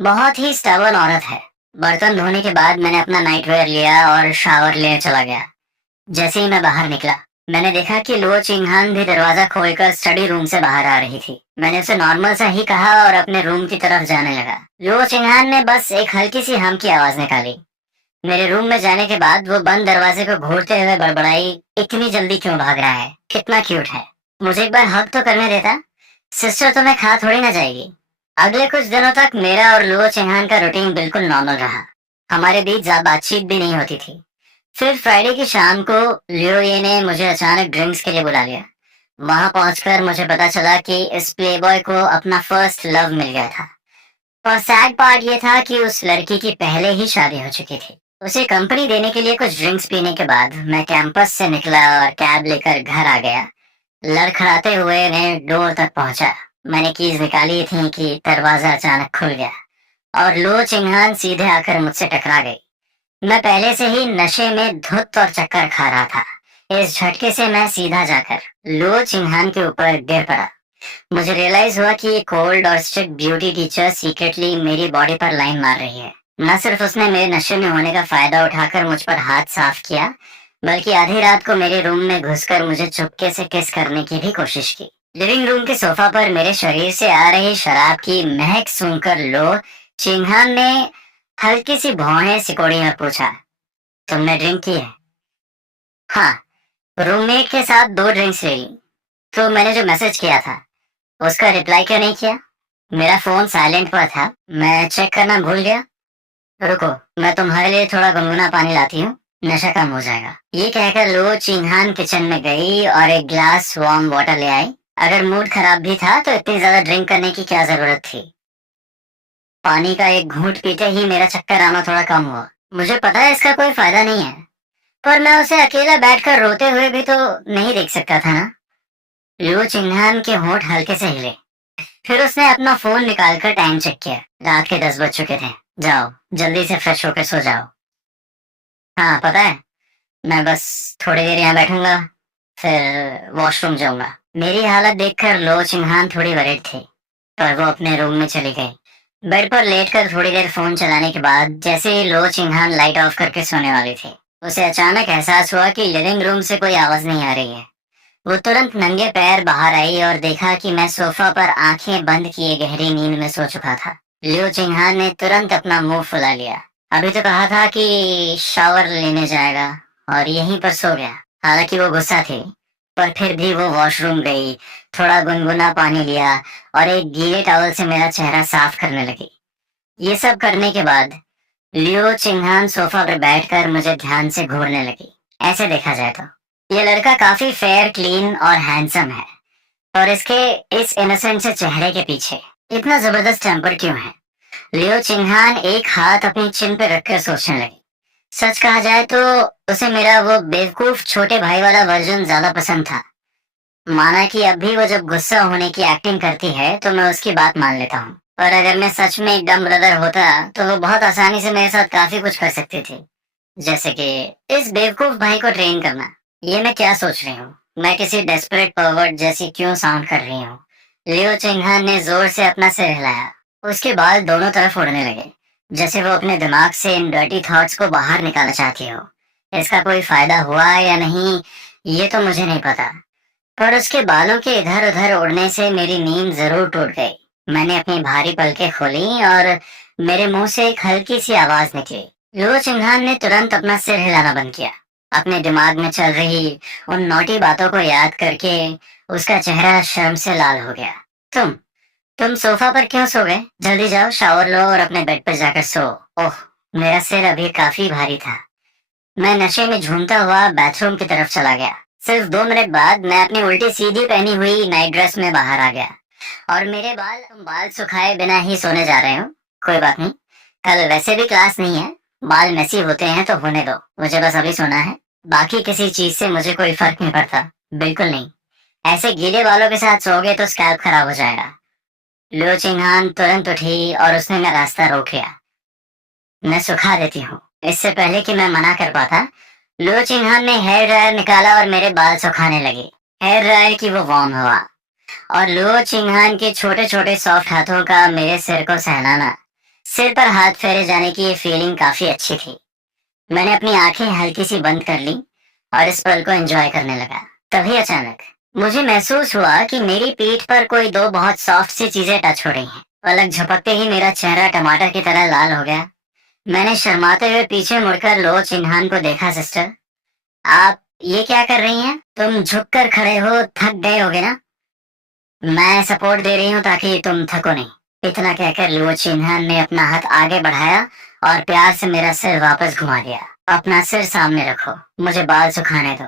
बहुत ही स्टबर्न औरत है। बर्तन धोने के बाद मैंने अपना नाइटवेयर लिया और शावर लेने चला गया। जैसे ही मैं बाहर निकला, मैंने देखा कि लो चिंगहान भी दरवाजा खोलकर स्टडी रूम से बाहर आ रही थी। मैंने उसे नॉर्मल सा ही कहा और अपने रूम की तरफ जाने लगा। लो चिंगहान ने बस एक हल्की सी हम की आवाज निकाली। मेरे रूम में जाने के बाद वो बंद दरवाजे को घूरते हुए बड़बड़ाई, इतनी जल्दी क्यों भाग रहा है, कितना क्यूट है, मुझे एक बार हक तो करने देता, सिस्टर तो मैं खा थोड़ी ना जाएगी। अगले कुछ दिनों तक मेरा और लुओ चिंहान का रूटीन बिल्कुल नॉर्मल रहा। हमारे बीच ज्यादा बातचीत भी नहीं होती थी। फिर फ्राइडे की शाम को लियो ये ने मुझे अचानक ड्रिंक्स के लिए बुला लिया। वहां पहुंचकर मुझे पता चला कि इस प्लेबॉय को अपना फर्स्ट लव मिल गया था। और सैड पार्ट ये था कि उस लड़की की पहले ही शादी हो चुकी थी। उसे कंपनी देने के लिए कुछ ड्रिंक्स पीने के बाद मैं कैंपस से निकला और कैब लेकर घर आ गया। लड़खड़ाते हुए मैं डोर तक पहुंचा। मैंने कीज निकाली थी कि दरवाजा अचानक खुल गया और लो चिंहान सीधे आकर मुझसे टकरा गई। मैं पहले से ही नशे में धुत और चक्कर खा रहा था। इस झटके से मैं सीधा जाकर लो चिंहान के ऊपर गिर पड़ा। मुझे रियलाइज हुआ कि ये कोल्ड और स्ट्रिक्ट ब्यूटी टीचर सीक्रेटली मेरी बॉडी पर लाइन मार रही है। न सिर्फ उसने मेरे नशे में होने का फायदा उठाकर मुझ पर हाथ साफ किया, बल्कि आधी रात को मेरे रूम में घुसकर मुझे चुपके से किस करने की भी कोशिश की। लिविंग रूम के सोफा पर मेरे शरीर से आ रही शराब की महक सूंघकर लो चिंहान ने हल्की सी भौहें सिकोड़ी और पूछा, तुमने ड्रिंक की है? हाँ, रूममेट के साथ 2 ड्रिंक्स ले ली। तो मैंने जो मैसेज किया था उसका रिप्लाई क्यों नहीं किया? मेरा फोन साइलेंट पर था, मैं चेक करना भूल गया। रुको, मैं तुम्हारे लिए थोड़ा गुनगुना पानी लाती हूँ, नशा कम हो जाएगा। ये कहकर लो चिंहान किचन में गई और एक ग्लास वार्म वाटर ले आई। अगर मूड खराब भी था तो इतनी ज्यादा ड्रिंक करने की क्या जरूरत थी। पानी का एक घूंट पीते ही मेरा चक्कर आना थोड़ा कम हुआ। मुझे पता है इसका कोई फायदा नहीं है, पर मैं उसे अकेला बैठकर रोते हुए भी तो नहीं देख सकता था ना। लो चिंहान के होंठ हल्के से हिले। फिर उसने अपना फोन निकालकर टाइम चेक किया। रात के 10 बज चुके थे। जाओ, जल्दी से फ्रेश होकर सो जाओ। हाँ पता है, मैं बस थोड़ी देर यहाँ बैठूंगा, फिर वॉशरूम जाऊंगा। मेरी हालत देखकर लो चिंहान थोड़ी वरीड थी, पर वो अपने रूम में चली गई। बेड पर लेटकर थोड़ी देर फोन चलाने के बाद जैसे ही लो चिंहान लाइट ऑफ करके सोने वाली थी, उसे अचानक एहसास हुआ कि लिविंग रूम से कोई आवाज नहीं आ रही है। वो तुरंत नंगे पैर बाहर आई और देखा कि मैं सोफा पर आंखें बंद किए गहरी नींद में सो चुका था। लियो चिंहान ने तुरंत अपना मुंह फुला लिया। अभी तो कहा था कि शावर लेने जाएगा और यहीं पर सो गया। हालांकि वो गुस्सा थी, पर फिर भी वो वॉशरूम गई, थोड़ा गुनगुना पानी लिया और एक गीले टॉवल से मेरा चेहरा साफ करने लगी। ये सब करने के बाद लियो चिंहान सोफा पर बैठकर मुझे ध्यान से घूरने लगी। ऐसे देखा जाए तो ये लड़का काफी फेयर, क्लीन और हैंडसम है, और इसके इस इनोसेंट से चेहरे के पीछे इतना जबरदस्त टेम्पर क्यों है? लियो चिंहान एक हाथ अपनी चिन पे रखकर सोचने लगी। सच कहा जाए तो उसे मेरा वो बेवकूफ छोटे भाई वाला वर्जन ज्यादा पसंद था। माना कि अब भी वो जब गुस्सा होने की एक्टिंग करती है तो मैं उसकी बात मान लेता हूँ, और अगर मैं सच में एक डम ब्रदर होता तो वो बहुत आसानी से मेरे साथ काफी कुछ कर सकती थी, जैसे कि इस बेवकूफ भाई को ट्रेन करना। ये मैं क्या सोच रही हूँ, मैं किसी डेस्परेट परवर्ट जैसी क्यों साउंड कर रही हूँ? लियो चिंहान ने जोर से अपना सिर हिलाया। उसके बाल दोनों तरफ उड़ने लगे, जैसे वो अपने दिमाग से इन डर्टी थॉट्स को बाहर निकालना चाहती हो। इसका कोई फायदा हुआ या नहीं ये तो मुझे नहीं पता, पर उसके बालों के इधर उधर उड़ने से मेरी नींद जरूर टूट गई। मैंने अपनी भारी पलकें खोली और मेरे मुंह से एक हल्की सी आवाज निकली। लियो चिंहान ने तुरंत अपना सिर हिलाना बंद किया। अपने दिमाग में चल रही उन नोटी बातों को याद करके उसका चेहरा शर्म से लाल हो गया। तुम सोफा पर क्यों सो गए? जल्दी जाओ, शावर लो और अपने बेड पर जाकर सो। ओह, मेरा सिर अभी काफी भारी था। मैं नशे में झूमता हुआ बाथरूम की तरफ चला गया। सिर्फ 2 मिनट बाद मैं अपनी उल्टी सीधी पहनी हुई नाइट ड्रेस में बाहर आ गया। और मेरे बाल सुखाए बिना ही सोने जा रहे हो? कोई बात नहीं, कल वैसे भी क्लास नहीं है। बाल मेसी होते हैं तो होने दो, मुझे बस अभी सोना है। बाकी किसी चीज से मुझे कोई फर्क नहीं पड़ता, बिल्कुल नहीं। ऐसे गीले बालों के साथ सोओगे तो स्कैल्प खराब हो जाएगा। लियो चिंहान तुरंत उठी और उसने मेरा रास्ता रोक लिया। मैं सुखा देती हूँ। इससे पहले कि मैं मना कर पाता, लियो चिंहान ने हेयर ड्रायर निकाला और मेरे बाल सुखाने लगे। हेयर ड्रायर की वो वार्म हवा और लियो चिंहान के छोटे छोटे सॉफ्ट हाथों का मेरे सिर को सहलाना, सिर पर हाथ फेरे जाने की ये फीलिंग काफी अच्छी थी। मैंने अपनी आंखें हल्की सी बंद कर ली और इस पल को एंजॉय करने लगा। तभी अचानक मुझे महसूस हुआ कि मेरी पीठ पर कोई 2 बहुत सॉफ्ट सी चीजें टच हो रही हैं। पलक झपकते ही मेरा चेहरा टमाटर की तरह लाल हो गया। मैंने शर्माते हुए पीछे मुड़कर लो चिन्हान को देखा। सिस्टर, आप ये क्या कर रही हैं? तुम झुककर खड़े हो, थक गए होगे ना। मैं सपोर्ट दे रही हूँ ताकि तुम थको नहीं। इतना कहकर लुओ चिन्हान ने अपना हाथ आगे बढ़ाया और प्यार से मेरा सिर वापस घुमा दिया। अपना सिर सामने रखो, मुझे बाल सुखाने दो।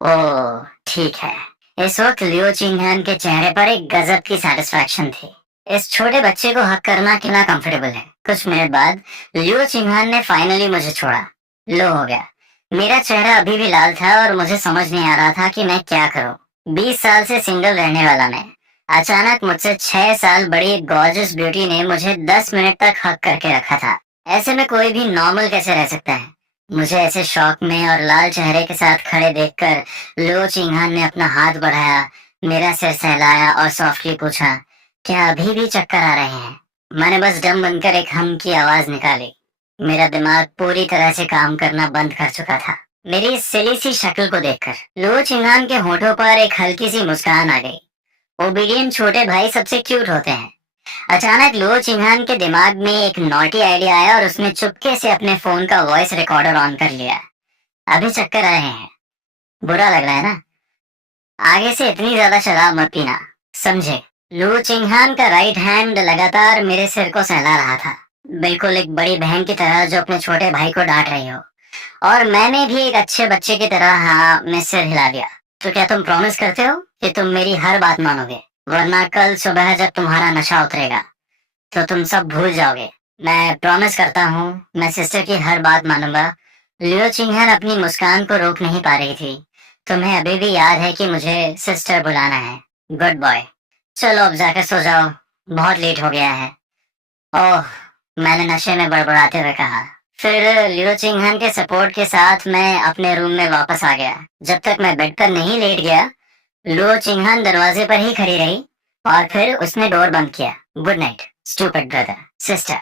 ओह ठीक है। इस वक्त लियो चिन्हान के चेहरे पर एक गजब की सेटिस्फैक्शन थी। इस छोटे बच्चे को हक करना कितना कंफर्टेबल है। कुछ मिनट बाद लियो चिन्हान ने फाइनली मुझे छोड़ा। लो हो गया। मेरा चेहरा अभी भी लाल था और मुझे समझ नहीं आ रहा था कि मैं क्या करूं। 20 साल से सिंगल रहने वाला मैं, अचानक मुझसे 6 साल बड़ी एक गॉर्जियस ब्यूटी ने मुझे 10 मिनट तक हक करके रखा था। ऐसे में कोई भी नॉर्मल कैसे रह सकता है? मुझे ऐसे शौक में और लाल चेहरे के साथ खड़े देखकर लो चिंहान ने अपना हाथ बढ़ाया, मेरा सिर सहलाया और सॉफ्टली पूछा, क्या अभी भी चक्कर आ रहे हैं? मैंने बस दम बनकर एक हम की आवाज निकाली। मेरा दिमाग पूरी तरह से काम करना बंद कर चुका था। मेरी इस सिली सी शक्ल को देखकर लो चिंहान के होठों पर एक हल्की सी मुस्कान आ गई। ओबीडियंट छोटे भाई सबसे क्यूट होते हैं। अचानक लो चिंहान के दिमाग में एक नॉटी आइडिया आया और उसने चुपके से अपने फोन का वॉइस रिकॉर्डर ऑन कर लिया। अभी चक्कर आए हैं, बुरा लग रहा है ना? आगे से इतनी ज्यादा शराब मत पीना, समझे? लू चिंहान का राइट हैंड लगातार मेरे सिर को सहला रहा था, बिल्कुल एक बड़ी बहन की तरह जो अपने छोटे भाई को डांट रही हो। और मैंने भी एक अच्छे बच्चे की तरह हाँ में सिर हिला दिया। तो क्या तुम प्रॉमिस करते हो कि तुम मेरी हर बात मानोगे? वरना कल सुबह जब तुम्हारा नशा उतरेगा तो तुम सब भूल जाओगे। मैं प्रॉमिस करता हूँ, मैं सिस्टर की हर बात मानूंगा। लियो चिंघन अपनी मुस्कान को रोक नहीं पा रही थी। तुम्हें अभी भी याद है कि मुझे सिस्टर बुलाना है। Good boy. चलो अब जाकर सो जाओ, बहुत लेट हो गया है। ओह, मैंने नशे में बड़बड़ाते हुए कहा। फिर लियो चिंघन के सपोर्ट के साथ मैं अपने रूम में वापस आ गया। जब तक मैं बेड पर नहीं लेट गया, लियो चिंघन दरवाजे पर ही खड़ी रही और फिर उसने डोर बंद किया। Good night stupid brother, sister,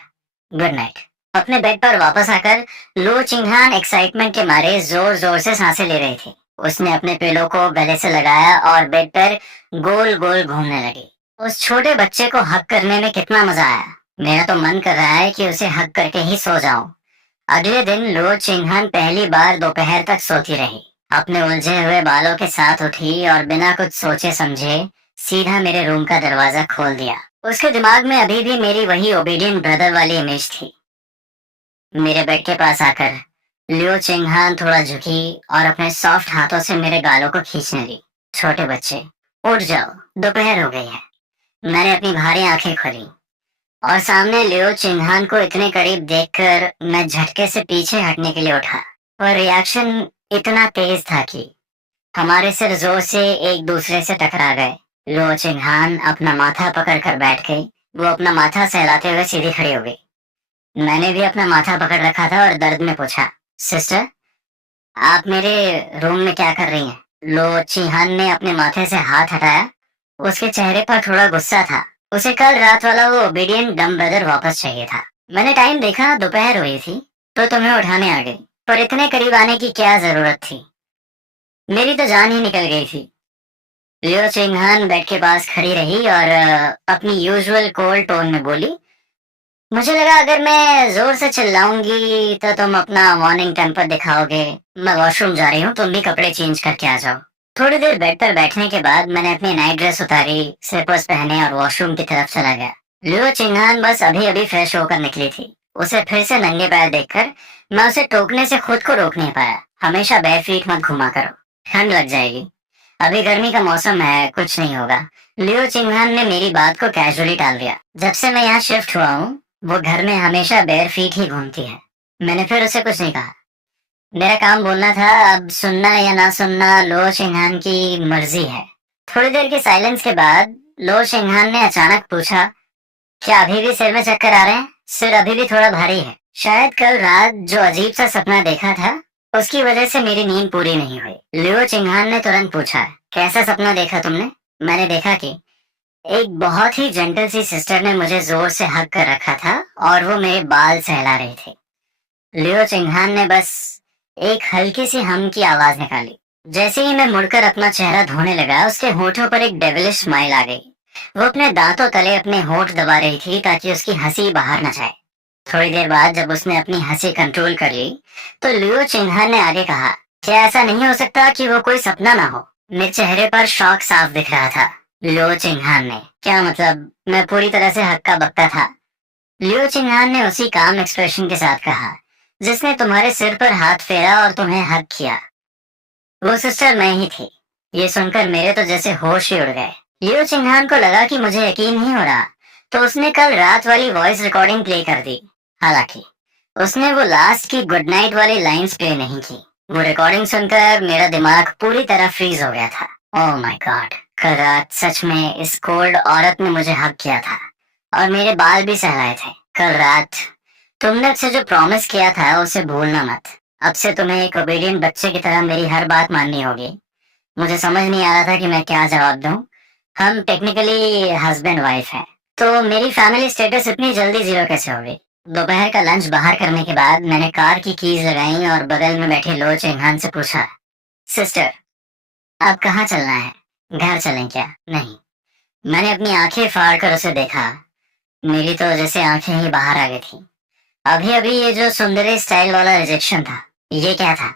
good night. अपने बेड पर वापस आकर लो चिंघान एक्साइटमेंट के मारे जोर जोर से सांसें ले रही थी। उसने अपने पिलो को गले से लगाया और बेड पर गोल गोल घूमने लगी। उस छोटे बच्चे को हक करने में कितना मजा आया। मेरा तो मन कर रहा है कि उसे हक करके ही सो जाऊं। अगले दिन लो चिंघान पहली बार दोपहर तक सोती रही। अपने उलझे हुए बालों के साथ उठी और बिना कुछ सोचे समझे सीधा मेरे रूम का दरवाजा खोल दिया। उसके दिमाग में अभी भी मेरी वही ओबीडियंट ब्रदर वाली इमेज थी। मेरे बेड के पास आकर लियो चिंघान थोड़ा झुकी और अपने सॉफ्ट हाथों से मेरे गालों को खींचने लगी। छोटे बच्चे, उठ जाओ, दोपहर हो गई है। मैंने अपनी भारी आंखें खोली और सामने लियो चिंघान को इतने करीब देखकर मैं झटके से पीछे हटने के लिए उठा। और रिएक्शन इतना तेज था कि हमारे सिर जोर से एक दूसरे से टकरा गए। लो चिंघान अपना माथा पकड़ कर बैठ गई। वो अपना माथा सहलाते हुए सीधी खड़ी हो गई। मैंने भी अपना माथा पकड़ रखा था और दर्द में पूछा, सिस्टर, आप मेरे रूम में क्या कर रही हैं? लो चिंघान ने अपने माथे से हाथ हटाया। उसके चेहरे पर थोड़ा गुस्सा था। उसे कल रात वाला वो ओबीडियंट डम ब्रदर वापस चाहिए था। मैंने टाइम देखा, दोपहर हुई थी तो तुम्हें उठाने आ गई, पर इतने करीब आने की क्या जरूरत थी? मेरी तो जान ही निकल गई थी। लियो चिंघान बेड के पास खड़ी रही और अपनी यूजुअल कोल्ड टोन में बोली, मुझे लगा अगर मैं जोर से चिल्लाऊंगी तो तुम अपना वार्निंग टेम्पर दिखाओगे। मैं वॉशरूम जा रही हूँ, तुम भी कपड़े चेंज करके आ जाओ। थोड़ी देर बेड पर बैठने के बाद मैंने अपनी नाइट ड्रेस उतारी, स्लीपर्स पहने और वॉशरूम की तरफ चला गया। लियो चिंघान बस अभी अभी फ्रेश होकर निकली थी। उसे फिर से नंगे पैर देखकर मैं उसे टोकने से खुद को रोक नहीं पाया। हमेशा बेयर फीट मत घुमा करो, ठंड लग जाएगी। अभी गर्मी का मौसम है, कुछ नहीं होगा। लियो चिंघान ने मेरी बात को कैजुअली टाल दिया। जब से मैं यहाँ शिफ्ट हुआ हूँ, वो घर में हमेशा बेयर फीट ही घूमती है। मैंने फिर उसे कुछ नहीं कहा। मेरा काम बोलना था, अब सुनना या ना सुनना लो चिंघान की मर्जी है। थोड़ी देर के साइलेंस के बाद लो चिंघान ने अचानक पूछा, क्या अभी भी सिर में चक्कर आ रहे हैं? सिर अभी भी थोड़ा भारी है। शायद कल रात जो अजीब सा सपना देखा था उसकी वजह से मेरी नींद पूरी नहीं हुई। लियो चिंघान ने तुरंत पूछा, कैसा सपना देखा तुमने? मैंने देखा कि एक बहुत ही जेंटल सी सिस्टर ने मुझे जोर से हक कर रखा था और वो मेरे बाल सहला रही थी। लियो चिंघान ने बस एक हल्की सी हम की आवाज निकाली। जैसे ही मैं मुड़कर अपना चेहरा धोने लगा, उसके होठों पर एक डेविलिश स्माइल आ गई। वो अपने दांतों तले अपने होठ दबा रही थी ताकि उसकी हंसी बाहर न जाए। थोड़ी देर बाद जब उसने अपनी हंसी कंट्रोल कर ली तो लियो चिंगहान ने आगे कहा, क्या ऐसा नहीं हो सकता कि वो कोई सपना ना हो? मेरे चेहरे पर शौक साफ दिख रहा था। लियो चिंगहान ने, क्या मतलब? मैं पूरी तरह से हक्का बक्का था। लियो चिंगहान ने उसी काम एक्सप्रेशन के साथ कहा जिसने तुम्हारे सिर पर हाथ फेरा और तुम्हें हक किया। वो सिस्टर मैं ही थी। ये सुनकर मेरे तो जैसे होश ही उड़ गए। लियो चिंगहान को लगा कि मुझे यकीन नहीं हो रहा, तो उसने कल रात वाली वॉइस रिकॉर्डिंग प्ले कर दी। हालांकि उसने वो लास्ट की गुड नाइट वाली लाइंस प्ले नहीं की। वो रिकॉर्डिंग सुनकर मेरा दिमाग पूरी तरह फ्रीज हो गया था। ओह माय गॉड, कल रात सच में इस कोल्ड औरत ने मुझे हक किया था और मेरे बाल भी सहलाए थे। कल रात तुमने मुझसे जो प्रॉमिस किया था उसे भूलना मत। अब से तुम्हें एक ओबीडियंट बच्चे की तरह मेरी हर बात माननी होगी। मुझे समझ नहीं आ रहा था कि मैं क्या जवाब दूं। हम टेक्निकली हस्बैंड वाइफ हैं, तो मेरी फैमिली स्टेटस इतनी जल्दी जीरो कैसे हो गई? दोपहर का लंच बाहर करने के बाद मैंने कार की कीज लगाई और बगल में बैठे लो चिंगहान से पूछा, सिस्टर अब कहाँ चलना है? घर चलें क्या? नहीं। मैंने अपनी आंखें फाड़ कर उसे देखा। मेरी तो जैसे आंखें ही बाहर आ गई थी। अभी अभी ये जो सुंदरी स्टाइल वाला रिजेक्शन था, ये क्या था?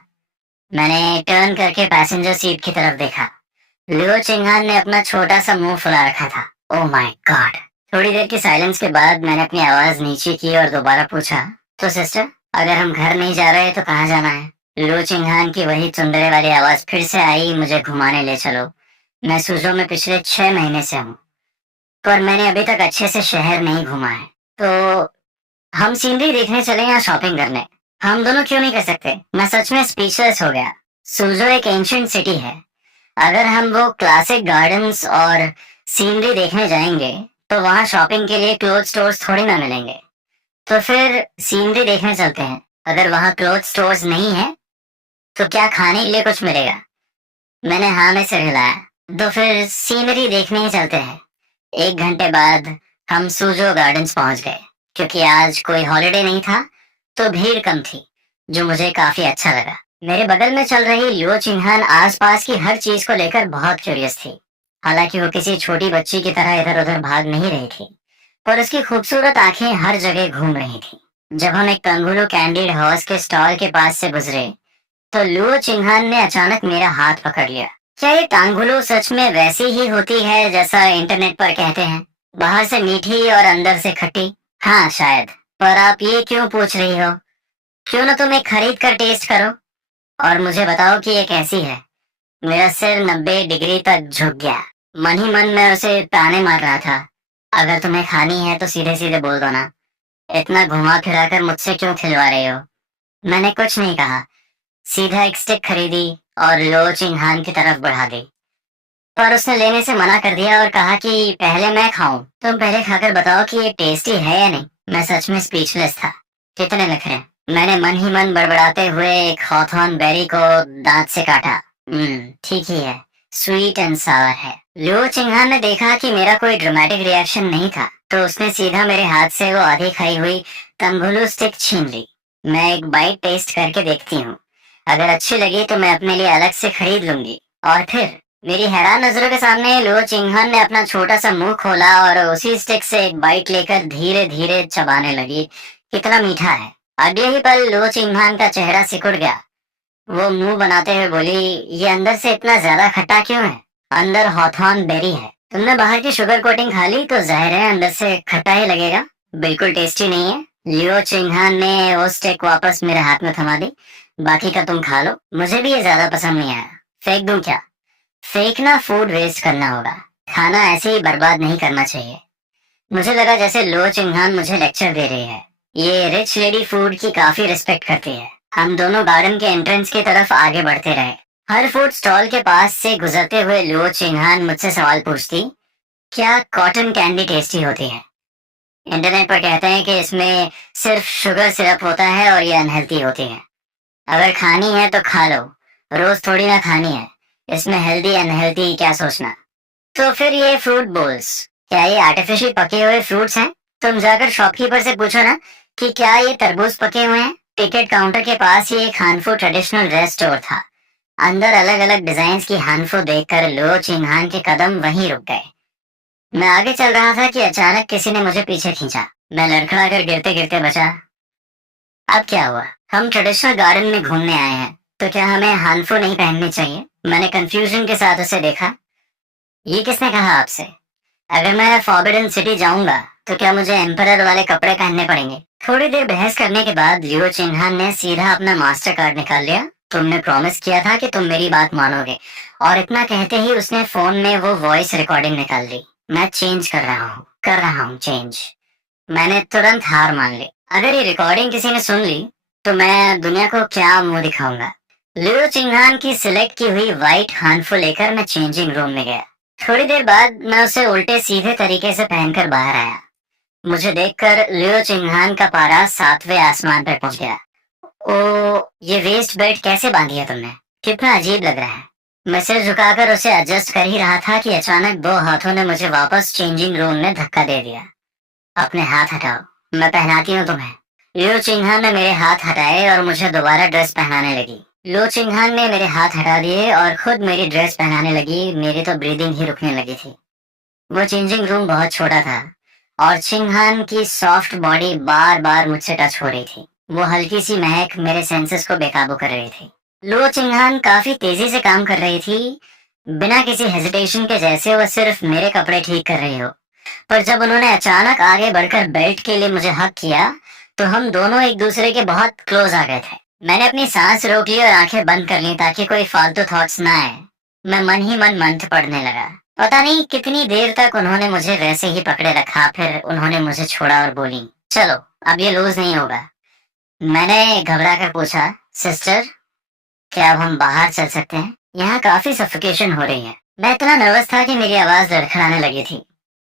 मैंने टर्न करके पैसेंजर सीट की तरफ देखा। लियो चिंगहान ने अपना छोटा सा मुंह फुला रखा था। Oh my God. थोड़ी देर की साइलेंस के बाद मैंने अपनी आवाज नीचे की और दोबारा पूछा, तो सिस्टर अगर हम घर नहीं जा रहे तो कहाँ जाना है? लियो चिंगहान की वही चुंदरे वाली आवाज फिर से आई, मुझे घुमाने ले चलो। मैं सूजो में पिछले 6 महीने से हूँ, पर मैंने अभी तक अच्छे से शहर नहीं घूमा है। तो हम सीनरी देखने चले या शॉपिंग करने? हम दोनों क्यों नहीं कर सकते? मैं सच में स्पीचलेस हो गया। सुजो एक एंशियंट सिटी है। अगर हम वो क्लासिक गार्डन्स और सीनरी देखने जाएंगे तो वहाँ शॉपिंग के लिए क्लोथ स्टोर्स थोड़ी ना मिलेंगे। तो फिर सीनरी देखने चलते हैं। अगर वहाँ क्लोथ स्टोर्स नहीं है तो क्या खाने के लिए कुछ मिलेगा? मैंने हाँ में सिर हिलाया। तो फिर सीनरी देखने ही चलते हैं। 1 घंटे बाद हम सूजो गार्डन्स पहुंच गए। क्योंकि आज कोई हॉलिडे नहीं था तो भीड़ कम थी, जो मुझे काफी अच्छा लगा। मेरे बगल में चल रही लियो चिंगहान आसपास की हर चीज को लेकर बहुत क्यूरियस थी। हालांकि वो किसी छोटी बच्ची की तरह इधर उधर भाग नहीं रही थी, पर उसकी खूबसूरत आंखें हर जगह घूम रही थी। जब हम एक कंगुलू कैंडीड हाउस के स्टॉल के पास से गुजरे तो लियो चिंगहान ने अचानक मेरा हाथ पकड़ लिया। क्या ये टांगुलू सच में वैसी ही होती है जैसा इंटरनेट पर कहते हैं, बाहर से मीठी और अंदर से खट्टी? हाँ शायद। पर आप ये क्यों पूछ रही हो? क्यों ना तुम एक खरीद कर टेस्ट करो और मुझे बताओ कि ये कैसी है। मेरा सिर 90 डिग्री तक झुक गया। मन ही मन में उसे ताने मार रहा था। अगर तुम्हें खानी है तो सीधे सीधे बोल दो ना, इतना घुमा फिरा कर मुझसे क्यों खिलवा रहे हो? मैंने कुछ नहीं कहा, सीधा एक स्टिक खरीदी और लो चिंगहान की तरफ बढ़ा दी। पर उसने लेने से मना कर दिया और कहा कि पहले मैं खाऊं। तुम पहले खाकर बताओ कि ये टेस्टी है या नहीं। मैं सच में स्पीचलेस था। कितने नखरे। मैंने मन ही मन बड़बड़ाते हुए एक हॉथॉर्न बेरी को दांत से काटा। ठीक ही है, स्वीट एंड सावर है। लियो चिंगहान ने देखा कि मेरा कोई ड्रामेटिक रिएक्शन नहीं था, तो उसने सीधा मेरे हाथ से वो आधी खाई हुई तंगुलू स्टिक छीन ली। मैं एक बाइट टेस्ट करके देखती हूँ, अगर अच्छी लगी तो मैं अपने लिए अलग से खरीद लूंगी। और फिर मेरी हैरान नजरों के सामने लियो चिंगहान ने अपना छोटा सा मुंह खोला और उसी स्टिक से एक बाइट लेकर धीरे धीरे चबाने लगी। कितना मीठा है। अगले ही पल लियो चिंगहान का चेहरा सिकुड़ गया। वो मुंह बनाते हुए बोली, ये अंदर से इतना ज्यादा खट्टा क्यों है? अंदर हॉथॉर्न बेरी है। तुमने बाहर की शुगर कोटिंग खा ली तो जाहिर है अंदर से खट्टा ही लगेगा। बिल्कुल टेस्टी नहीं है। लियो चिंगहान ने वो स्टिक वापस मेरे हाथ में थमा दी। बाकी का तुम खा लो, मुझे भी ये ज्यादा पसंद नहीं आया। फेंक दूं क्या? फेंकना फूड वेस्ट करना होगा, खाना ऐसे ही बर्बाद नहीं करना चाहिए। मुझे लगा जैसे लो चिंगहान मुझे लेक्चर दे रही है। ये रिच लेडी फूड की काफी रिस्पेक्ट करती है। हम दोनों गार्डन के एंट्रेंस की तरफ आगे बढ़ते रहे। हर फूड स्टॉल के पास से गुजरते हुए लो चिंगहान मुझसे सवाल पूछती, क्या कॉटन कैंडी टेस्टी होती है? इंटरनेट पर कहते हैं कि इसमें सिर्फ शुगर सिरप होता है और ये अनहेल्थी होती है। अगर खानी है तो खा लो, रोज थोड़ी ना खानी है। इसमें हेल्दी अनहेल्दी क्या सोचना। तो फिर ये फ्रूट बोल्स, क्या ये आर्टिफिशियल पके हुए फ्रूट्स हैं? तुम जाकर शॉपकीपर से पूछो ना कि क्या ये तरबूज पके हुए हैं। टिकट काउंटर के पास ही एक हानफू ट्रेडिशनल ड्रेस स्टोर था। अंदर अलग अलग डिजाइन की हानफू देखकर लो चिंगहान के कदम वहीं रुक गए। मैं आगे चल रहा था कि अचानक किसी ने मुझे पीछे खींचा। मैं लड़खड़ा कर गिरते गिरते बचा। अब क्या हुआ? हम ट्रेडिशनल गार्डन में घूमने आए हैं, तो क्या हमें हानफू नहीं पहननी चाहिए? मैंने कंफ्यूजन के साथ उसे देखा। ये किसने कहा आपसे? अगर मैं फॉरबिडन सिटी जाऊंगा तो क्या मुझे एम्परर वाले कपड़े पहनने पड़ेंगे? थोड़ी देर बहस करने के बाद लियो चिन्हान ने सीधा अपना मास्टर कार्ड निकाल लिया। तुमने प्रॉमिस किया था कि तुम मेरी बात मानोगे, और इतना कहते ही उसने फोन में वो वॉइस रिकॉर्डिंग निकाल ली। मैं चेंज कर रहा हूँ चेंज। मैंने तुरंत हार मान ली। अगर ये रिकॉर्डिंग किसी ने सुन ली तो मैं दुनिया को क्या मुंह दिखाऊंगा। लियो चिंगहान की सिलेक्ट की हुई व्हाइट हानफुल लेकर मैं चेंजिंग रूम में गया। थोड़ी देर बाद मैं उसे उल्टे सीधे तरीके से पहनकर बाहर आया। मुझे देखकर लियो चिंगहान का पारा 7वें आसमान पर पहुंच गया। ओ, ये वेस्ट बेल्ट कैसे बांधी है तुमने? कितना अजीब लग रहा है। मैं सिर झुकाकर उसे एडजस्ट कर ही रहा था कि अचानक दो हाथों ने मुझे वापस चेंजिंग रूम में धक्का दे दिया। अपने हाथ हटाओ, मैं पहनाती हूँ तुम्हें। लियो चिंगहान ने मेरे हाथ हटाए और मुझे दोबारा ड्रेस पहनाने लगी। लियो चिंगहान ने मेरे हाथ हटा दिए और खुद मेरी ड्रेस पहनाने लगी। मेरी तो ब्रीदिंग ही रुकने लगी थी। वो चेंजिंग रूम बहुत छोटा था और चिंगहान की सॉफ्ट बॉडी बार बार मुझसे टच हो रही थी। वो हल्की सी महक मेरे सेंसेस को बेकाबू कर रही थी। लो चिंगहान काफी तेजी से काम कर रही थी, बिना किसी हेजिटेशन के, जैसे वो सिर्फ मेरे कपड़े ठीक कर रही हो। पर जब उन्होंने अचानक आगे बढ़कर बेल्ट के लिए मुझे हक किया तो हम दोनों एक दूसरे के बहुत क्लोज आ गए थे। मैंने अपनी सांस रोक ली और आंखें बंद कर ली ताकि कोई फालतू थॉट्स ना आए। मैं मन ही मन मंत्र पढ़ने लगा। पता नहीं कितनी देर तक उन्होंने मुझे वैसे ही पकड़े रखा, फिर उन्होंने मुझे छोड़ा और बोली, चलो अब ये लूज नहीं होगा। मैंने घबरा कर पूछा, सिस्टर क्या अब हम बाहर चल सकते हैं? यहाँ काफी सफोकेशन हो रही है। मैं इतना नर्वस था कि मेरी आवाज लड़खड़ाने लगी थी।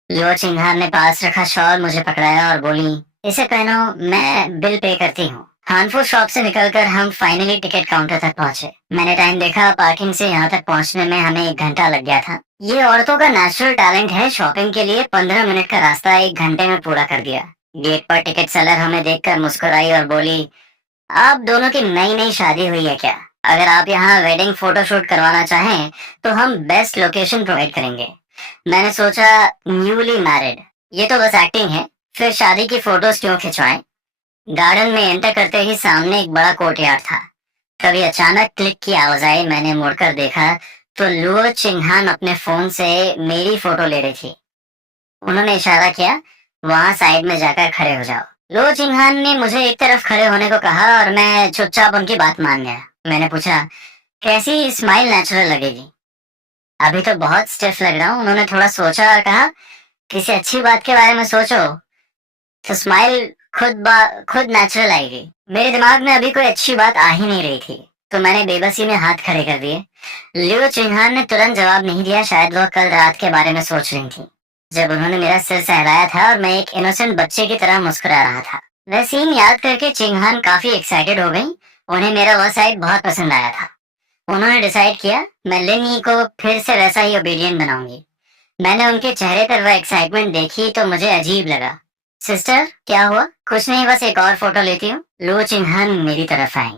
लियो चिंगहान ने पास रखा शॉल मुझे पकड़ाया और बोली, इसे पहनो, मैं बिल पे करती हूँ। हानफुल शॉप से निकलकर हम फाइनली टिकट काउंटर तक पहुंचे। मैंने टाइम देखा, पार्किंग से यहाँ तक पहुंचने में हमें 1 घंटा लग गया था। ये औरतों का नेचुरल टैलेंट है, शॉपिंग के लिए 15 मिनट का रास्ता 1 घंटे में पूरा कर दिया। गेट पर टिकट सेलर हमें देखकर मुस्कुराई और बोली, आप दोनों की नई नई शादी हुई है क्या? अगर आप यहाँ वेडिंग फोटोशूट करवाना चाहें तो हम बेस्ट लोकेशन प्रोवाइड करेंगे। मैंने सोचा, न्यूली मैरिड, ये तो बस एक्टिंग है, फिर शादी की फोटोज क्यों खिंचवाएं? गार्डन में एंटर करते ही सामने एक बड़ा कोर्टयार्ड था। तभी अचानक क्लिक की आवाज आई। मैंने मुड़कर देखा तो लुओ चिंगहान अपने फोन से मेरी फोटो ले रही थी। उन्होंने इशारा किया, वहां साइड में जाकर खड़े हो जाओ। लो चिंगहान ने मुझे एक तरफ खड़े होने को कहा और मैं चुपचाप उनकी बात मान गया। मैंने पूछा, कैसी स्माइल नेचुरल लगेगी? अभी तो बहुत स्टिफ लग रहा हूँ। उन्होंने थोड़ा सोचा और कहा, किसी अच्छी बात के बारे में सोचो तो स्माइल खुद नेचुरल आएगी। मेरे दिमाग में अभी कोई अच्छी बात आ ही नहीं रही थी, तो मैंने बेबसी में हाथ खड़े कर दिए। लियो चिंगहान ने तुरंत जवाब नहीं दिया, शायद वह कल रात के बारे में सोच रही थी जब उन्होंने मेरा सिर सहलाया था और मैं एक इनोसेंट बच्चे की तरह मुस्कुरा रहा था। वह सीन याद करके चिंगहान काफी एक्साइटेड हो गई। उन्हें मेरा वह साइड बहुत पसंद आया था। उन्होंने डिसाइड किया मैं लिन ही को फिर से वैसा ही ओबीडियंट बनाऊंगी। मैंने उनके चेहरे पर वह एक्साइटमेंट देखी तो मुझे अजीब लगा। सिस्टर क्या हुआ? कुछ नहीं, बस एक और फोटो लेती हूँ। लो चिंगहान मेरी तरफ आई।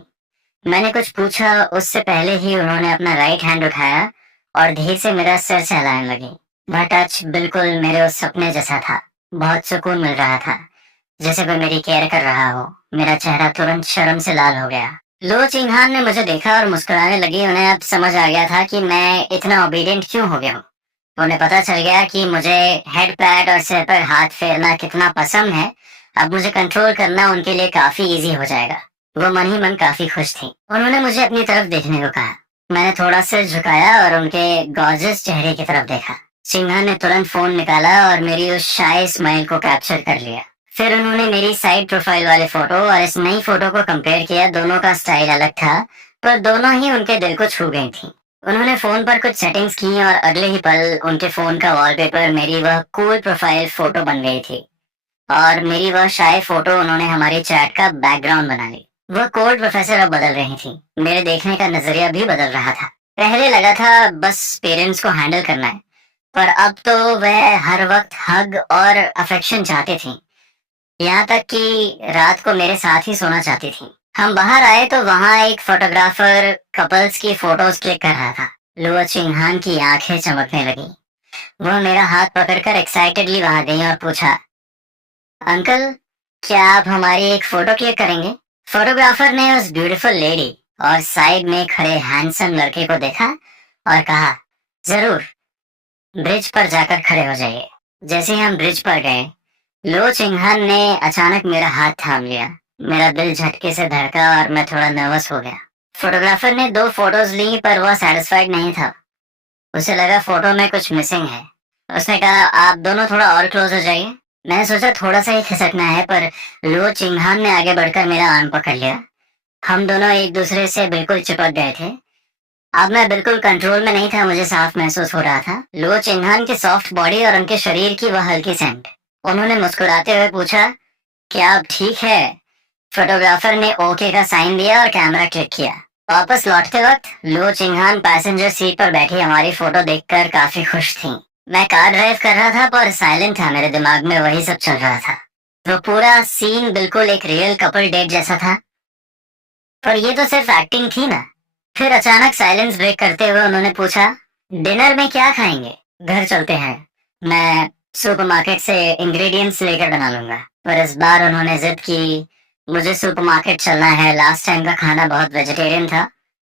मैंने कुछ पूछा उससे पहले ही उन्होंने अपना राइट हैंड उठाया और धीरे से मेरा सिर सहलाने लगी। वह टच बिल्कुल मेरे उस सपने जैसा था। बहुत सुकून मिल रहा था, जैसे कोई मेरी केयर कर रहा हो। मेरा चेहरा तुरंत शर्म से लाल हो गया। लो चिंगहान ने मुझे देखा और मुस्कुराने लगी। उन्हें अब समझ आ गया था कि मैं इतना ओबीडियंट क्यों हो गया हूँ। उन्हें पता चल गया कि मुझे हेड पैड और सिर पर हाथ फेरना कितना पसंद है। अब मुझे कंट्रोल करना उनके लिए काफी इजी हो जाएगा। वो मन ही मन काफी खुश थी। उन्होंने मुझे अपनी तरफ देखने को कहा। मैंने थोड़ा सिर झुकाया और उनके गॉर्जियस चेहरे की तरफ देखा। सिंघा ने तुरंत फोन निकाला और मेरी उस शाय स्माइल को कैप्चर कर लिया। फिर उन्होंने मेरी साइड प्रोफाइल वाले फोटो और इस नई फोटो को कंपेयर किया। दोनों का स्टाइल अलग था, पर दोनों ही उनके दिल को छू गई थी। उन्होंने फोन पर कुछ सेटिंग्स की और अगले ही पल उनके फोन का वॉलपेपर मेरी वह कूल प्रोफाइल फोटो बन गई थी और मेरी वह शाय फोटो उन्होंने हमारी चैट का बैकग्राउंड बना ली। वह कोल्ड प्रोफेसर अब बदल रही थी। मेरे देखने का नजरिया भी बदल रहा था। पहले लगा था बस पेरेंट्स को हैंडल करना है, पर अब तो वह हर वक्त हग और अफेक्शन चाहती थी। यहाँ तक कि रात को मेरे साथ ही सोना चाहती थी। हम बाहर आए तो वहाँ एक फोटोग्राफर कपल्स की फोटोज क्लिक कर रहा था। लुओ चिंगहान की आंखें चमकने लगी। वो मेरा हाथ पकड़कर एक्साइटेडली वहां गई और पूछा, अंकल क्या आप हमारी एक फोटो क्लिक करेंगे? फोटोग्राफर ने उस ब्यूटीफुल लेडी और साइड में खड़े हैंडसम लड़के को देखा और कहा, जरूर, ब्रिज पर जाकर खड़े हो जाइए। जैसे ही हम ब्रिज पर गए, लो चिंगहान ने अचानक मेरा हाथ थाम लिया। मेरा दिल झटके से धड़का और मैं थोड़ा नर्वस हो गया। फोटोग्राफर ने 2 फोटोज ली पर वह सेटिस्फाइड नहीं था। उसे लगा फोटो में कुछ मिसिंग है। उसने कहा, आप दोनों थोड़ा और क्लोज हो जाइए। मैंने सोचा थोड़ा सा ही खिसकना है, पर लो चिंगहान ने आगे बढ़कर मेरा आर्म पकड़ लिया। हम दोनों एक दूसरे से बिल्कुल चिपक गए थे। अब मैं बिल्कुल कंट्रोल में नहीं था, मुझे साफ महसूस हो रहा था लो चिंगहान की सॉफ्ट बॉडी और उनके शरीर की वह हल्की सेंट। उन्होंने मुस्कुराते हुए पूछा, क्या आप ठीक है? फोटोग्राफर ने ओके का साइन दिया और कैमरा क्लिक किया। वापस लौटते वक्त लो चिंगहान पैसेंजर सीट पर बैठी हमारी फोटो देखकर काफी खुश थी। मैं कार ड्राइव कर रहा था पर साइलेंट था, मेरे दिमाग में वही सब चल रहा था। वो पूरा सीन बिल्कुल एक रियल कपल डेट जैसा था। पर ये तो सिर्फ एक्टिंग थी ना। फिर अचानक साइलेंस ब्रेक करते हुए उन्होंने पूछा, डिनर में क्या खाएंगे? घर चलते हैं, मैं सुपरमार्केट से इंग्रेडिएंट्स लेकर बना लूंगा। पर इस बार उन्होंने जिद की, मुझे सुपरमार्केट चलना है, लास्ट टाइम का खाना बहुत वेजिटेरियन था,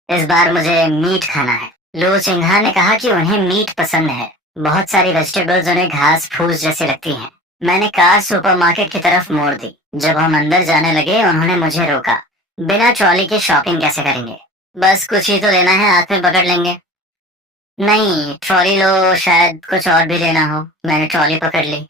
इस बार मुझे मीट खाना है। लो चिंघा ने कहा कि उन्हें मीट पसंद है, बहुत सारी वेजिटेबल्स उन्हें घास फूस जैसी लगती हैं। मैंने कार सुपरमार्केट की तरफ मोड़ दी। जब हम अंदर जाने लगे उन्होंने मुझे रोका, बिना ट्रॉली के शॉपिंग कैसे करेंगे? बस कुछ ही तो लेना है, हाथ में पकड़ लेंगे। नहीं, ट्रॉली लो, शायद कुछ और भी लेना हो। मैंने ट्रॉली पकड़ ली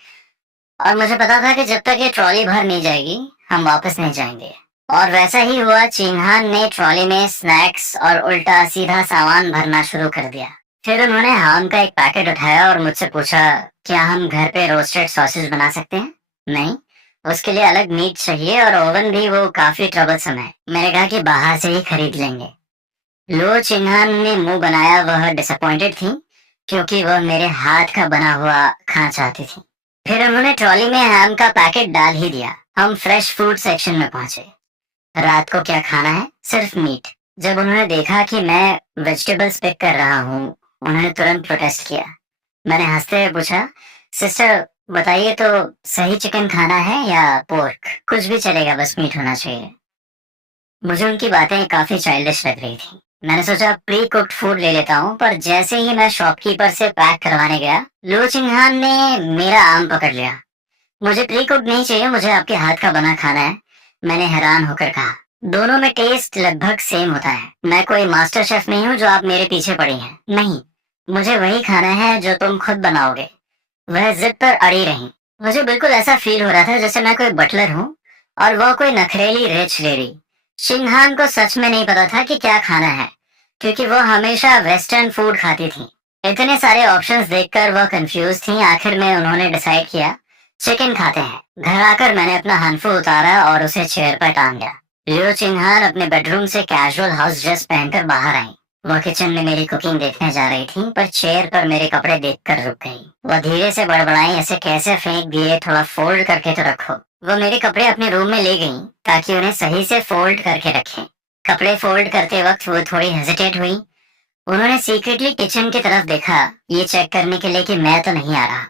और मुझे पता था कि जब तक ये ट्रॉली भर नहीं जाएगी हम वापस नहीं जाएंगे। और वैसा ही हुआ। चिन्हान ने ट्रॉली में स्नैक्स और उल्टा सीधा सामान भरना शुरू कर दिया। फिर उन्होंने हाम का एक पैकेट उठाया और मुझसे पूछा, क्या हम घर पे रोस्टेड सॉसेज बना सकते हैं? नहीं, उसके लिए अलग मीट चाहिए और ओवन भी, वो काफी ट्रबलसम है। मैंने कहा कि बाहर से ही खरीद लेंगे। लो चिन्हान ने मुंह बनाया, वह डिसअपॉइंटेड थी क्योंकि वह मेरे हाथ का बना हुआ खाना चाहती थी। फिर उन्होंने ट्रॉली में हैम का पैकेट डाल ही दिया। हम फ्रेश फूड सेक्शन में पहुंचे। रात को क्या खाना है? सिर्फ मीट। जब उन्होंने देखा कि मैं वेजिटेबल्स पिक कर रहा हूँ, उन्होंने तुरंत प्रोटेस्ट किया। मैंने हंसते हुए पूछा, सिस्टर बताइए तो, सही चिकन खाना है या पोर्क? कुछ भी चलेगा, बस मीट होना चाहिए। मुझे उनकी बातें काफी चाइल्डिश लग रही थी। मैंने सोचा प्री कुक्ड फूड ले लेता हूँ, पर जैसे ही मैं शॉपकीपर से पैक करवाने गया, लू चिंगहान ने मेरा आर्म पकड़ लिया। मुझे प्री कुक्ड नहीं चाहिए, मुझे आपके हाथ का बना खाना है। मैंने हैरान होकर कहा, दोनों में टेस्ट लगभग सेम होता है। मैं कोई मास्टर शेफ नहीं हूँ जो आप मेरे पीछे पड़ी हैं। नहीं, मुझे वही खाना है जो तुम खुद बनाओगे। वह जिद पर अड़ी रही। मुझे बिल्कुल ऐसा फील हो रहा था जैसे मैं कोई बटलर हूँ और वह कोई नखरेली रिच लेडी। शिंगहान को सच में नहीं पता था कि क्या खाना है, क्योंकि वो हमेशा वेस्टर्न फूड खाती थी। इतने सारे ऑप्शंस देखकर वह कंफ्यूज थी। आखिर में उन्होंने डिसाइड किया, चिकन खाते हैं। घर आकर मैंने अपना हनफू उतारा और उसे चेयर पर टांग दिया। लियो चिंगहान अपने बेडरूम से कैजुअल हाउस ड्रेस पहनकर बाहर आई। वह किचन में मेरी कुकिंग देखने जा रही थी, पर चेयर पर मेरे कपड़े देखकर रुक गई। वह धीरे से बड़बड़ाई, ऐसे कैसे फेंक दिए, थोड़ा फोल्ड करके तो रखो। वो मेरे कपड़े अपने रूम में ले गई ताकि उन्हें सही से फोल्ड करके रखें। कपड़े फोल्ड करते वक्त वो थोड़ी हेजिटेट हुई। उन्होंने सीक्रेटली किचन की तरफ देखा, ये चेक करने के लिए कि मैं तो नहीं आ रहा।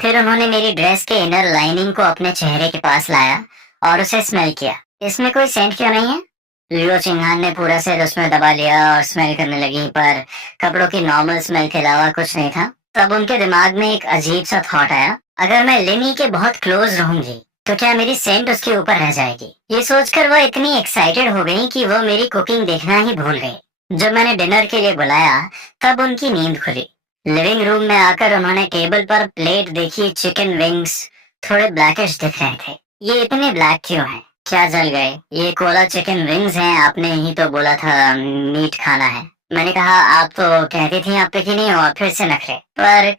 फिर उन्होंने मेरी ड्रेस के इनर लाइनिंग को अपने चेहरे के पास लाया और उसे स्मेल किया। इसमें कोई सेंट क्यों नहीं है? लियो चिंगहान ने पूरा सिर उसमें दबा लिया और स्मेल करने लगी, पर कपड़ों की नॉर्मल स्मेल के अलावा कुछ नहीं था। तब उनके दिमाग में एक अजीब सा थॉट आया, अगर मैं लिनी के बहुत क्लोज रहूंगी तो क्या मेरी सेंट उसके ऊपर रह जाएगी? ये सोचकर वह इतनी एक्साइटेड हो गई कि वो मेरी कुकिंग देखना ही भूल गई। जब मैंने डिनर के लिए बुलाया तब उनकी नींद खुली। लिविंग रूम में आकर उन्होंने टेबल पर प्लेट देखी। चिकन विंग्स थोड़े ब्लैकिश दिख रहे थे। ये इतने ब्लैक क्यों हैं? क्या जल गए? ये कोला चिकन विंग्स हैं, आपने ही तो बोला था मीट खाना है। मैंने कहा, आप तो कहती थी आप पे की नहीं हो, फिर से नखरे। पर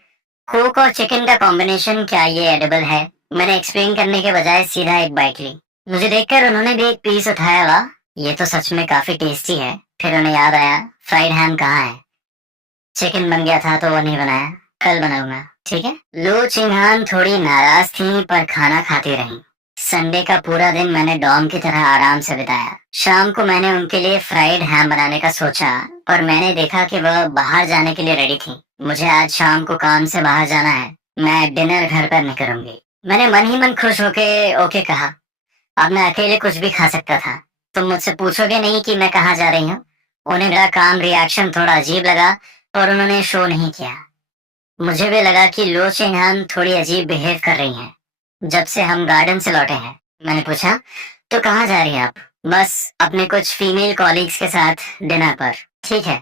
कोक और चिकन का कॉम्बिनेशन, क्या ये एडिबल है? मैंने एक्सप्लेन करने के बजाय सीधा एक बाइट ली। मुझे देखकर उन्होंने भी एक पीस उठाया। वाह, ये तो सच में काफी टेस्टी है। फिर उन्हें याद आया, फ्राइड हैम कहाँ है? चिकन बन गया था तो वो नहीं बनाया, कल बनाऊंगा, ठीक है। लू चिंगहान थोड़ी नाराज थी पर खाना खाती रही। संडे का पूरा दिन मैंने डॉम की तरह आराम से बिताया। शाम को मैंने उनके लिए फ्राइड हैम बनाने का सोचा और मैंने देखा कि वह बाहर जाने के लिए रेडी थी। मुझे आज शाम को काम से बाहर जाना है, मैं डिनर घर पर नहीं करूंगी। मैंने मन ही मन खुश होके ओके कहा। अब मैं अकेले कुछ भी खा सकता था। तुम मुझसे पूछोगे नहीं कि मैं कहाँ जा रही हूँ। उन्हें मेरा काम रिएक्शन थोड़ा अजीब लगा और उन्होंने शो नहीं किया। मुझे भी लगा कि लो चिंगहान थोड़ी अजीब बिहेव कर रही हैं। जब से हम गार्डन से लौटे हैं, मैंने पूछा, तो कहाँ जा रही हैं आप? बस अपने कुछ फीमेल कॉलीग्स के साथ डिनर पर। ठीक है,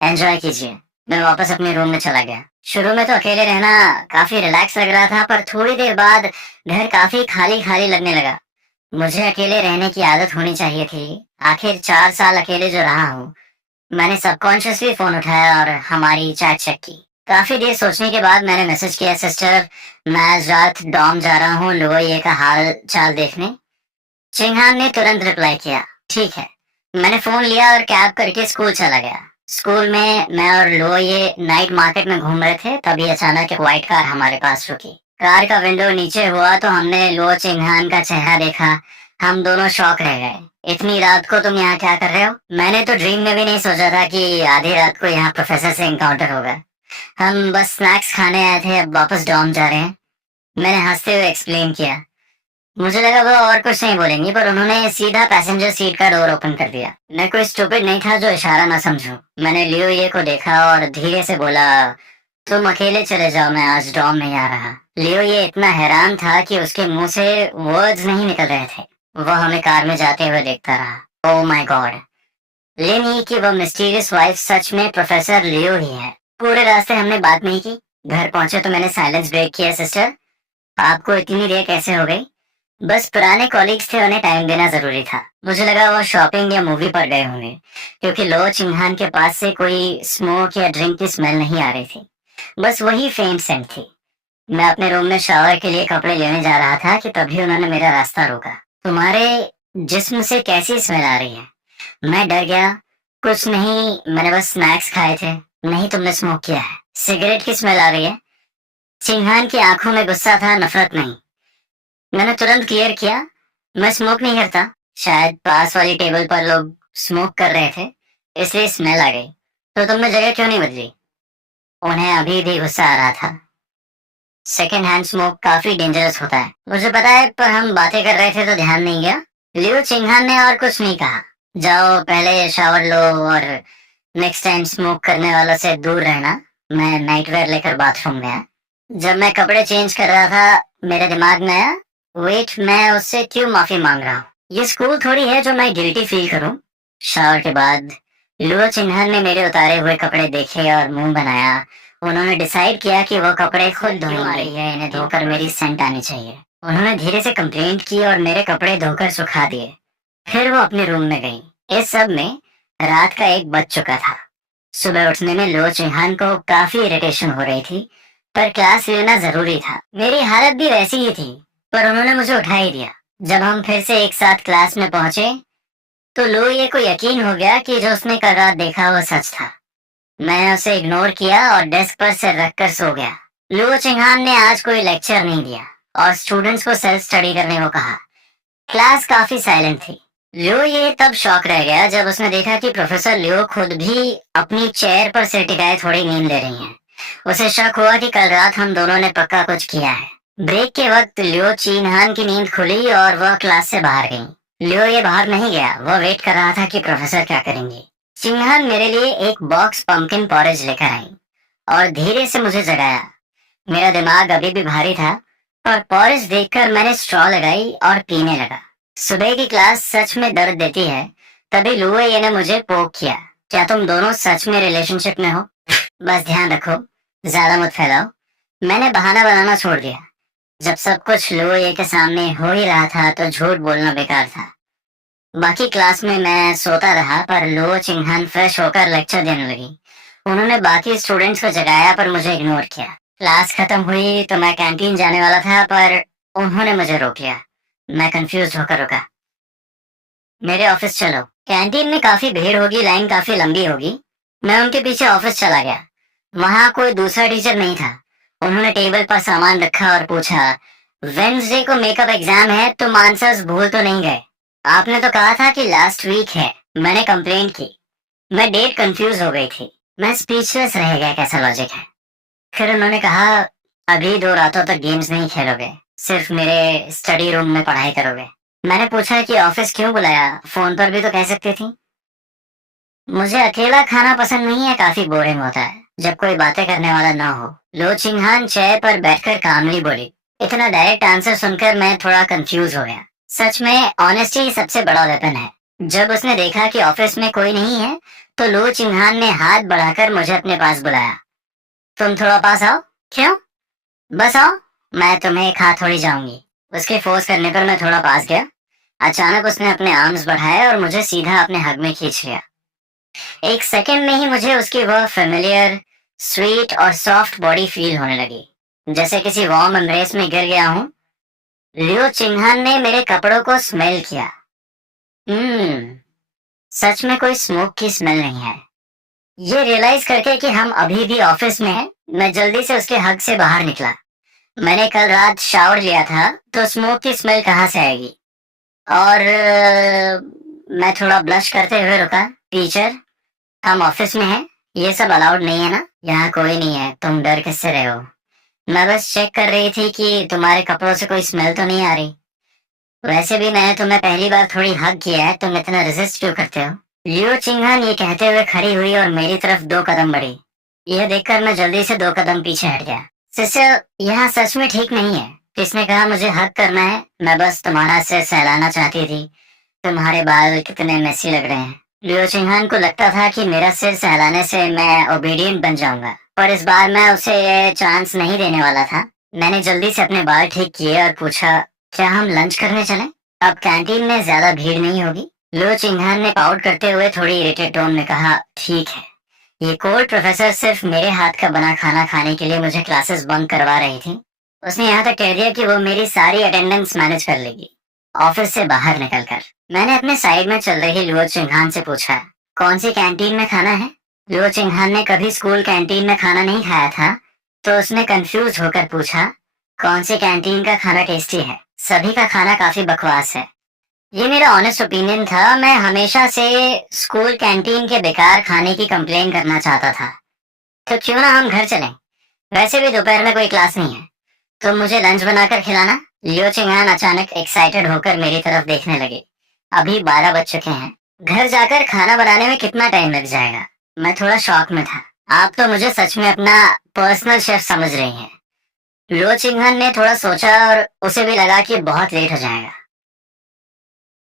एंजॉय कीजिए। मैं वापस अपने रूम में चला गया। शुरू में तो अकेले रहना काफी रिलैक्स लग रहा था, पर थोड़ी देर बाद घर काफी खाली खाली लगने लगा। मुझे अकेले रहने की आदत होनी चाहिए थी। आखिर 4 साल अकेले जो रहा हूँ। मैंने सबकॉन्शियसली फोन उठाया और हमारी चैट चेक की। काफी देर सोचने के बाद मैंने मैसेज किया, सिस्टर मैं आज रात डॉम जा रहा हूँ लोये का हाल चाल देखने। चिंगहान ने तुरंत रिप्लाई किया, ठीक है। मैंने फोन लिया और कैब करके स्कूल चला गया। स्कूल में मैं और लोये नाइट मार्केट में घूम रहे थे, तभी अचानक एक व्हाइट कार हमारे पास रुकी। कार का विंडो नीचे हुआ तो हमने लो चिंगहान का चेहरा देखा। हम दोनों शॉक रह गए। इतनी रात को तुम यहाँ क्या कर रहे हो? मैंने तो ड्रीम में भी नहीं सोचा था कि आधी रात को यहाँ प्रोफेसर से एनकाउंटर होगा। हम बस स्नैक्स खाने आए थे, अब वापस डॉम जा रहे हैं, मैंने हंसते हुए एक्सप्लेन किया। मुझे लगा वो और कुछ नहीं बोलेंगी, पर उन्होंने सीधा पैसेंजर सीट का डोर ओपन कर दिया। मैं कोई स्टूपिड नहीं था जो इशारा ना समझूं। मैंने लियो ये को देखा और धीरे से बोला, तुम अकेले चले जाओ, मैं आज डॉम नहीं आ रहा। लियो ये इतना हैरान था कि उसके मुंह से वर्ड्स नहीं निकल रहे थे। वह हमें कार में जाते हुए देखता रहा। ओह माय गॉड, लेनी कि वह मिस्टीरियस वाइफ सच में प्रोफेसर लियो ही है। पूरे रास्ते हमने बात नहीं की। घर पहुंचे तो मैंने साइलेंस ब्रेक किया, सिस्टर आपको इतनी देर कैसे हो गई? बस पुराने कॉलीग्स थे, उन्हें टाइम देना जरूरी था। मुझे लगा वो शॉपिंग या मूवी पर गए होंगे, क्योंकि लो चिंगहान के पास से कोई स्मोक या ड्रिंक की स्मेल नहीं आ रही थी, बस वही फेंट सेंट थी। मैं अपने रूम में शावर के लिए कपड़े लेने जा रहा था कि तभी उन्होंने मेरा रास्ता रोका। तुम्हारे जिस्म से कैसी स्मेल आ रही है? मैं डर गया। कुछ नहीं, मैंने बस स्नैक्स खाए थे। नहीं, तुमने स्मोक किया है। सिगरेट की स्मेल आ रही है। चिंगहान की आंखों में गुस्सा था, नफरत नहीं। मैंने तुरंत क्लियर किया, मैं स्मोक नहीं करता। शायद पास वाली टेबल पर लोग स्मोक कर रहे थे, इसलिए स्मेल आ गई। तो तुमने जगह क्यों नहीं बदली? उन्हें अभी भी गुस्सा आ रहा था। सेकेंड हैंड स्मोक काफी डेंजरस होता है, मुझे पता है, पर हम बातें कर रहे थे तो ध्यान नहीं गया। लियो चिंगहान ने और कुछ नहीं कहा। जाओ पहले शावर लो और नेक्स्ट टाइम स्मोक करने वालों से दूर रहना। मैं नाइटवेयर लेकर बाथरूम में आया। जब मैं कपड़े चेंज कर रहा था, मेरे दिमाग में आया, वेट, मैं उससे क्यों माफी मांग रहा हूँ? ये स्कूल थोड़ी है जो मैं गिल्टी फील करूँ। शावर के बाद लुओ चिन्हन ने मेरे उतारे हुए कपड़े देखे और मुंह बनाया। उन्होंने डिसाइड किया कि वो कपड़े खुद धोने हैं, इन्हें धोकर मेरी सेंट आनी चाहिए। उन्होंने धीरे से कंप्लेंट की और मेरे कपड़े धोकर सुखा दिए। फिर वो अपने रूम में गई। इस सब में रात का 1 बज चुका था। सुबह उठने में लो चिन्हन को काफी इरिटेशन हो रही थी, पर क्लास लेना जरूरी था। मेरी हालत भी वैसी ही थी, पर उन्होंने मुझे उठा ही दिया। जब हम फिर से एक साथ क्लास में पहुंचे तो लो ये को यकीन हो गया कि जो उसने कल रात देखा वो सच था। मैं उसे इग्नोर किया और डेस्क पर सिर रखकर सो गया। लुओ चिंगहान ने आज कोई लेक्चर नहीं दिया और स्टूडेंट्स को सेल्फ स्टडी करने को कहा। क्लास काफी साइलेंट थी। लियो ये तब शॉक रह गया जब उसने देखा कि प्रोफेसर लियो खुद भी अपनी चेयर पर सिर टिकाए थोड़ी नींद ले रही हैं। उसे शक हुआ कि कल रात हम दोनों ने पक्का कुछ किया है। ब्रेक के वक्त लियो चिंगहान की नींद खुली और वह क्लास से बाहर गई। लियो ये बाहर नहीं गया, वह वेट कर रहा था कि प्रोफेसर क्या करेंगे। चिंगहान मेरे लिए एक बॉक्स पंपकिन पॉरेज लेकर आई और धीरे से मुझे जगाया। मेरा दिमाग अभी भी भारी था, पर पॉरेज देखकर मैंने स्ट्रॉ लगाई और पीने लगा। सुबह की क्लास सच में दर्द देती है। तभी लुए ने मुझे पोक किया, क्या तुम दोनों सच में रिलेशनशिप में हो? बस ध्यान रखो, ज्यादा मत फैलाओ। मैंने बहाना बनाना छोड़ दिया। जब सब कुछ लुए के सामने हो ही रहा था तो झूठ बोलना बेकार था। बाकी क्लास में मैं सोता रहा, पर लुओ चिंगहान फ्रेश होकर लेक्चर देने लगी। उन्होंने बाकी स्टूडेंट्स को जगाया पर मुझे इग्नोर किया। क्लास खत्म हुई तो मैं कैंटीन जाने वाला था, पर उन्होंने मुझे रोक लिया। मैं कंफ्यूज होकर रुका। मेरे ऑफिस चलो। कैंटीन में काफी भीड़ होगी, लाइन काफी लंबी होगी। मैं उनके पीछे ऑफिस चला गया। वहां कोई दूसरा टीचर नहीं था। उन्होंने टेबल पर सामान रखा और पूछा, वेंसडे को मेकअप एग्जाम है, तुम आंसर्स भूल तो नहीं गए? आपने तो कहा था कि लास्ट वीक है। मैंने कंप्लेंट की। मैं डेट कंफ्यूज हो गई थी। मैं स्पीचलेस रह गया, कैसा लॉजिक है। फिर उन्होंने कहा, अभी 2 रातों तक गेम्स नहीं खेलोगे, सिर्फ मेरे स्टडी रूम में पढ़ाई करोगे। मैंने पूछा कि ऑफिस क्यों बुलाया, फोन पर भी तो कह सकती थी। मुझे अकेला खाना पसंद नहीं है, काफी बोरिंग होता है जब कोई बातें करने वाला ना हो। लो चिंगहान चेयर पर बैठकर कामली बोली। इतना डायरेक्ट आंसर सुनकर मैं थोड़ा कंफ्यूज हो गया। सच में ऑनेस्टी ही सबसे बड़ा वेपन है। जब उसने देखा कि ऑफिस में कोई नहीं है, तो लो चिंगहान ने हाथ बढ़ाकर मुझे अपने पास बुलाया। तुम थोड़ा पास आओ। क्यों? बस आओ, मैं तुम्हें खा थोड़ी जाऊंगी। उसके फोर्स करने पर मैं थोड़ा पास गया। अचानक उसने अपने आर्म्स बढ़ाए और मुझे सीधा अपने हग में खींच लिया। एक सेकंड में ही मुझे उसकी वह फेमिलियर, स्वीट और सॉफ्ट बॉडी फील होने लगी, जैसे किसी वार्म एम्ब्रेस में गिर गया हूँ। लियो चिंगहान ने मेरे कपड़ों को स्मेल किया। हम्म, सच में कोई स्मोक की स्मेल नहीं है। ये रियलाइज करके कि हम अभी भी ऑफिस में हैं, मैं जल्दी से उसके हग से बाहर निकला। मैंने कल रात शावर लिया था, तो स्मोक की स्मेल कहाँ से आएगी? और मैं थोड़ा ब्लश करते हुए रुका। टीचर, हम ऑफिस में हैं, ये सब अलाउड नहीं है ना? यहाँ कोई नहीं है, तुम डर किससे रहे हो? मैं बस चेक कर रही थी कि तुम्हारे कपड़ों से कोई स्मेल तो नहीं आ रही। वैसे भी मैंने तुम्हें पहली बार थोड़ी हग किया है, तुम इतना रेजिस्ट क्यों करते हो? लियो चिंगहान ये कहते हुए खड़ी हुई और मेरी तरफ 2 कदम बढ़ी। यह देखकर मैं जल्दी से 2 कदम पीछे हट गया। सिस्टर, यहाँ सच में ठीक नहीं है। किसने कहा मुझे हग करना है? मैं बस तुम्हारा सिर सहलाना चाहती थी। तुम्हारे बाल कितने मेसी लग रहे हैं। लियो चिंगहान को लगता था कि मेरा सिर सहलाने से मैं ओबीडियंट बन जाऊंगा, पर इस बार मैं उसे ये चांस नहीं देने वाला था। मैंने जल्दी से अपने बाल ठीक किए और पूछा, क्या हम लंच करने चलें? अब कैंटीन में ज्यादा भीड़ नहीं होगी। लियो चिंगहान ने पाउट करते हुए थोड़ी इरिटेट टोन में कहा, ठीक है। ये कोल्ड प्रोफेसर सिर्फ मेरे हाथ का बना खाना खाने के लिए मुझे क्लासेस बंक करवा रही थी। उसने यहाँ तक कह दिया कि वो मेरी सारी अटेंडेंस मैनेज कर लेगी। ऑफिस से बाहर निकलकर मैंने अपने साइड में चल रही लियो चिंगहान से पूछा, कौन सी कैंटीन में खाना है? लियो चिंगहान ने कभी स्कूल कैंटीन में खाना नहीं खाया था, तो उसने कंफ्यूज होकर पूछा, कौन सी कैंटीन का खाना टेस्टी है? सभी का खाना काफी बकवास है। ये मेरा ऑनेस्ट ओपिनियन था। मैं हमेशा से स्कूल कैंटीन के बेकार खाने की कंप्लेन करना चाहता था। तो क्यों ना हम घर चलें? वैसे भी दोपहर में कोई क्लास नहीं है। तो मुझे लंच बनाकर खिलाना। लियो चिंगहान अचानक एक्साइटेड होकर मेरी तरफ देखने लगे। अभी 12 बज चुके हैं। घर जाकर खाना बनाने में कितना टाइम लग जाएगा? मैं थोड़ा शॉक में था। आप तो मुझे सच में अपना पर्सनल शेफ समझ रही हैं। लियो चिंगहान ने थोड़ा सोचा और उसे भी लगा कि बहुत लेट हो जाएगा।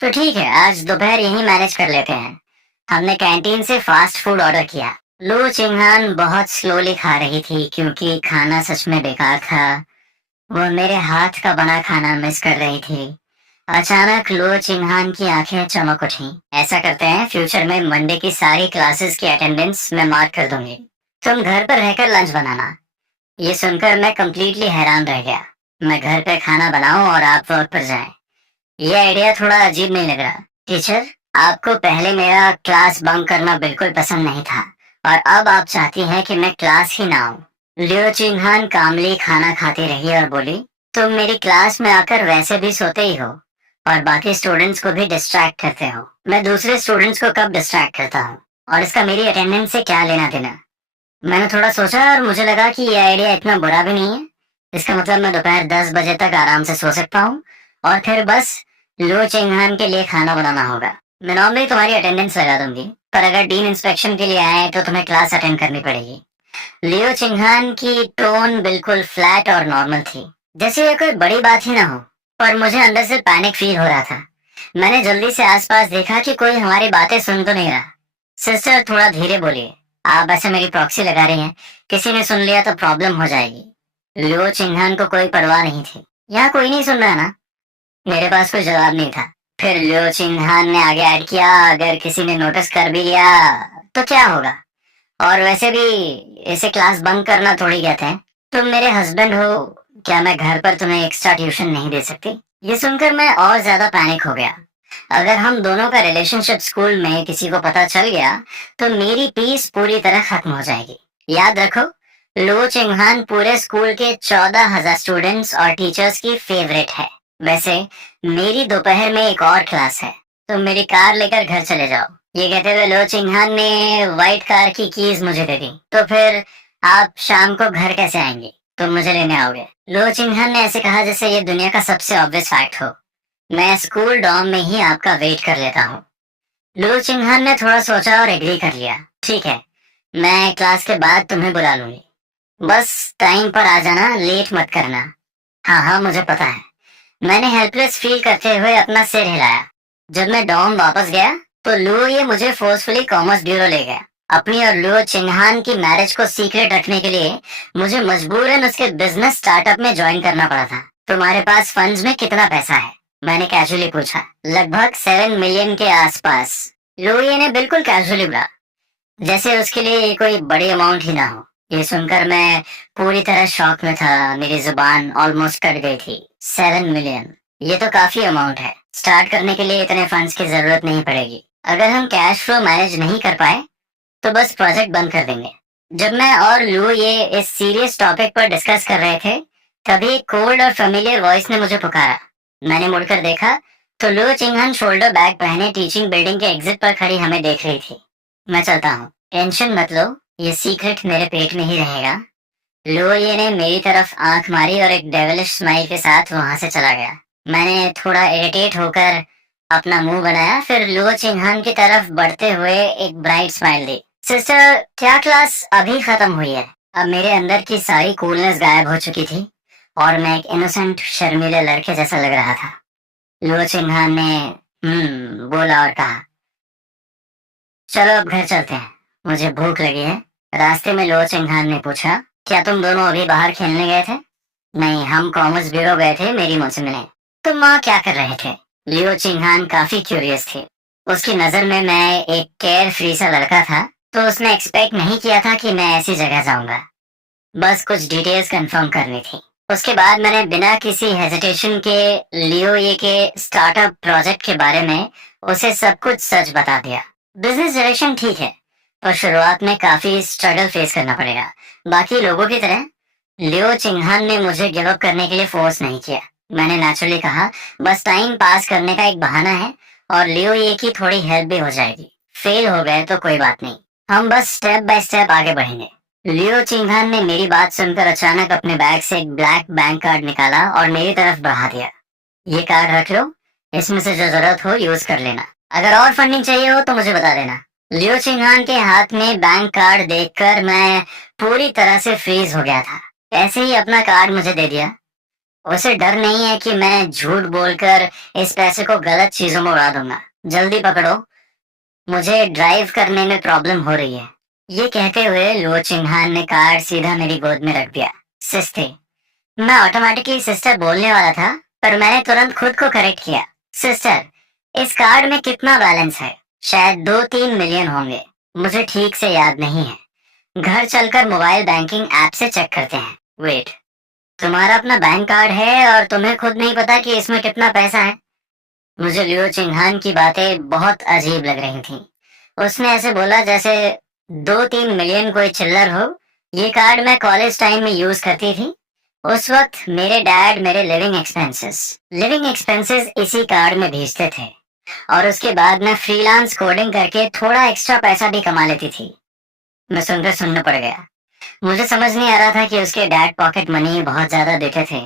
तो ठीक है, आज दोपहर यहीं मैनेज कर लेते हैं। हमने कैंटीन से फास्ट फूड ऑर्डर किया। लो चिंगहान बहुत स्लोली खा रही थी क्योंकि खाना सच में बेकार था। वो मेरे हाथ का बना खाना मिस कर रही थी। अचानक लो चिंगहान की आंखें चमक उठी। ऐसा करते हैं, फ्यूचर में मंडे की सारी क्लासेस की अटेंडेंस मैं मार्क कर दूंगी। तुम घर पर रहकर लंच बनाना। ये सुनकर मैं कंप्लीटली हैरान रह गया। मैं घर पे खाना बनाऊं और आप वर्क पर जाएं। ये आइडिया थोड़ा अजीब नहीं लग रहा? टीचर, आपको पहले मेरा क्लास बंक करना बिल्कुल पसंद नहीं था, और अब आप चाहती हैं कि मैं क्लास ही ना आऊं। लियो चिंगहान कामली खाना खाती रही और बोली, तुम मेरी क्लास में आकर वैसे भी सोते ही हो और बाकी स्टूडेंट्स को भी डिस्ट्रैक्ट करते हो। मैं दूसरे स्टूडेंट्स को कब डिस्ट्रैक्ट करता हूँ, और इसका मेरी अटेंडेंस से क्या लेना देना? मैंने थोड़ा सोचा और मुझे लगा कि ये आइडिया इतना बुरा भी नहीं है। इसका मतलब मैं दोपहर 10 बजे तक आराम से सो सकता हूँ, और फिर बस लो चिंगहान के लिए खाना बनाना होगा। मैं नॉर्मली तुम्हारी अटेंडेंस लगा दूंगी, पर अगर डीन इंस्पेक्शन के लिए आए तो तुम्हें क्लास अटेंड करनी पड़ेगी। लियो चिंगहान की टोन बिल्कुल फ्लैट और नॉर्मल थी, जैसे ये कोई बड़ी बात ही ना हो। पर मुझे अंदर से पैनिक फील हो रहा था। मैंने जल्दी से आसपास देखा कि कोई हमारी बातें सुन तो नहीं रहा। सिस्टर, थोड़ा धीरे बोलिए। आप ऐसे मेरी प्रॉक्सी लगा रही हैं, किसी ने सुन लिया तो प्रॉब्लम हो जाएगी। लियो चिंगहान को कोई परवाह नहीं थी। यहाँ कोई नहीं सुन रहा ना? मेरे पास कोई जवाब नहीं था। फिर लियो चिंगहान ने आगे ऐड किया, अगर किसी ने नोटिस कर भी लिया तो क्या होगा? और वैसे भी इसे क्लास बंक करना थोड़ी कहते हैं। तुम मेरे हस्बैंड हो, क्या मैं घर पर तुम्हें एक्स्ट्रा ट्यूशन नहीं दे सकती? ये सुनकर मैं और ज्यादा पैनिक हो गया। अगर हम दोनों का रिलेशनशिप स्कूल में किसी को पता चल गया तो मेरी पीस पूरी तरह खत्म हो जाएगी। याद रखो, लो चिंगहान पूरे स्कूल के 14,000 स्टूडेंट्स और टीचर्स की फेवरेट है। वैसे मेरी दोपहर में एक और क्लास है, तो मेरी कार लेकर घर चले जाओ। ये कहते हुए लो चिंगहान ने व्हाइट कार की कीज मुझे दे दी। तो फिर आप शाम को घर कैसे आएंगे? तुम मुझे लेने आओगे? लो चिंगहान ने ऐसे कहा जैसे ये दुनिया का सबसे ऑब्वियस फैक्ट हो। मैं स्कूल डॉम में ही आपका वेट कर लेता हूँ। लो चिंगहान ने थोड़ा सोचा और एग्री कर लिया। ठीक है, मैं क्लास के बाद तुम्हें बुला लूंगी। बस टाइम पर आ जाना, लेट मत करना। हाँ हाँ, मुझे पता है। मैंने हेल्पलेस फील करते हुए अपना सिर हिलाया। जब मैं डॉम वापस गया तो लुओ ये मुझे फोर्सफुली कॉमर्स ब्यूरो ले गया। अपनी और लुओ चिंगहान की मैरिज को सीक्रेट रखने के लिए मुझे मजबूरन उसके बिजनेस स्टार्टअप में ज्वाइन करना पड़ा था। तुम्हारे पास फंड्स में कितना पैसा है? मैंने कैजुअली पूछा। लगभग 7 मिलियन के आसपास। लुओ ने बिल्कुल कैजुअली बोला, जैसे उसके लिए ये कोई बड़ी अमाउंट ही ना हो। ये सुनकर मैं पूरी तरह शॉक में था। मेरी जुबान ऑलमोस्ट कट गई थी। 7 मिलियन, ये तो काफी अमाउंट है। स्टार्ट करने के लिए इतने फंड्स की जरूरत नहीं पड़ेगी। अगर हम कैश फ्लो मैनेज नहीं कर पाए तो बस प्रोजेक्ट बंद कर देंगे। जब मैं और लू ये इस सीरियस टॉपिक पर डिस्कस कर रहे थे, तभी एक कोल्ड और फेमिलियर वॉइस ने मुझे पुकारा। मैंने मुड़कर देखा तो लू चिंगहन शोल्डर बैग पहने टीचिंग बिल्डिंग के एग्जिट पर खड़ी हमें देख रही थी। मैं चलता हूँ, टेंशन मत लो, ये सीक्रेट मेरे पेट में ही रहेगा। लोये ने मेरी तरफ आंख मारी और एक डेविलिश स्माइल के साथ वहां से चला गया। मैंने थोड़ा इरिटेट होकर अपना मुंह बनाया, फिर लुओ चिंगहान की तरफ बढ़ते हुए एक ब्राइट स्माइल दी। सिस्टर, क्या क्लास अभी खत्म हुई है? अब मेरे अंदर की सारी कूलनेस गायब हो चुकी थी और मैं एक इनोसेंट शर्मीले लड़के जैसा लग रहा था। लुओ चिंगहान ने बोला और कहा, चलो अब घर चलते हैं, मुझे भूख लगी है। रास्ते में लो चिंगहान ने पूछा, क्या तुम दोनों अभी बाहर खेलने गए थे? नहीं, हम कॉमर्स ब्यूरो गए थे मेरी मौसी से मिलने। तुम वहाँ क्या कर रहे थे? लियो चिंगहान काफी क्यूरियस थी। उसकी नजर में मैं एक केयर फ्री सा लड़का था, तो उसने एक्सपेक्ट नहीं किया था कि मैं ऐसी जगह जाऊंगा। बस कुछ डिटेल्स कंफर्म करनी थी। उसके बाद मैंने बिना किसी हेजिटेशन के लियो ये के स्टार्टअप प्रोजेक्ट के बारे में उसे सब कुछ सच बता दिया। बिजनेस डायरेक्शन ठीक है, पर शुरुआत में काफी स्ट्रगल फेस करना पड़ेगा। बाकी लोगों की तरह लियो चिंगहान ने मुझे गिव अप करने के लिए फोर्स नहीं किया। मैंने नेचुरली कहा, बस टाइम पास करने का एक बहाना है और लियो ये की थोड़ी हेल्प भी हो जाएगी। फेल हो गए तो कोई बात नहीं, हम बस स्टेप बाय स्टेप आगे बढ़ेंगे। लियो चिंगहान ने मेरी बात सुनकर अचानक अपने बैग से एक ब्लैक बैंक कार्ड निकाला और मेरी तरफ बढ़ा दिया। ये कार्ड रख लो, इसमें से जो जरूरत हो यूज कर लेना। अगर और फंडिंग चाहिए हो तो मुझे बता देना। लियो चिंगहान के हाथ में बैंक कार्ड देखकर मैं पूरी तरह से फ्रीज हो गया था। ऐसे ही अपना कार्ड मुझे दे दिया। उसे डर नहीं है कि मैं झूठ बोलकर इस पैसे को गलत चीजों में उड़ा दूंगा। जल्दी पकड़ो, मुझे ड्राइव करने में प्रॉब्लम हो रही है। ये कहते हुए लो चिंगहान ने कार्ड सीधा मेरी गोद में रख दिया। सिस्टर, मैं ऑटोमेटिकली सिस्टर बोलने वाला था, पर मैंने तुरंत खुद को करेक्ट किया। सिस्टर, इस कार्ड में कितना बैलेंस है? शायद 2-3 मिलियन होंगे, मुझे ठीक से याद नहीं है। घर चलकर मोबाइल बैंकिंग ऐप से चेक करते हैं। वेट, तुम्हारा अपना बैंक कार्ड है और तुम्हें खुद नहीं पता कि इसमें कितना पैसा है? मुझे लियो चिंगहान की बातें बहुत अजीब लग रही थी। उसने ऐसे बोला जैसे 2-3 मिलियन कोई चिल्लर हो। ये कार्ड मैं कॉलेज टाइम में यूज करती थी। उस वक्त मेरे डैड मेरे लिविंग एक्सपेंसेस इसी कार्ड में भेजते थे और उसके बाद मैं फ्रीलांस कोडिंग करके थोड़ा एक्स्ट्रा पैसा भी कमा लेती थी। मैं सुनकर सुनने पड़ गया। मुझे समझ नहीं आ रहा था कि उसके डैड पॉकेट मनी बहुत ज्यादा देते थे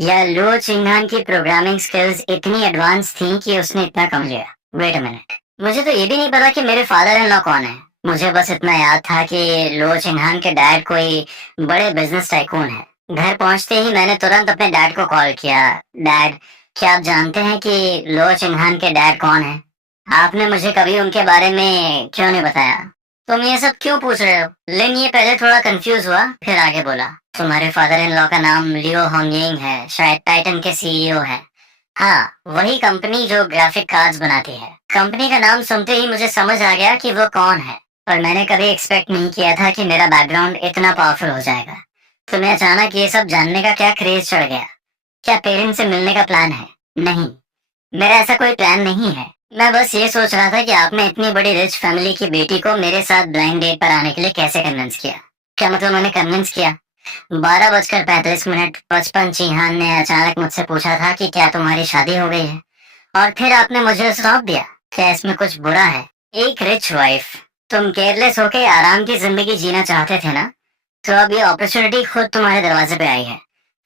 या लो चिंगहान की प्रोग्रामिंग स्किल्स इतनी एडवांस थी कि उसने इतना कम लिया। वेट अ मिनट, मुझे तो ये भी नहीं पता कि मेरे फादर इन लॉ कौन है। मुझे बस इतना याद था कि लो चिंगहान के डैड कोई बड़े बिजनेस टाइकून है। घर पहुंचते ही मैंने तुरंत अपने डैड को कॉल किया। डैड, क्या आप जानते हैं कि लो चिंगहान के डैड कौन है? आपने मुझे कभी उनके बारे में क्यों नहीं बताया? तुम ये सब क्यों पूछ रहे हो? लिन ये पहले थोड़ा कंफ्यूज हुआ, फिर आगे बोला, तुम्हारे फादर इन लॉ का नाम लियो होंगयिंग है, शायद टाइटन के सीईओ है। हाँ, वही कंपनी जो ग्राफिक कार्ड्स बनाती है। कंपनी का नाम सुनते ही मुझे समझ आ गया कि वो कौन है, पर मैंने कभी एक्सपेक्ट नहीं किया था कि मेरा बैकग्राउंड इतना पावरफुल हो जाएगा। तुम्हें अचानक ये सब जानने का क्या क्रेज चढ़ गया? क्या पेरेंट्स से मिलने का प्लान है? नहीं, मेरा ऐसा कोई प्लान नहीं है। मैं बस ये सोच रहा था कि आपने इतनी बड़ी रिच फैमिली की बेटी को मेरे साथ ब्लाइंड डेट पर आने के लिए कैसे कन्विंस किया। क्या मतलब मैंने कन्विंस किया? 12:45 बचपन चिहान ने अचानक मुझसे पूछा था कि क्या तुम्हारी शादी हो गई है, और फिर आपने मुझे सौंप दिया। क्या इसमें कुछ बुरा है? एक रिच वाइफ। तुम केयरलेस होके आराम की जिंदगी जीना चाहते थे ना, तो अब ये अपॉर्चुनिटी खुद तुम्हारे दरवाजे पे आई है।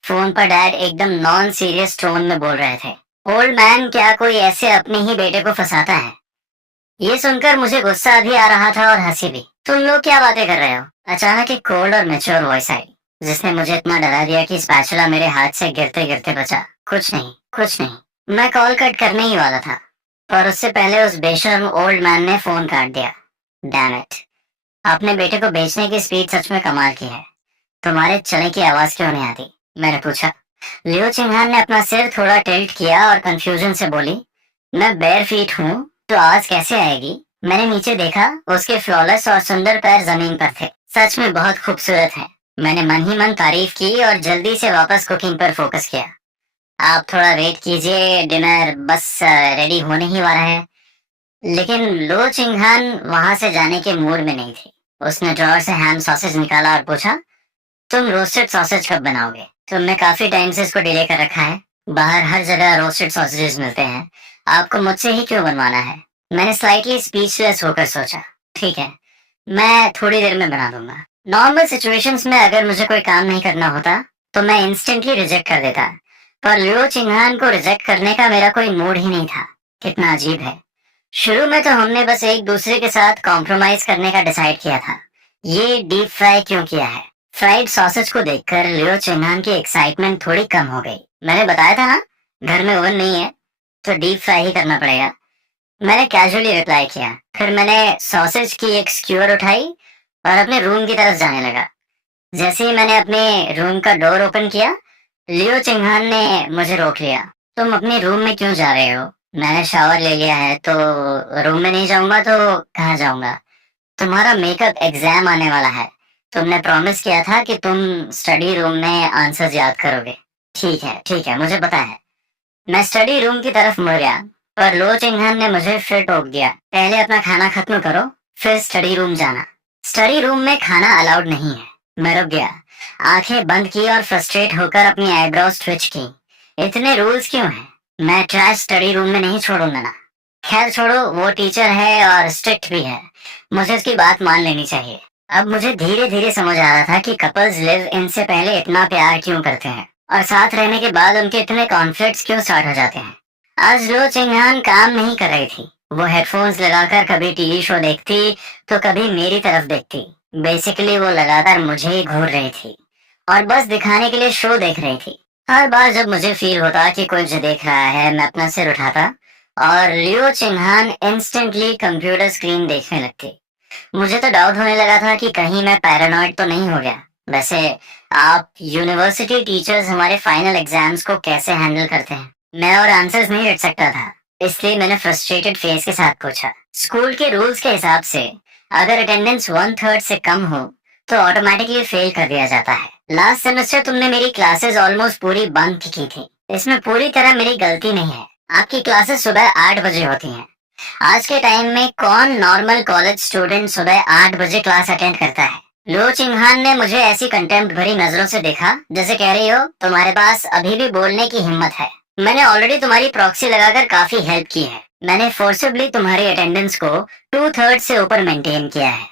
फोन पर डैड एकदम नॉन सीरियस टोन में बोल रहे थे। ओल्ड मैन, क्या कोई ऐसे अपने ही बेटे को फंसाता है? ये सुनकर मुझे गुस्सा भी आ रहा था और हंसी भी। तुम लोग क्या बातें कर रहे हो? अचानक एक कोल्ड और मैच्योर वॉइस आई, जिसने मुझे इतना डरा दिया कि स्पैचुला मेरे हाथ से गिरते गिरते बचा। कुछ नहीं, कुछ नहीं। मैं कॉल कट करने ही वाला था, पर उससे पहले उस बेशर्म ओल्ड मैन ने फोन काट दिया। Damn it! आपने बेटे को बेचने की स्पीड सच में कमाल की है। तुम्हारे चने की आवाज क्यों नहीं आती? मैंने पूछा। लियो चिंगहान ने अपना सिर थोड़ा टिल्ट किया और कंफ्यूजन से बोली, मैं बेयर फीट हूँ, तो आवाज कैसे आएगी? मैंने नीचे देखा, उसके फ्लॉलेस और सुंदर पैर जमीन पर थे। सच में बहुत खूबसूरत है। मैंने मन ही मन तारीफ की और जल्दी से वापस कुकिंग पर फोकस किया। आप थोड़ा वेट कीजिए, डिनर बस रेडी होने ही वाला है। लेकिन लो चिंगहान वहां से जाने के मूड में नहीं थी। उसने ड्रॉअर से हैम सॉसेज निकाला और पूछा, तुम रोस्टेड सॉसेज कब बनाओगे? तुमने काफी टाइम से इसको डिले कर रखा है। बाहर हर जगह रोस्टेड सॉसेजेस मिलते हैं, आपको मुझसे ही क्यों बनवाना है? मैंने स्लाइटली स्पीचलेस होकर सोचा। ठीक है, मैं थोड़ी देर में बना दूंगा। नॉर्मल सिचुएशंस में अगर मुझे कोई काम नहीं करना होता, तो मैं इंस्टेंटली रिजेक्ट कर देता, पर लियो चिंगहान को रिजेक्ट करने का मेरा कोई मूड ही नहीं था। कितना अजीब है। शुरू में तो हमने बस एक दूसरे के साथ कॉम्प्रोमाइज करने का डिसाइड किया था। ये डीप फ्राई क्यों किया है? फ्राइड सॉसेज को देखकर लियो चिंगहान की एक्साइटमेंट थोड़ी कम हो गई। मैंने बताया था ना, घर में ओवन नहीं है, तो डीप फ्राई ही करना पड़ेगा। मैंने कैजुअली रिप्लाई किया। फिर मैंने सॉसेज की एक स्क्यूअर उठाई और अपने रूम की तरफ जाने लगा। जैसे ही मैंने अपने रूम का डोर ओपन किया, लियो चिंगहान ने मुझे रोक लिया। तुम अपने रूम में क्यों जा रहे हो? मैंने शावर ले लिया है, तो रूम में नहीं जाऊंगा तो कहाँ जाऊंगा? तुम्हारा मेकअप एग्जाम आने वाला है। तुमने प्रॉमिस किया था कि तुम स्टडी रूम में आंसर्स याद करोगे। ठीक है, मुझे पता है। मैं स्टडी रूम की तरफ मुड़ गया, पर लो चिंगहान ने मुझे फिर टोक दिया। पहले अपना खाना खत्म करो, फिर स्टडी रूम जाना। स्टडी रूम में खाना अलाउड नहीं है। मैं रुक गया, आंखें बंद की और फ्रस्ट्रेट होकर अपनी आईब्रोज ट्विच की। इतने रूल्स क्यों हैं? मैं ट्रैश स्टडी रूम में नहीं छोड़ूंगा ना। खैर छोड़ो, वो टीचर है और स्ट्रिक्ट भी है, मुझे उसकी बात मान लेनी चाहिए। अब मुझे धीरे धीरे समझ आ रहा था कि कपल्स लिव इन से पहले इतना प्यार क्यों करते हैं, और साथ रहने के बाद उनके इतने कॉन्फ्लिक्ट्स क्यों स्टार्ट हो जाते हैं। आज लो चिंगहान काम नहीं कर रही थी। वो हेडफोन्स लगाकर कभी टीवी शो देखती, तो कभी मेरी तरफ देखती। बेसिकली वो लगातार मुझे ही घूर रही थी, और बस दिखाने के लिए शो देख रही थी। हर बार जब मुझे फील होता कि कोई मुझे देख रहा है, मैं अपना सिर उठाता और लियो चिंगहान इंस्टेंटली कंप्यूटर स्क्रीन देखने लगती। मुझे तो डाउट होने लगा था कि कहीं मैं पैरानॉइड तो नहीं हो गया। वैसे आप यूनिवर्सिटी टीचर्स हमारे फाइनल एग्जाम्स को कैसे हैंडल करते हैं? मैं और आंसर्स नहीं रट सकता था, इसलिए मैंने फ्रस्ट्रेटेड फेस के साथ पूछा। स्कूल के रूल्स के हिसाब से अगर अटेंडेंस 1/3 से कम हो, तो ऑटोमेटिकली फेल कर दिया जाता है। लास्ट सेमेस्टर तुमने मेरी क्लासेस ऑलमोस्ट पूरी बंक की थी। इसमें पूरी तरह मेरी गलती नहीं है। आपकी क्लासेस सुबह 8 बजे होती हैं। आज के टाइम में कौन नॉर्मल कॉलेज स्टूडेंट सुबह 8 बजे क्लास अटेंड करता है? लो चिंगहान ने मुझे ऐसी कंटेम्प्ट भरी नजरों से देखा, जैसे कह रही हो तुम्हारे पास अभी भी बोलने की हिम्मत है। मैंने ऑलरेडी तुम्हारी प्रॉक्सी लगाकर काफी हेल्प की है। मैंने फोर्सिबली तुम्हारी अटेंडेंस को 2/3 से ऊपर मेंटेन किया है,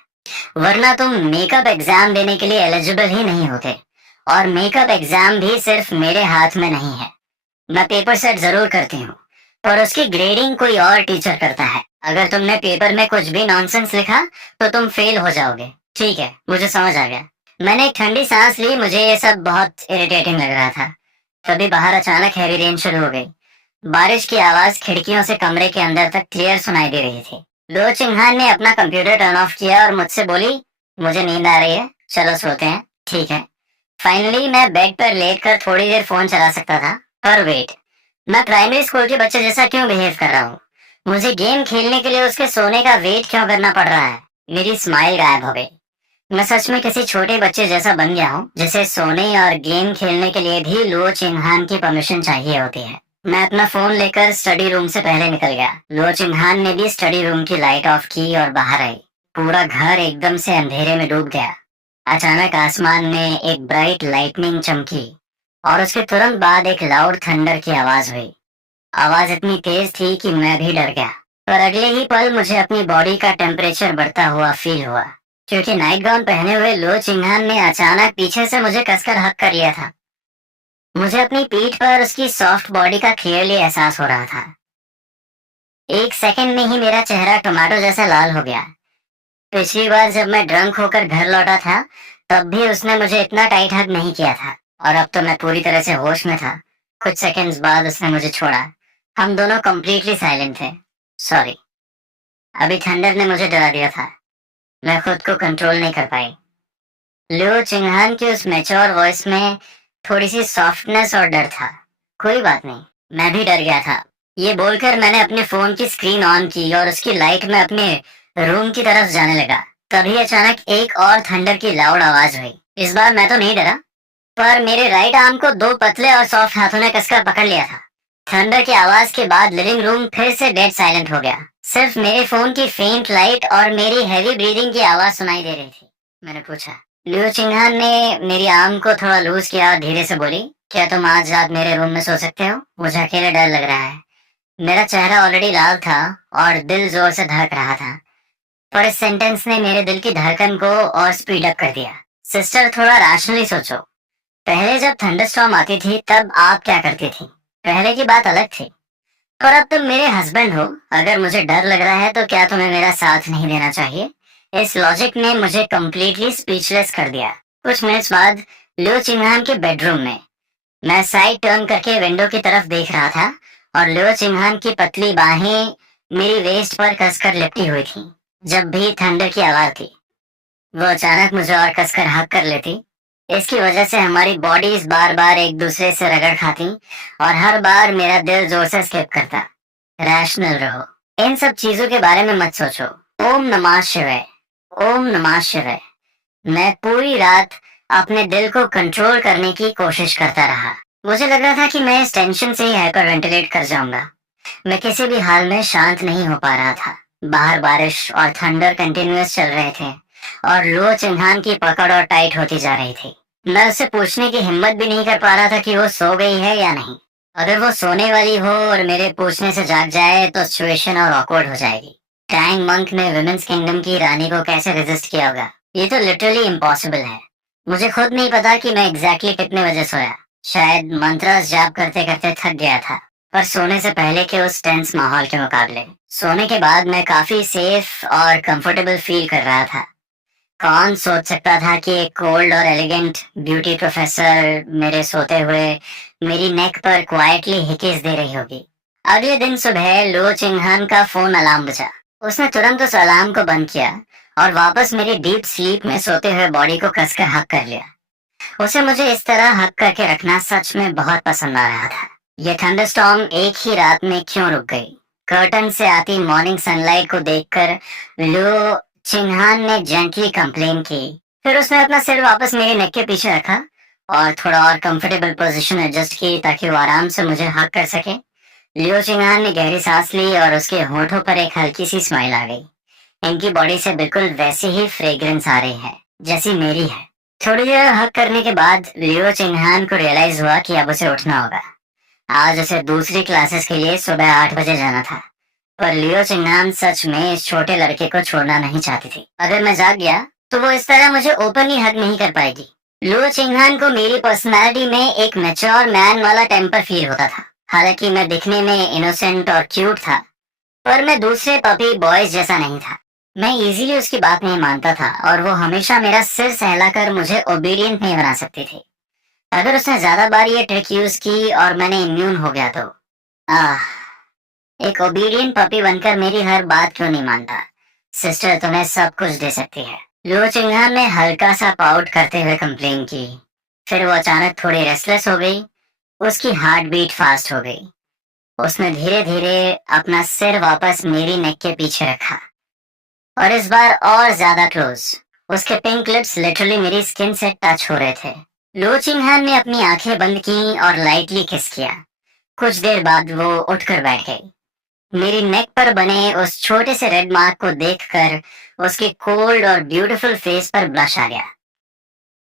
वरना तुम मेकअप एग्जाम देने के लिए एलिजिबल ही नहीं होते। और मेकअप एग्जाम भी सिर्फ मेरे हाथ में नहीं है। मैं पेपर सेट जरूर करती हूँ, पर उसकी ग्रेडिंग कोई और टीचर करता है। अगर तुमने पेपर में कुछ भी नॉनसेंस लिखा, तो तुम फेल हो जाओगे। ठीक है, मुझे समझ आ गया। मैंने एक ठंडी सांस ली। मुझे ये सब बहुत इरिटेटिंग लग रहा था। तभी बाहर अचानक हैवी रेन शुरू हो गई। बारिश की आवाज खिड़कियों से कमरे के अंदर तक क्लियर सुनाई दे रही थी। लो चिंगहान ने अपना कंप्यूटर टर्न ऑफ किया और मुझसे बोली, मुझे नींद आ रही है, चलो सोते हैं। ठीक है। फाइनली मैं बेड पर लेटकर थोड़ी देर फोन चला सकता था। पर वेट, मैं प्राइमरी स्कूल के बच्चे जैसा क्यों बिहेव कर रहा हूँ? मुझे गेम खेलने के लिए उसके सोने का वेट क्यों करना पड़ रहा है? मेरी स्माइल गायब हो गई। मैं सच में किसी छोटे बच्चे जैसा बन गया हूँ, जिसे सोने और गेम खेलने के लिए भी लो चिंगहान की परमिशन चाहिए होती है। मैं अपना फोन लेकर स्टडी रूम से पहले निकल गया। लो चिंगहान ने भी स्टडी रूम की लाइट ऑफ की और बाहर आई। पूरा घर एकदम से अंधेरे में डूब गया। अचानक आसमान में एक ब्राइट लाइटनिंग चमकी और उसके तुरंत बाद एक लाउड थंडर की आवाज हुई। आवाज इतनी तेज थी कि मैं भी डर गया। पर अगले ही पल मुझे अपनी बॉडी का टेम्परेचर बढ़ता हुआ फील हुआ, क्योंकि नाइट गाउन पहने हुए लो चिंगहान ने अचानक पीछे से मुझे कसकर हक कर लिया था। मुझे अपनी पीठ पर उसकी सॉफ्ट बॉडी का क्लियरली एहसास हो रहा था। एक सेकंड में ही मेरा चेहरा टमाटो जैसा लाल हो गया। पिछली बार जब मैं ड्रंक होकर घर लौटा था, तब भी उसने मुझे इतना टाइट हग नहीं किया था, और अब तो मैं पूरी तरह से होश में था। कुछ सेकंड्स बाद उसने मुझे छोड़ा। हम दोनों कंप्लीटली साइलेंट थे। सॉरी, अभी थंडर ने मुझे डरा दिया था। मैं खुद को कंट्रोल नहीं कर पाई। लियो चिंगहान की उस मैच्योर वॉइस में थोड़ी सी सॉफ्टनेस और डर था। कोई बात नहीं, मैं भी डर गया था। ये बोलकर मैंने अपने फोन की स्क्रीन ऑन की और उसकी लाइट में अपने रूम की तरफ जाने लगा। तभी अचानक एक और थंडर की लाउड आवाज हुई। इस बार मैं तो नहीं डरा, पर मेरे राइट आर्म को दो पतले और सॉफ्ट हाथों ने कसकर पकड़ लिया था। थंडर की आवाज के बाद लिविंग रूम फिर से डेड साइलेंट हो गया। सिर्फ मेरे फोन की फेंट लाइट और मेरी हैवी ब्रीदिंग की आवाज सुनाई दे रही थी। मैंने पूछा। लियो चिंगहान ने मेरी आर्म को थोड़ा लूज किया और धीरे से बोली, क्या तुम आज रात मेरे रूम में सो सकते हो? मुझे अकेले डर लग रहा है। मेरा चेहरा ऑलरेडी लाल था और दिल जोर से धड़क रहा था, पर इस सेंटेंस ने मेरे दिल की धड़कन को और स्पीड अप कर दिया। सिस्टर, थोड़ा रैशनली सोचो। पहले जब थंडरस्टॉर्म आती थी तब आप क्या करती थी? पहले की बात अलग थी, पर अब तुम मेरे हस्बैंड हो। अगर मुझे डर लग रहा है तो क्या तुम्हें मेरा साथ नहीं देना चाहिए? इस लॉजिक ने मुझे कंप्लीटली स्पीचलेस कर दिया। कुछ मिनट्स बाद लियो चिंगहान के बेडरूम में मैं साइड टर्न करके विंडो की तरफ देख रहा था, और लियो चिंगहान की पतली बाहें मेरी वेस्ट पर कसकर लिपटी हुई थी। जब भी थंडर की आवाज थी, वो अचानक मुझे और कसकर हक कर लेती। इसकी वजह से हमारी बॉडीज बार बार एक दूसरे से रगड़ खाती और हर बार मेरा दिल जोर से स्किप करता। रैशनल रहो, इन सब चीजों के बारे में मत सोचो। ओम नमः शिवाय, ओम नमः शिवाय। मैं पूरी रात अपने दिल को कंट्रोल करने की कोशिश करता रहा। मुझे लग रहा था कि मैं इस टेंशन से ही हाइपर वेंटिलेट कर जाऊंगा। मैं किसी भी हाल में शांत नहीं हो पा रहा था। बाहर बारिश और थंडर कंटिन्यूअस चल रहे थे, और लो चिंहान की पकड़ और टाइट होती जा रही थी। मैं उससे पूछने की हिम्मत भी नहीं कर पा रहा था कि वो सो गई है या नहीं। अगर वो सोने वाली हो और मेरे पूछने से जाग जाए तो सिचुएशन और ऑकवर्ड हो जाएगी। टैंग मंक ने विमेंस किंगडम की रानी को कैसे रेजिस्ट किया होगा? ये तो लिटरली इम्पॉसिबल है। मुझे खुद नहीं पता कि मैं एग्जैक्टली कितने बजे सोया। शायद मंत्रास जाप करते करते थक गया था, पर सोने से पहले के उस टेंस माहौल के मुकाबले सोने के बाद मैं काफी सेफ और कंफर्टेबल फील कर रहा था। कौन सोच सकता था कि एक कोल्ड और एलिगेंट ब्यूटी प्रोफेसर मेरे सोते हुए मेरी नेक पर क्वाइटली हिकेस दे रही होगी। अगले दिन सुबह लो चिंगहान का फोन अलार्म बजा। उसने तुरंत उस अलार्म को बंद किया और वापस मेरी डीप स्लीप में सोते हुए बॉडी को कसकर हक कर लिया। उसे मुझे इस तरह हक करके रखना सच में बहुत पसंद आ रहा था। ये थंडरस्टॉर्म एक ही रात में क्यों रुक गई? कर्टन से आती मॉर्निंग सनलाइट को देखकर लो चिंगहान ने जेंटली कंप्लेन की। फिर उसने अपना सिर वापस मेरे नेक के पीछे रखा और थोड़ा और कंफर्टेबल पोजीशन एडजस्ट की ताकि वो आराम से मुझे हक कर सके। लियो चिंगहान ने गहरी सांस ली और उसके होठों पर एक हल्की सी स्माइल आ गई। इनकी बॉडी से बिल्कुल वैसी ही फ्रेग्रेंस आ रही है जैसी मेरी है। थोड़ी देर हक करने के बाद लियो चिंगहान को रियलाइज हुआ कि अब उसे उठना होगा। आज उसे दूसरी क्लासेस के लिए सुबह 8 बजे जाना था, पर लियो चिंगहान सच में इस छोटे लड़के को छोड़ना नहीं चाहती थी। अगर मैं जाग गया तो वो इस तरह मुझे ओपनली हग नहीं कर पाएगी। लियो चिंगहान को मेरी पर्सनालिटी में एक मैच्योर मैन वाला टेम्पर फील होता था। हालांकि मैं दिखने में इनोसेंट और क्यूट था, पर मैं दूसरे पपी बॉयज जैसा नहीं था। मैं इजीली उसकी बात नहीं मानता था, और वो हमेशा मेरा सिर सहलाकर मुझे ओबीडियंट नहीं बना सकती थी। अगर उसने ज्यादा बार ये ट्रिक यूज की और मैंने इम्यून हो गया तो आह, एक ओबीडियंट पपी बनकर मेरी हर बात क्यों नहीं मानता? सिस्टर तुम्हें सब कुछ दे सकती है। लुओ चिंगहान ने हल्का सा पाउट करते हुए कंप्लेन की। फिर वो अचानक थोड़ी रेस्टलेस हो गई। उसकी हार्ट बीट फास्ट हो गई। उसने धीरे धीरे अपना सिर वापस मेरी नेक के पीछे रखा, और इस बार और ज्यादा क्लोज। उसके पिंक लिप्स लिटरली मेरी स्किन से टच हो रहे थे। लो चिंगहान ने अपनी आंखें बंद की और लाइटली किस किया। कुछ देर बाद वो उठकर बैठ गई। मेरी नेक पर बने उस छोटे से रेड मार्क को देखकर उसके कोल्ड और ब्यूटीफुल फेस पर ब्लश आ गया।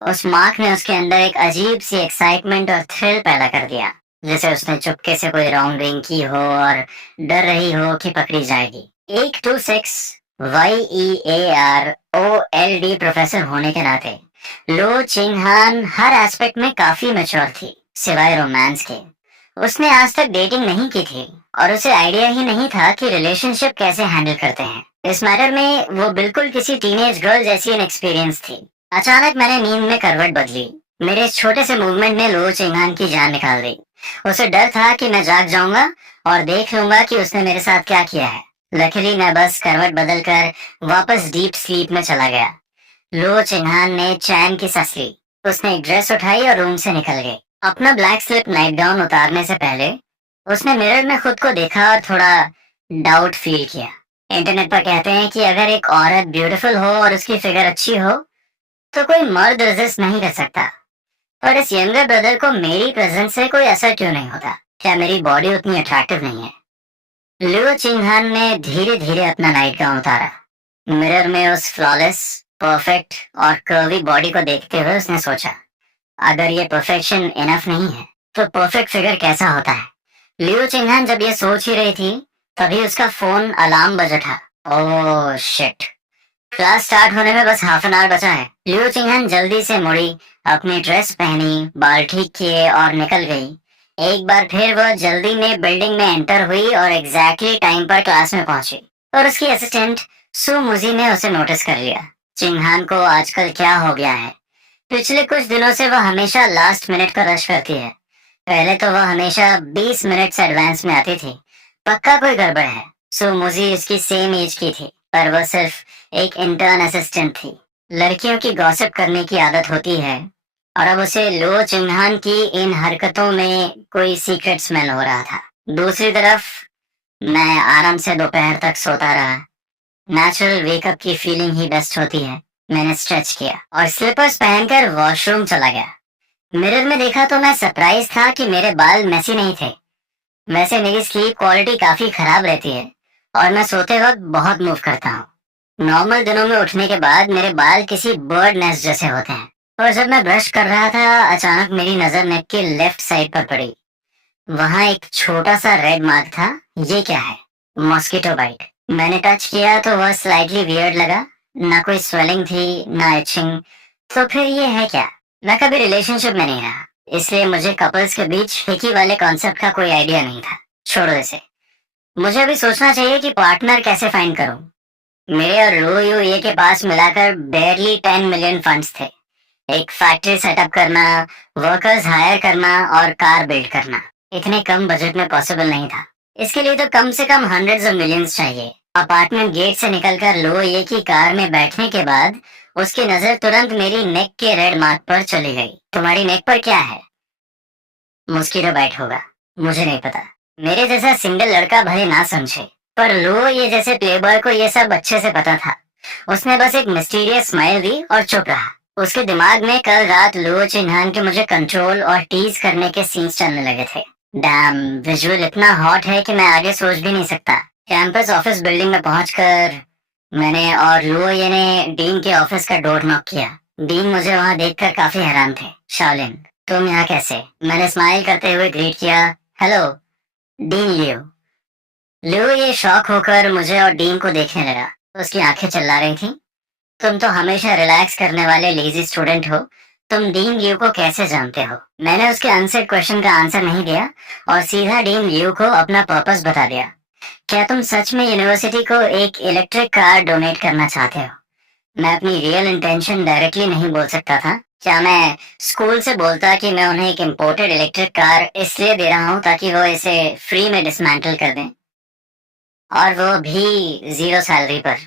उस मार्क ने उसके अंदर एक अजीब सी एक्साइटमेंट और थ्रिल पैदा कर दिया, जैसे उसने चुपके से कोई रॉन्ग डूइंग की हो और डर रही हो कि पकड़ी जाएगी। 826 YEAROLD प्रोफेसर होने के नाते लो चिंगहान हर एस्पेक्ट में काफी मैच्योर थी, सिवाय रोमांस के। उसने आज तक डेटिंग नहीं की थी और उसे आइडिया ही नहीं था कि रिलेशनशिप कैसे हैंडल करते हैं। इस मैटर में वो बिल्कुल किसी टीनेज गर्ल जैसी इनएक्सपीरियंस थी। अचानक मैंने नींद में करवट बदली। मेरे इस छोटे से मूवमेंट ने लो चिंगान की जान निकाल दी। उसे डर था कि मैं जाग जाऊंगा और देख लूंगा कि उसने मेरे साथ क्या किया है। लकीली मैं बस करवट बदल कर वापस डीप स्लीप में चला गया। लो चिंहान ने चैन की सांस ली। उसने एक ड्रेस उठाई और रूम से निकल गई। अपना ब्लैक स्लिप नाइट गाउन उतारने से पहले उसने मिरर में खुद को देखा और थोड़ा डाउट फील किया। इंटरनेट पर कहते हैं कि अगर एक औरत ब्यूटीफुल हो और उसकी फिगर अच्छी हो तो कोई मर्द रेजिस्ट नहीं कर सकता। पर इस यंगर ब्रदर को मेरी प्रेजेंस से कोई असर क्यों नहीं होता? क्या मेरी बॉडी उतनी अट्रैक्टिव नहीं है? लियो चिंगहान ने धीरे धीरे अपना नाइट गाउन उतारा। मिरर में उस फ्लॉलेस, परफेक्ट और कर्वी बॉडी को देखते हुए उसने सोचा, अगर ये परफेक्शन इनफ नहीं है तो परफेक्ट फिगर कैसा होता है? लियो चिंगहान जब ये सोच ही रही थी तभी उसका फोन अलार्म बज उठा। ओह शिट, क्लास स्टार्ट होने में बस हाफ एन आवर बचा है। लियो चिंगहान जल्दी से मुड़ी, अपनी ड्रेस पहनी, बाल ठीक किए और निकल गई। एक बार फिर वह जल्दी में बिल्डिंग में एंटर हुई और एग्जैक्टली टाइम पर क्लास में पहुंची। और उसकी असिस्टेंट सु मुजी ने उसे नोटिस कर लिया। चिंगहान को आजकल क्या हो गया है? पिछले कुछ दिनों से वह हमेशा लास्ट मिनट पर रश करती है। पहले तो वह हमेशा 20 मिनट से एडवांस में आती थी। पक्का कोई गड़बड़ है। सु मुजी उसकी सेम एज की थी, पर वह सिर्फ एक इंटर्न असिस्टेंट थी। लड़कियों की गॉसिप करने की आदत होती है और अब उसे लो चिंगहान की इन हरकतों में कोई सीक्रेट स्मेल हो रहा था। दूसरी तरफ मैं आराम से दोपहर तक सोता रहा। नेचुरल वेकअप की फीलिंग ही बेस्ट होती है। मैंने स्ट्रेच किया और स्लीपर्स पहनकर वॉशरूम चला गया। मिरर में देखा तो मैं सरप्राइज था कि मेरे बाल मेसी नहीं थे। वैसे मेरी स्लीप क्वालिटी काफी खराब रहती है और मैं सोते वक्त बहुत मूव करता हूँ। नॉर्मल दिनों में उठने के बाद मेरे बाल किसी बर्ड नेस्ट जैसे होते हैं। और जब मैं ब्रश कर रहा था अचानक मेरी नजर नेक के लेफ्ट साइड पर पड़ी। वहां एक छोटा सा रेड मार्क था। ये क्या है? Mosquito bite. मैंने टच किया तो वह स्लाइटली वियर्ड लगा। ना कोई स्वेलिंग थी ना इचिंग। तो फिर ये है क्या? मैं कभी रिलेशनशिप में नहीं रहा, इसलिए मुझे कपल्स के बीच हिकी वाले कॉन्सेप्ट का कोई आइडिया नहीं था। छोड़ो इसे। मुझे अभी सोचना चाहिए कि पार्टनर कैसे फाइंड करूं। मेरे और लो यू ये के पास मिलाकर बेयरली 10 मिलियन फंड्स थे। एक फैक्ट्री सेटअप करना, वर्कर्स हायर करना और कार बिल्ड करना इतने कम बजट में पॉसिबल नहीं था। इसके लिए तो कम से कम हंड्रेड्स ऑफ मिलियंस चाहिए। अपार्टमेंट गेट से निकलकर लो ये की कार में बैठने के बाद उसकी नजर तुरंत मेरी नेक के रेड मार्क पर चली गई। तुम्हारी नेक पर क्या है? मॉस्किटो बाइट होगा। मुझे नहीं पता। मेरे जैसा सिंगल लड़का भले ना समझे, पर लो ये जैसे प्लेबॉय को ये सब अच्छे से पता था। उसने बस एक मिस्टीरियस स्माइल दी और चुप रहा। उसके दिमाग में कल रात लो चिन्हान के मुझे कंट्रोल और टीज करने के सीन्स चलने लगे थे। डैम, विजुअल इतना हॉट है कि मैं आगे सोच भी नहीं सकता। कैंपस ऑफिस बिल्डिंग में पहुंचकर मैंने और लो ये ने डीन के ऑफिस का डोर नॉक किया। डीन मुझे वहां देखकर काफी हैरान थे। शाओलिन, तुम यहाँ कैसे? मैंने स्माइल करते हुए ग्रीट किया। हेलो डीन लियो। लियो ये शॉक होकर मुझे और डीन को देखने लगा। उसकी आंखें चिल्ला रही थी, तुम तो हमेशा रिलैक्स करने वाले लेजी स्टूडेंट हो। तुम डीन लियो को कैसे जानते हो? मैंने उसके अनसेड क्वेश्चन का आंसर नहीं दिया और सीधा डीन लियो को अपना पर्पस बता दिया। क्या तुम सच में यूनिवर्सिटी को एक इलेक्ट्रिक कार डोनेट करना चाहते हो? मैं अपनी रियल इंटेंशन डायरेक्टली नहीं बोल सकता था। क्या मैं स्कूल से बोलता कि मैं उन्हें एक इम्पोर्टेड इलेक्ट्रिक कार इसलिए दे रहा हूँ ताकि वो इसे फ्री में डिसमेंटल कर दें, और वो भी 0 सैलरी पर।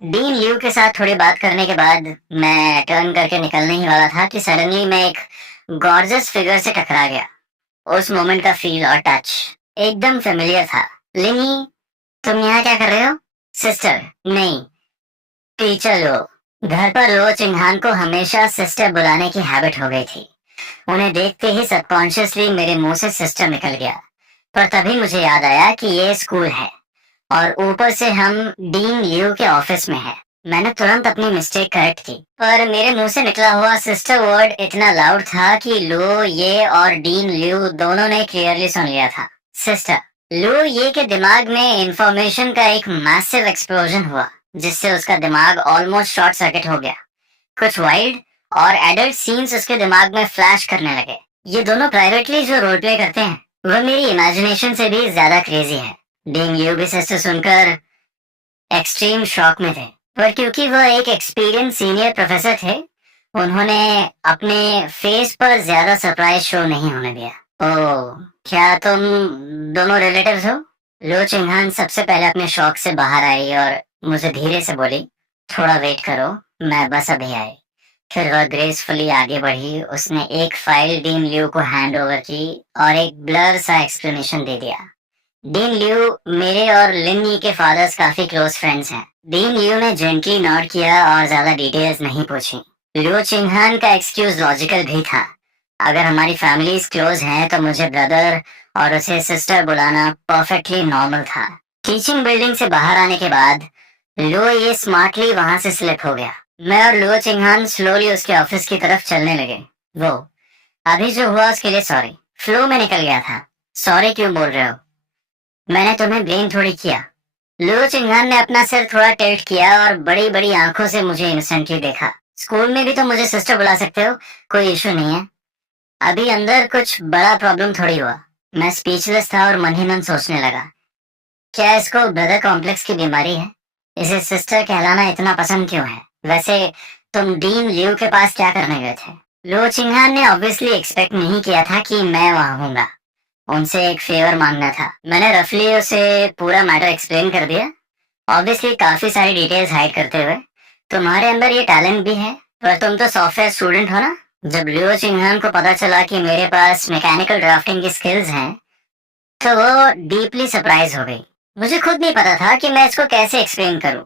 डीन लियू के साथ थोड़ी बात करने के बाद मैं टर्न करके निकलने ही वाला था कि सडनली मैं एक गॉर्जियस फिगर से टकरा गया। उस मोमेंट का फील और टच एकदम फेमिलियर था। लिनी, तुम यहाँ क्या कर रहे हो? सिस्टर नहीं, टीचर लो। घर पर लो चिंहान को हमेशा सिस्टर बुलाने की हैबिट हो गई थी। उन्हें देखते ही सबकॉन्शियसली मेरे मुंह से सिस्टर निकल गया। पर तभी मुझे याद आया कि ये स्कूल है और ऊपर से हम डीन लियू के ऑफिस में हैं। मैंने तुरंत अपनी मिस्टेक करेक्ट की, पर मेरे मुंह से निकला हुआ सिस्टर वर्ड इतना लाउड था कि लो ये और डीन ल्यू दोनों ने क्लियरली सुन लिया था। सिस्टर लो ये के दिमाग में इंफॉर्मेशन का एक मैसिव एक्सप्लोजन हुआ, जिससे उसका दिमाग ऑलमोस्ट शॉर्ट सर्किट हो गया। कुछ वाइल्ड और एडल्ट सीन्स उसके दिमाग में फ्लैश करने लगे। ये दोनों प्राइवेटली जो रोल प्ले करते हैं वह मेरी इमेजिनेशन से भी ज्यादा क्रेजी है। डीन ल्यू भी सिस्टर सुनकर एक्सट्रीम शॉक में थे, पर क्योंकि वह एक एक्सपीरियंस सीनियर प्रोफेसर थे, उन्होंने अपने फेस पर ज्यादा सरप्राइज शो नहीं होने दिया। ओह, क्या तुम दोनों रिलेटिव्स हो? लो चिंगहान सबसे पहले अपने शॉक से बाहर आई और मुझे धीरे से बोली, थोड़ा वेट करो, मैं बस अभी आई। फिर वह ग्रेसफुली आगे बढ़ी, उसने एक फाइल डीन ल्यू को हैंड ओवर की और एक ब्लर सा एक्सप्लेनेशन दे दिया। डीन ल्यू मेरे और लिन के फादर्स काफी क्लोज फ्रेंड्स हैं। डीन ल्यू ने जेंटली नॉट किया और ज्यादा डिटेल्स नहीं पूछी। ल्यू चिंगहान का एक्सक्यूज लॉजिकल भी था। अगर हमारी फैमिलीज क्लोज हैं तो मुझे ब्रदर और उसे सिस्टर बुलाना परफेक्टली नॉर्मल था। टीचिंग बिल्डिंग से बाहर आने के बाद लो ये स्मार्टली वहां से स्लिप हो गया। मैं और लो चिंगहान स्लोली उसके ऑफिस की तरफ चलने लगे। वो अभी जो हुआ उसके लिए सॉरी, फ्लो में निकल गया था। सॉरी क्यों बोल रहे हो? मैंने तुम्हें ब्लेम थोड़ी किया। लो चिंगहान ने अपना सिर थोड़ा टिल्ट किया और बड़ी बड़ी आंखों से मुझे इंस्टेंटली देखा। स्कूल में भी तो मुझे सिस्टर बुला सकते हो, कोई इशू नहीं है। अभी अंदर कुछ बड़ा प्रॉब्लम थोड़ी हुआ। मैं स्पीचलेस था और मन ही मन सोचने लगा, क्या इसको ब्रदर कॉम्प्लेक्स की बीमारी है? इसे सिस्टर कहलाना इतना पसंद क्यों है? वैसे तुम डीन ल्यू के पास क्या करने गए थे? लो चिंगहान ने ऑब्वियसली एक्सपेक्ट नहीं किया था कि मैं वहां हूँगा। उनसे एक फेवर मांगना था। मैंने रफली उसे पूरा मैटर एक्सप्लेन कर दिया, ऑब्वियसली काफी सारी डिटेल्स हाइड करते हुए। तुम्हारे अंदर ये टैलेंट भी है, पर तुम तो सॉफ्टवेयर स्टूडेंट हो ना। जब लियो चिंगहान को पता चला कि मेरे पास मैकेनिकल ड्राफ्टिंग की स्किल्स हैं, तो वो डीपली सरप्राइज हो गई। मुझे खुद नहीं पता था कि मैं इसको कैसे एक्सप्लेन करूं,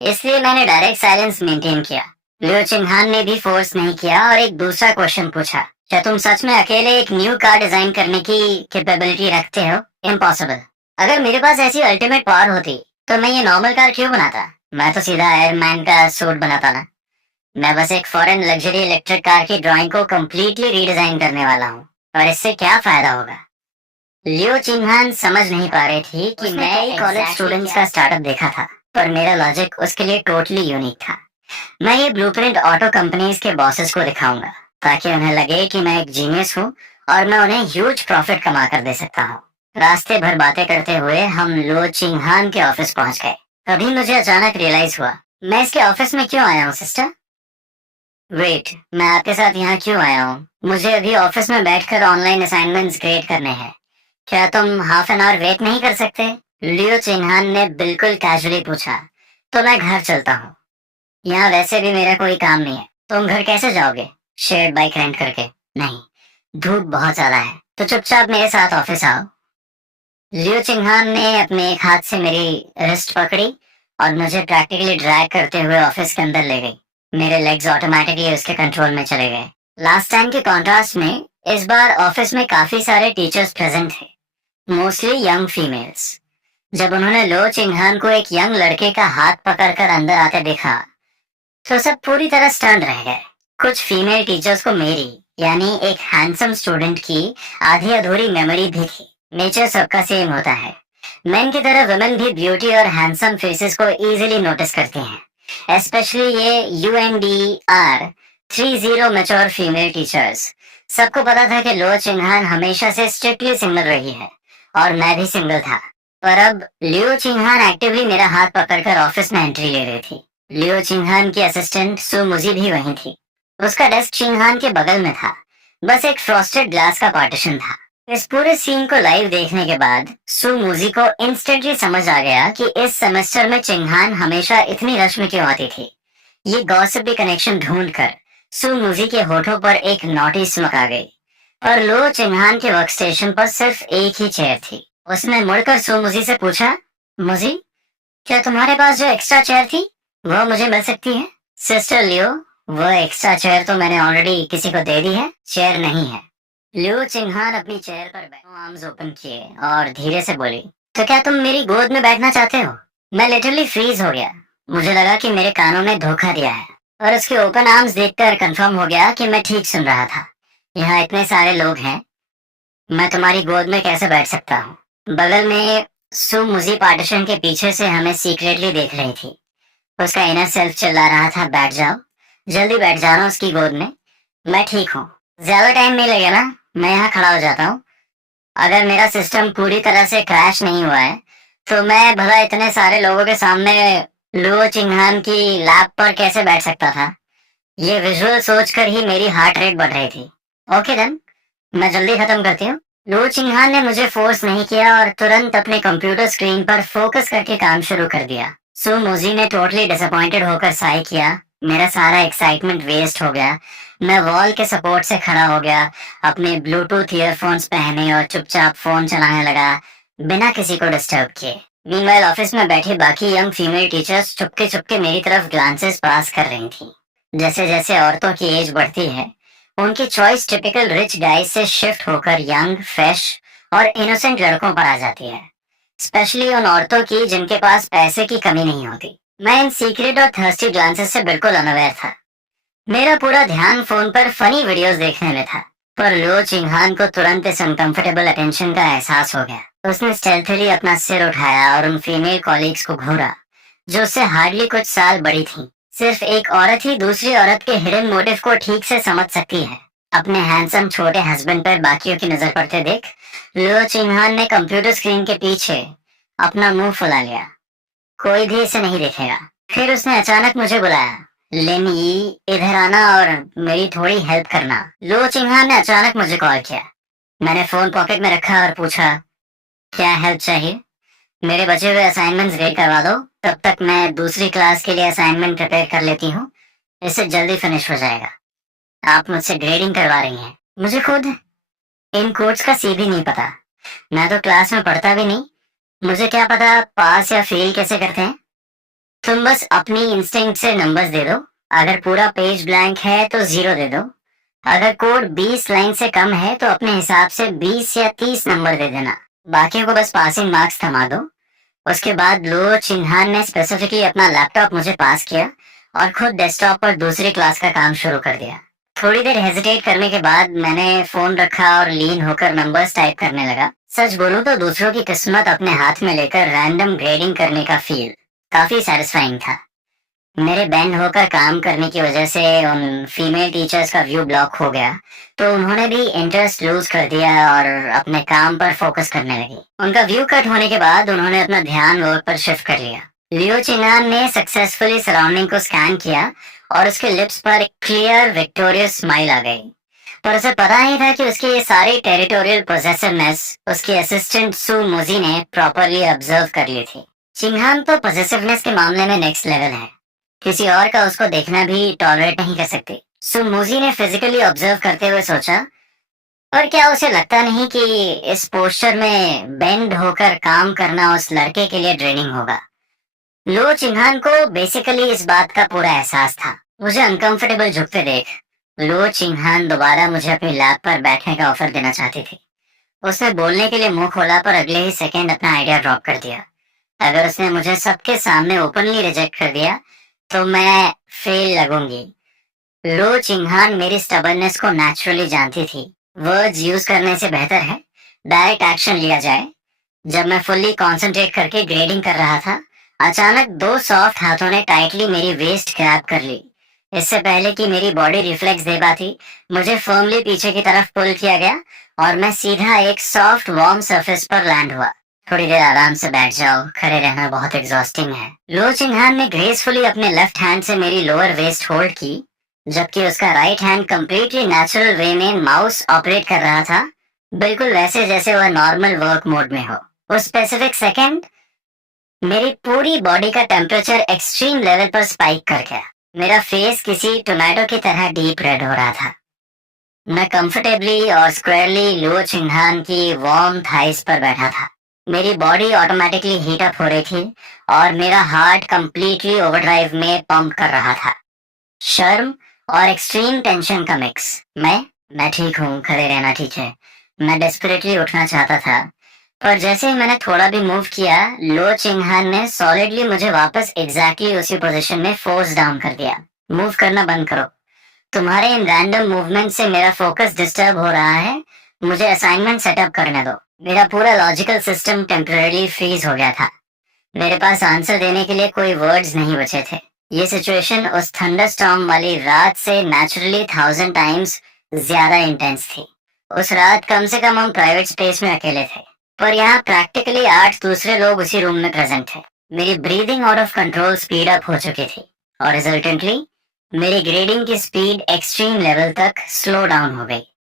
इसलिए मैंने डायरेक्ट साइलेंस मेंटेन किया। लियो चिंगहान ने भी फोर्स नहीं किया और एक दूसरा क्वेश्चन पूछा, क्या तुम सच में अकेले एक न्यू कार डिजाइन करने की कैपेबिलिटी रखते हो? इम्पॉसिबल। अगर मेरे पास ऐसी अल्टीमेट पावर होती तो मैं ये नॉर्मल कार क्यों बनाता? मैं तो सीधा आयरन मैन का सूट बनाता ना। मैं बस एक फॉरेन लग्जरी इलेक्ट्रिक कार की ड्राइंग को कम्प्लीटली रीडिजाइन करने वाला हूँ, और इससे क्या फायदा होगा? लियो चिंगहान समझ नहीं पा रही थी कि मैं कई कॉलेज स्टूडेंट्स का स्टार्टअप देखा था, पर मेरा लॉजिक उसके लिए टोटली यूनिक था। मैं ये ब्लूप्रिंट ऑटो कंपनीज के बॉसेस को दिखाऊंगा, ताकि उन्हें लगे कि मैं एक जीनियस हूँ और मैं उन्हें ह्यूज प्रॉफिट कमा कर दे सकता हूँ। रास्ते भर बातें करते हुए हम लो चिंगहान के ऑफिस पहुंच गए। तभी मुझे अचानक रियलाइज हुआ, मैं इसके ऑफिस में क्यों आया हूँ सिस्टर? वेट, मैं आपके साथ यहाँ क्यों आया हूँ? मुझे अभी ऑफिस में बैठकर ऑनलाइन असाइनमेंट्स ग्रेड करने हैं। क्या तुम हाफ एन आवर वेट नहीं कर सकते? लियो चिंगहान ने बिल्कुल कैजुअली पूछा। तो मैं घर चलता हूँ, यहाँ वैसे भी मेरा कोई काम नहीं है। तुम घर कैसे जाओगे? शेयर्ड बाइक रेंट करके? नहीं, धूप बहुत ज्यादा है, तो चुपचाप मेरे साथ ऑफिस आओ। लियो चिंगहान ने अपने एक हाथ से मेरी रिस्ट पकड़ी और मुझे प्रैक्टिकली ड्रैग करते हुए ऑफिस के अंदर ले गई। मेरे लेग्स ऑटोमेटिकली उसके कंट्रोल में चले गए। लास्ट टाइम के कॉन्ट्रास्ट में इस बार ऑफिस में काफी सारे टीचर्स प्रेजेंट थे, मोस्टली यंग फीमेल्स। जब उन्होंने लो चिंगहान को एक यंग लड़के का हाथ पकड़कर अंदर आते देखा, तो सब पूरी तरह स्टन रह गए। कुछ फीमेल टीचर्स को मेरी, यानी एक हैंडसम स्टूडेंट की आधी अधूरी मेमोरी भी थी। नेचर सबका सेम होता है। मेन की तरह वुमेन भी ब्यूटी और हैंडसम फेसेस को इजीली नोटिस करती हैं, स्पेशली ये UNDR 30 मैच्योर फीमेल टीचर्स। सबको पता था कि लो चिंगहान हमेशा से स्ट्रिक्टली सिंगल रही है, और मैं भी सिंगल था। पर अब लियो चिंगहान एक्टिवली मेरा हाथ पकड़कर ऑफिस में एंट्री ले रही थी। लियो चिंगहान की असिस्टेंट सु मुजी भी वहीं थी। उसका डेस्क चिंगहान के बगल में था, बस एक फ्रॉस्टेड ग्लास का पार्टीशन था। इस पूरे सीन को लाइव देखने के बाद सु मुजी को इंस्टेंटली समझ आ गया कि इस सेमेस्टर में चिंगहान हमेशा इतनी रश में क्यों आती थी। ये गॉसिप भी कनेक्शन ढूंढकर सु मुजी के होठों पर एक नोटी स्मक आ गई, और लो चिंगहान के वर्क स्टेशन पर सिर्फ एक ही चेयर थी। उसने मुड़कर सु मुजी से पूछा, मुजी, क्या तुम्हारे पास जो एक्स्ट्रा चेयर थी वो मुझे मिल सकती है? सिस्टर लियो, वो एक्स्ट्रा चेयर तो मैंने ऑलरेडी किसी को दे दी है, चेयर नहीं है। लियो चिंगहान अपनी चेयर पर बैठे आर्म्स ओपन किए और धीरे से बोली, तो क्या तुम मेरी गोद में बैठना चाहते हो? मैं लिटरली फ्रीज हो गया। मुझे लगा कि मेरे कानों ने धोखा दिया है और उसके ओपन आर्म्स देखकर कंफर्म हो गया कि मैं ठीक सुन रहा था। यहाँ इतने सारे लोग हैं, मैं तुम्हारी गोद में कैसे बैठ सकता हूँ। बगल में सु मुझी पार्टीशन के पीछे से हमें सीक्रेटली देख रही थी। उसका इनर सेल्फ चिल्ला रहा था, बैठ जाओ, जल्दी बैठ जाना उसकी गोद में, मैं ठीक हूँ, ज्यादा टाइम नहीं लगेगा ना, मैं यहाँ खड़ा हो जाता हूँ। अगर मेरा सिस्टम पूरी तरह से क्रैश नहीं हुआ है तो मैं भला इतने सारे लोगों के सामने लुओ चिंगहान की लैब पर कैसे बैठ सकता था। ये विजुअल सोचकर ही मेरी हार्ट रेट बढ़ रही थी। ओके देन, मैं जल्दी खत्म करती हूँ। लुओ चिंगहान ने मुझे फोर्स नहीं किया और तुरंत अपने कंप्यूटर स्क्रीन पर फोकस करके काम शुरू कर दिया। सो मोजी ने टोटली डिसअपॉइंटेड होकर साई किया। मेरा सारा एक्साइटमेंट वेस्ट हो गया। मैं वॉल के सपोर्ट से खड़ा हो गया, अपने ब्लूटूथ ईयरफोन्स पहने और चुपचाप फोन चलाने लगा, बिना किसी को डिस्टर्ब किए। मीनवाइल ऑफिस में बैठी बाकी young female teachers Chupke Chupke मेरी तरफ ग्लांसेस पास कर रही थी। जैसे जैसे औरतों की एज बढ़ती है, उनकी चॉइस टिपिकल रिच गाइस से शिफ्ट होकर यंग, फ्रेश और इनोसेंट लड़कों पर आ जाती है। स्पेशली उन औरतों की जिनके पास पैसे की कमी नहीं होती। मैं इन सीक्रेट और थर्स्टी ग्लांसेस से बिल्कुल अनअवेयर था। मेरा पूरा ध्यान फोन पर फनी वीडियोस देखने में था। पर लो चिंगहान को तुरंत इस अनकंफर्टेबल अटेंशन का एहसास हो गया। उसने स्टेल्थली अपना सिर उठाया और उन फीमेल कॉलीग्स को घूरा जो उससे हार्डली कुछ साल बड़ी थी। सिर्फ एक औरत ही दूसरी औरत के हिडन मोटिव को ठीक से समझ सकती है। अपने हैंडसम छोटे हस्बैंड पर बाकियों की नजर पड़ते देख लो चिंगहान ने कंप्यूटर स्क्रीन के पीछे अपना मुंह फुला लिया। कोई भी इसे नहीं देखेगा। फिर उसने अचानक मुझे बुलाया, लिन यी, इधर आना और मेरी थोड़ी हेल्प करना। लो चिंगहान ने अचानक मुझे कॉल किया। मैंने फोन पॉकेट में रखा और पूछा, क्या हेल्प चाहिए? मेरे बचे हुए असाइनमेंट्स ग्रेड करवा दो, तब तक मैं दूसरी क्लास के लिए असाइनमेंट प्रिपेयर कर लेती हूँ, इससे जल्दी फिनिश हो जाएगा। आप मुझसे ग्रेडिंग करवा रही हैं। मुझे खुद इन कोड्स का सी भी नहीं पता। मैं तो क्लास में पढ़ता भी नहीं। मुझे क्या पता पास या फेल कैसे करते हैं। तुम बस अपनी इंस्टिंक्ट से नंबर्स दे दो। अगर पूरा पेज ब्लैंक है तो 0 दे दो। अगर कोड 20 लाइन से कम है तो अपने हिसाब से 20 या 30 नंबर दे देना। बाकियों को बस पासिंग मार्क्स थमा दो। उसके बाद लो चिन्हान ने स्पेसिफिकली अपना लैपटॉप मुझे पास किया और खुद डेस्कटॉप पर दूसरी क्लास का काम शुरू कर दिया। थोड़ी देर हेजिटेट करने के बाद मैंने फोन रखा और लीन होकर नंबर्स टाइप करने लगा। सच बोलूं तो दूसरों की किस्मत अपने हाथ में लेकर रैंडम ग्रेडिंग करने का फील काफी सेटिस्फाइंग था। मेरे बैंड होकर काम करने की वजह से उन फीमेल टीचर्स का व्यू ब्लॉक हो गया, तो उन्होंने भी इंटरेस्ट लूज कर दिया और अपने काम पर फोकस करने लगी। उनका व्यू कट होने के बाद उन्होंने अपना ध्यान वर्क पर शिफ्ट कर लिया। लियो चिंगान ने सक्सेसफुली सराउंडिंग को स्कैन किया और उसके लिप्स पर एक क्लियर विक्टोरियस स्माइल आ गई। पर उसे पता नहीं था कि उसकी ये सारी टेरिटोरियल पोजेसिवनेस उसकी असिस्टेंट सु मुजी ने प्रॉपरली ऑब्जर्व कर ली थी। चिंगहान तो पॉजिटिवनेस के मामले में नेक्स्ट लेवल है। किसी और का उसको देखना भी टॉलरेट नहीं कर सकती। सुमोजी ने फिजिकली ऑब्जर्व करते हुए सोचा, और क्या उसे लगता नहीं कि इस पोस्चर में बेंड होकर काम करना उस लड़के के लिए ड्रेनिंग होगा। लो चिंगहान को बेसिकली इस बात का पूरा एहसास था। मुझे अनकंफर्टेबल झुकते देख लो चिंगहान दोबारा मुझे अपनी लैब पर बैठने का ऑफर देना चाहती थी। उसने बोलने के लिए मुंह खोला पर अगले ही सेकेंड अपना आइडिया ड्रॉप कर दिया। अगर उसने मुझे सबके सामने ओपनली रिजेक्ट कर दिया तो मैं फेल लगूंगी। लो चिंगहान मेरी स्टबर्नेस को नेचुरली जानती थी। वर्ड्स यूज करने से बेहतर है डायरेक्ट एक्शन लिया जाए। जब मैं फुल्ली कंसंट्रेट करके ग्रेडिंग कर रहा था, अचानक 2 सॉफ्ट हाथों ने टाइटली मेरी वेस्ट ग्रैब कर ली। इससे पहले कि मेरी बॉडी रिफ्लेक्स दे पाती, मुझे फर्मली पीछे की तरफ पुल किया गया और मैं सीधा एक सॉफ्ट वार्म सरफेस पर लैंड हुआ। थोड़ी देर आराम से बैठ जाओ, खड़े रहना बहुत एग्जॉस्टिंग है। लो चिंगहान ने ग्रेसफुली अपने लेफ्ट हैंड से मेरी लोअर वेस्ट होल्ड की, जबकि उसका right hand completely natural way में माउस ऑपरेट कर रहा था, बिल्कुल वैसे जैसे वह नॉर्मल वर्क मोड में हो। उस स्पेसिफिक सेकंड मेरी पूरी बॉडी का टेम्परेचर एक्सट्रीम लेवल पर स्पाइक कर गया। मेरा फेस किसी टोमेटो की तरह डीप रेड हो रहा था। मैं कंफर्टेबली और स्क्वायरली लो चिंगहान की वार्म थाइस पर बैठा था। मेरी बॉडी ऑटोमेटिकली हीट अप हो रही थी और मेरा हार्ट कंप्लीटली ओवरड्राइव में पंप कर रहा था। शर्म और एक्सट्रीम टेंशन का मिक्स। मैं ठीक हूँ, खड़े रहना ठीक है। मैं डेस्परेटली उठना चाहता था, पर जैसे ही मैंने थोड़ा भी मूव किया, लो चिंगहान ने सॉलिडली मुझे वापस एग्जैक्टली उसी पोजीशन में फोर्स डाउन कर दिया। मूव करना बंद करो, तुम्हारे इन रैंडम मूवमेंट से मेरा फोकस डिस्टर्ब हो रहा है, मुझे असाइनमेंट सेटअप करने दो। मेरा पूरा लॉजिकल सिस्टम टेम्पररी फ्रीज हो गया था। मेरे पास आंसर देने के लिए कोई वर्ड्स नहीं बचे थे। ये सिचुएशन उस थंडरस्टॉर्म वाली रात से नेचुरली 1000 टाइम्स ज्यादा इंटेंस थी। उस रात कम से कम हम प्राइवेट स्पेस में अकेले थे, पर यहाँ प्रैक्टिकली 8 दूसरे लोग उसी रूम में प्रेजेंट थे। मेरी breathing out of control speed up हो चुकी थी और रिजल्टेंटली मेरी ग्रेडिंग की स्पीड एक्सट्रीम लेवल तक स्लो डाउन हो गई।